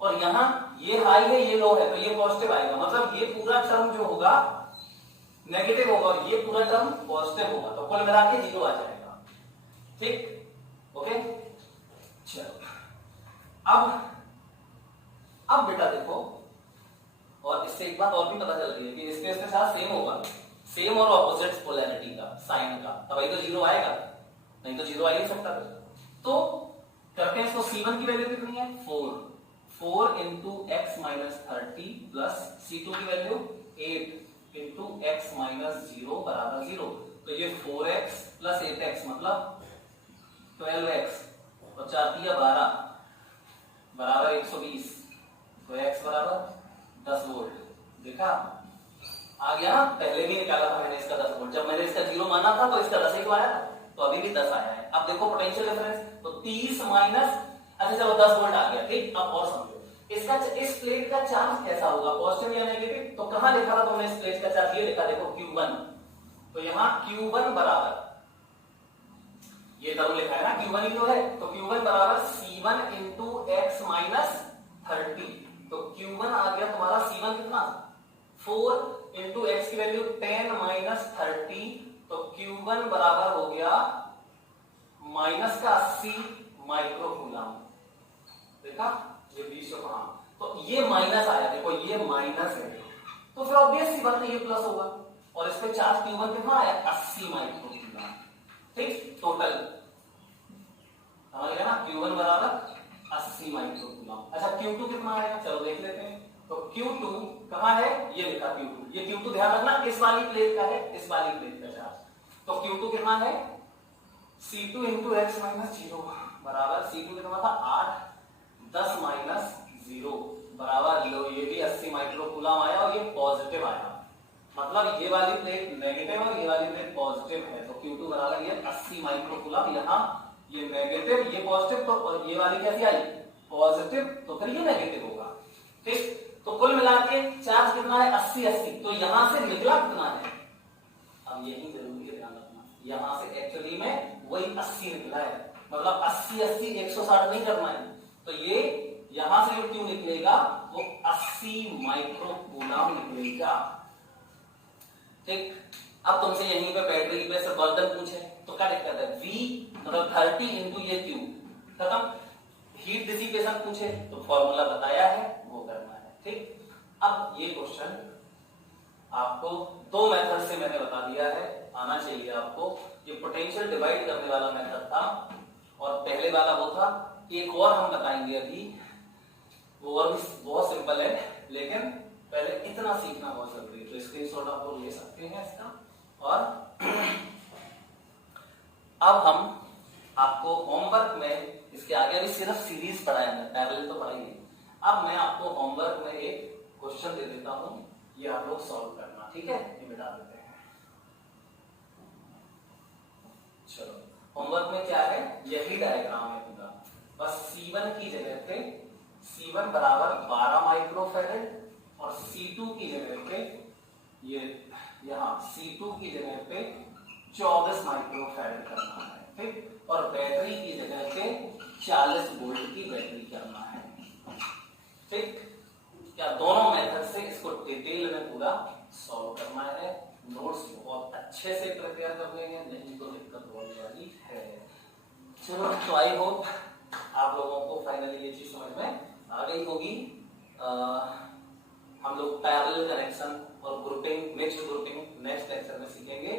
और यहां ये हाई है ये लो है तो ये पॉजिटिव आएगा, मतलब ये पूरा टर्म जो होगा नेगेटिव होगा और ये पूरा टर्म पॉजिटिव होगा, तो कुल मिला के 0 आ जाएगा। ठीक, ओके, चलो अब बेटा देखो, और इससे एक बात और भी पता चल रही है कि इसके साथ सेम होगा, सेम और ऑपोजिट पोलैरिटी का साइन का, तभी तो 0 आएगा, नहीं तो 0 आ ही नहीं सकता। तो करते हैं इसको, C1 की वैल्यू कितनी है 4 into x minus 30 plus C2 की वैल्यू 8 इंटू x माइनस 0 बराबर 0। तो ये 4x प्लस 8x मतलब 12x, और 4 दिया 12 बराबर 120, तो x बराबर 10 वोल्ट। देखा आ गया ना, पहले भी निकाला था मैंने इसका 10 वोल्ट, जब मैंने इसका 0 माना था तो इसका 10 ही तो आया था, तो अभी भी 10 आया है। अब देखो पोटेंशियल डिफरेंस, तो 30 माइनस, अच्छा चलो 10 वोल्ट आ गया। ठीक, अब और समझो इसका, इस प्लेट का चार्ज कैसा होगा, पॉजिटिव या नेगेटिव? तो कहां लिखा था तुमने इस प्लेट का चार्ज, ये लिखा देखो Q1, तो यहां Q1 बराबर, ये टर्म लिखा है ना Q1 ही तो है, तो Q1 बराबर C1 इंटू x माइनस 30, तो Q1 आ गया तुम्हारा C1 कितना 4 इंटू x की वैल्यू 10 माइनस 30, तो Q1 बराबर हो गया माइनस का 80 माइक्रोकूलम। देखा ये 20, हाँ, तो ये माइनस आया, देखो ये माइनस है, तो फिर ऑब्वियस सी बात है ये प्लस होगा, और इस पे चार्ज Q1 कितना आया 80 माइक्रोकूलम। ठीक, टोटल समझ गया ना, Q1 बराबर 80 माइक्रोकूलम। अच्छा Q2 कितना आएगा, चलो देख लेते हैं। तो Q2 कहाँ है, ये लिखा Q2, ये Q2 ध्यान रखना इस वाली प्लेट का है, इस वाली प्लेट का चार्ज। तो Q2 कितना है, C2 इंटू एक्स माइनस 0 बराबर C2 कितना था 8, 10 माइनस 0 बराबर, लो ये भी 80 माइक्रोकूलम आया और ये पॉजिटिव आया, मतलब ये वाली प्लेट नेगेटिव और ये वाली प्लेट पॉजिटिव है। तो Q2 बराबर ये 80 माइक्रोकूलम, यहाँ ये नेगेटिव ये पॉजिटिव, तो और ये वाली कैसी आई पॉजिटिव, तो फिर ये नेगेटिव होगा। ठीक, तो कुल मिला के चार्ज कितना है 80 80, तो यहां से निकला कितना है, अब यही जरूरी है ध्यान रखना, यहां से एक्चुअली में वही 80 निकला है, मतलब 80 80 160 नहीं करना है। तो ये यहां से जो क्यों निकलेगा वो 80 माइक्रोकूलम निकलेगा। ठीक, अब तुमसे यहीं पे बैटरी पे से बर्तन पूछे तो क्या दिक्कत है, V मतलब 30 इंटू ये Q खत्म। हीट डिसिपेशन पूछे तो फॉर्मूला बताया है वो करना है। ठीक, अब ये क्वेश्चन आपको दो मेथड से मैंने बता दिया है, आना चाहिए आपको। ये पोटेंशियल डिवाइड करने वाला मेथड था और पहले वाला वो था, एक और हम बताएंगे अभी, वो और भी बहुत सिंपल है, लेकिन पहले इतना सीखना बहुत जरूरी है। तो स्क्रीनशॉट आप लोग ले सकते हैं इसका। और अब हम आपको होमवर्क में, इसके आगे अभी सिर्फ सीरीज पढ़ाया है, पैरेलल तो पढ़ाई नहीं। अब मैं आपको होमवर्क में एक क्वेश्चन दे देता हूं, ये आप लोग सॉल्व करना, ठीक है, ये मिटा देते हैं। चलो होमवर्क में क्या है, यही डायग्राम है पूरा, बस C1 की जगह पे C1 बराबर 12 माइक्रोफैरेड और C2 की जगह पे ये यहाँ C2 की जगह पे 24 माइक्रोफैरेड करना है। ठीक, और बैटरी की जगह पे 40 वोल्ट की बैटरी करना है। ठीक, क्या दोनों मेथड से इसको डिटेल में पूरा सॉल्व करना है। नोट्स बहुत अच्छे से प्रिपेयर कर लेंगे, नहीं तो दिक्कत होने वाली है। चलो, तो आई होप आप लोगों को फाइनली ये चीज समझ में आ गई होगी। हम लोग पैरेलल कनेक्शन और grouping, mixed grouping next lecture में सीखेंगे।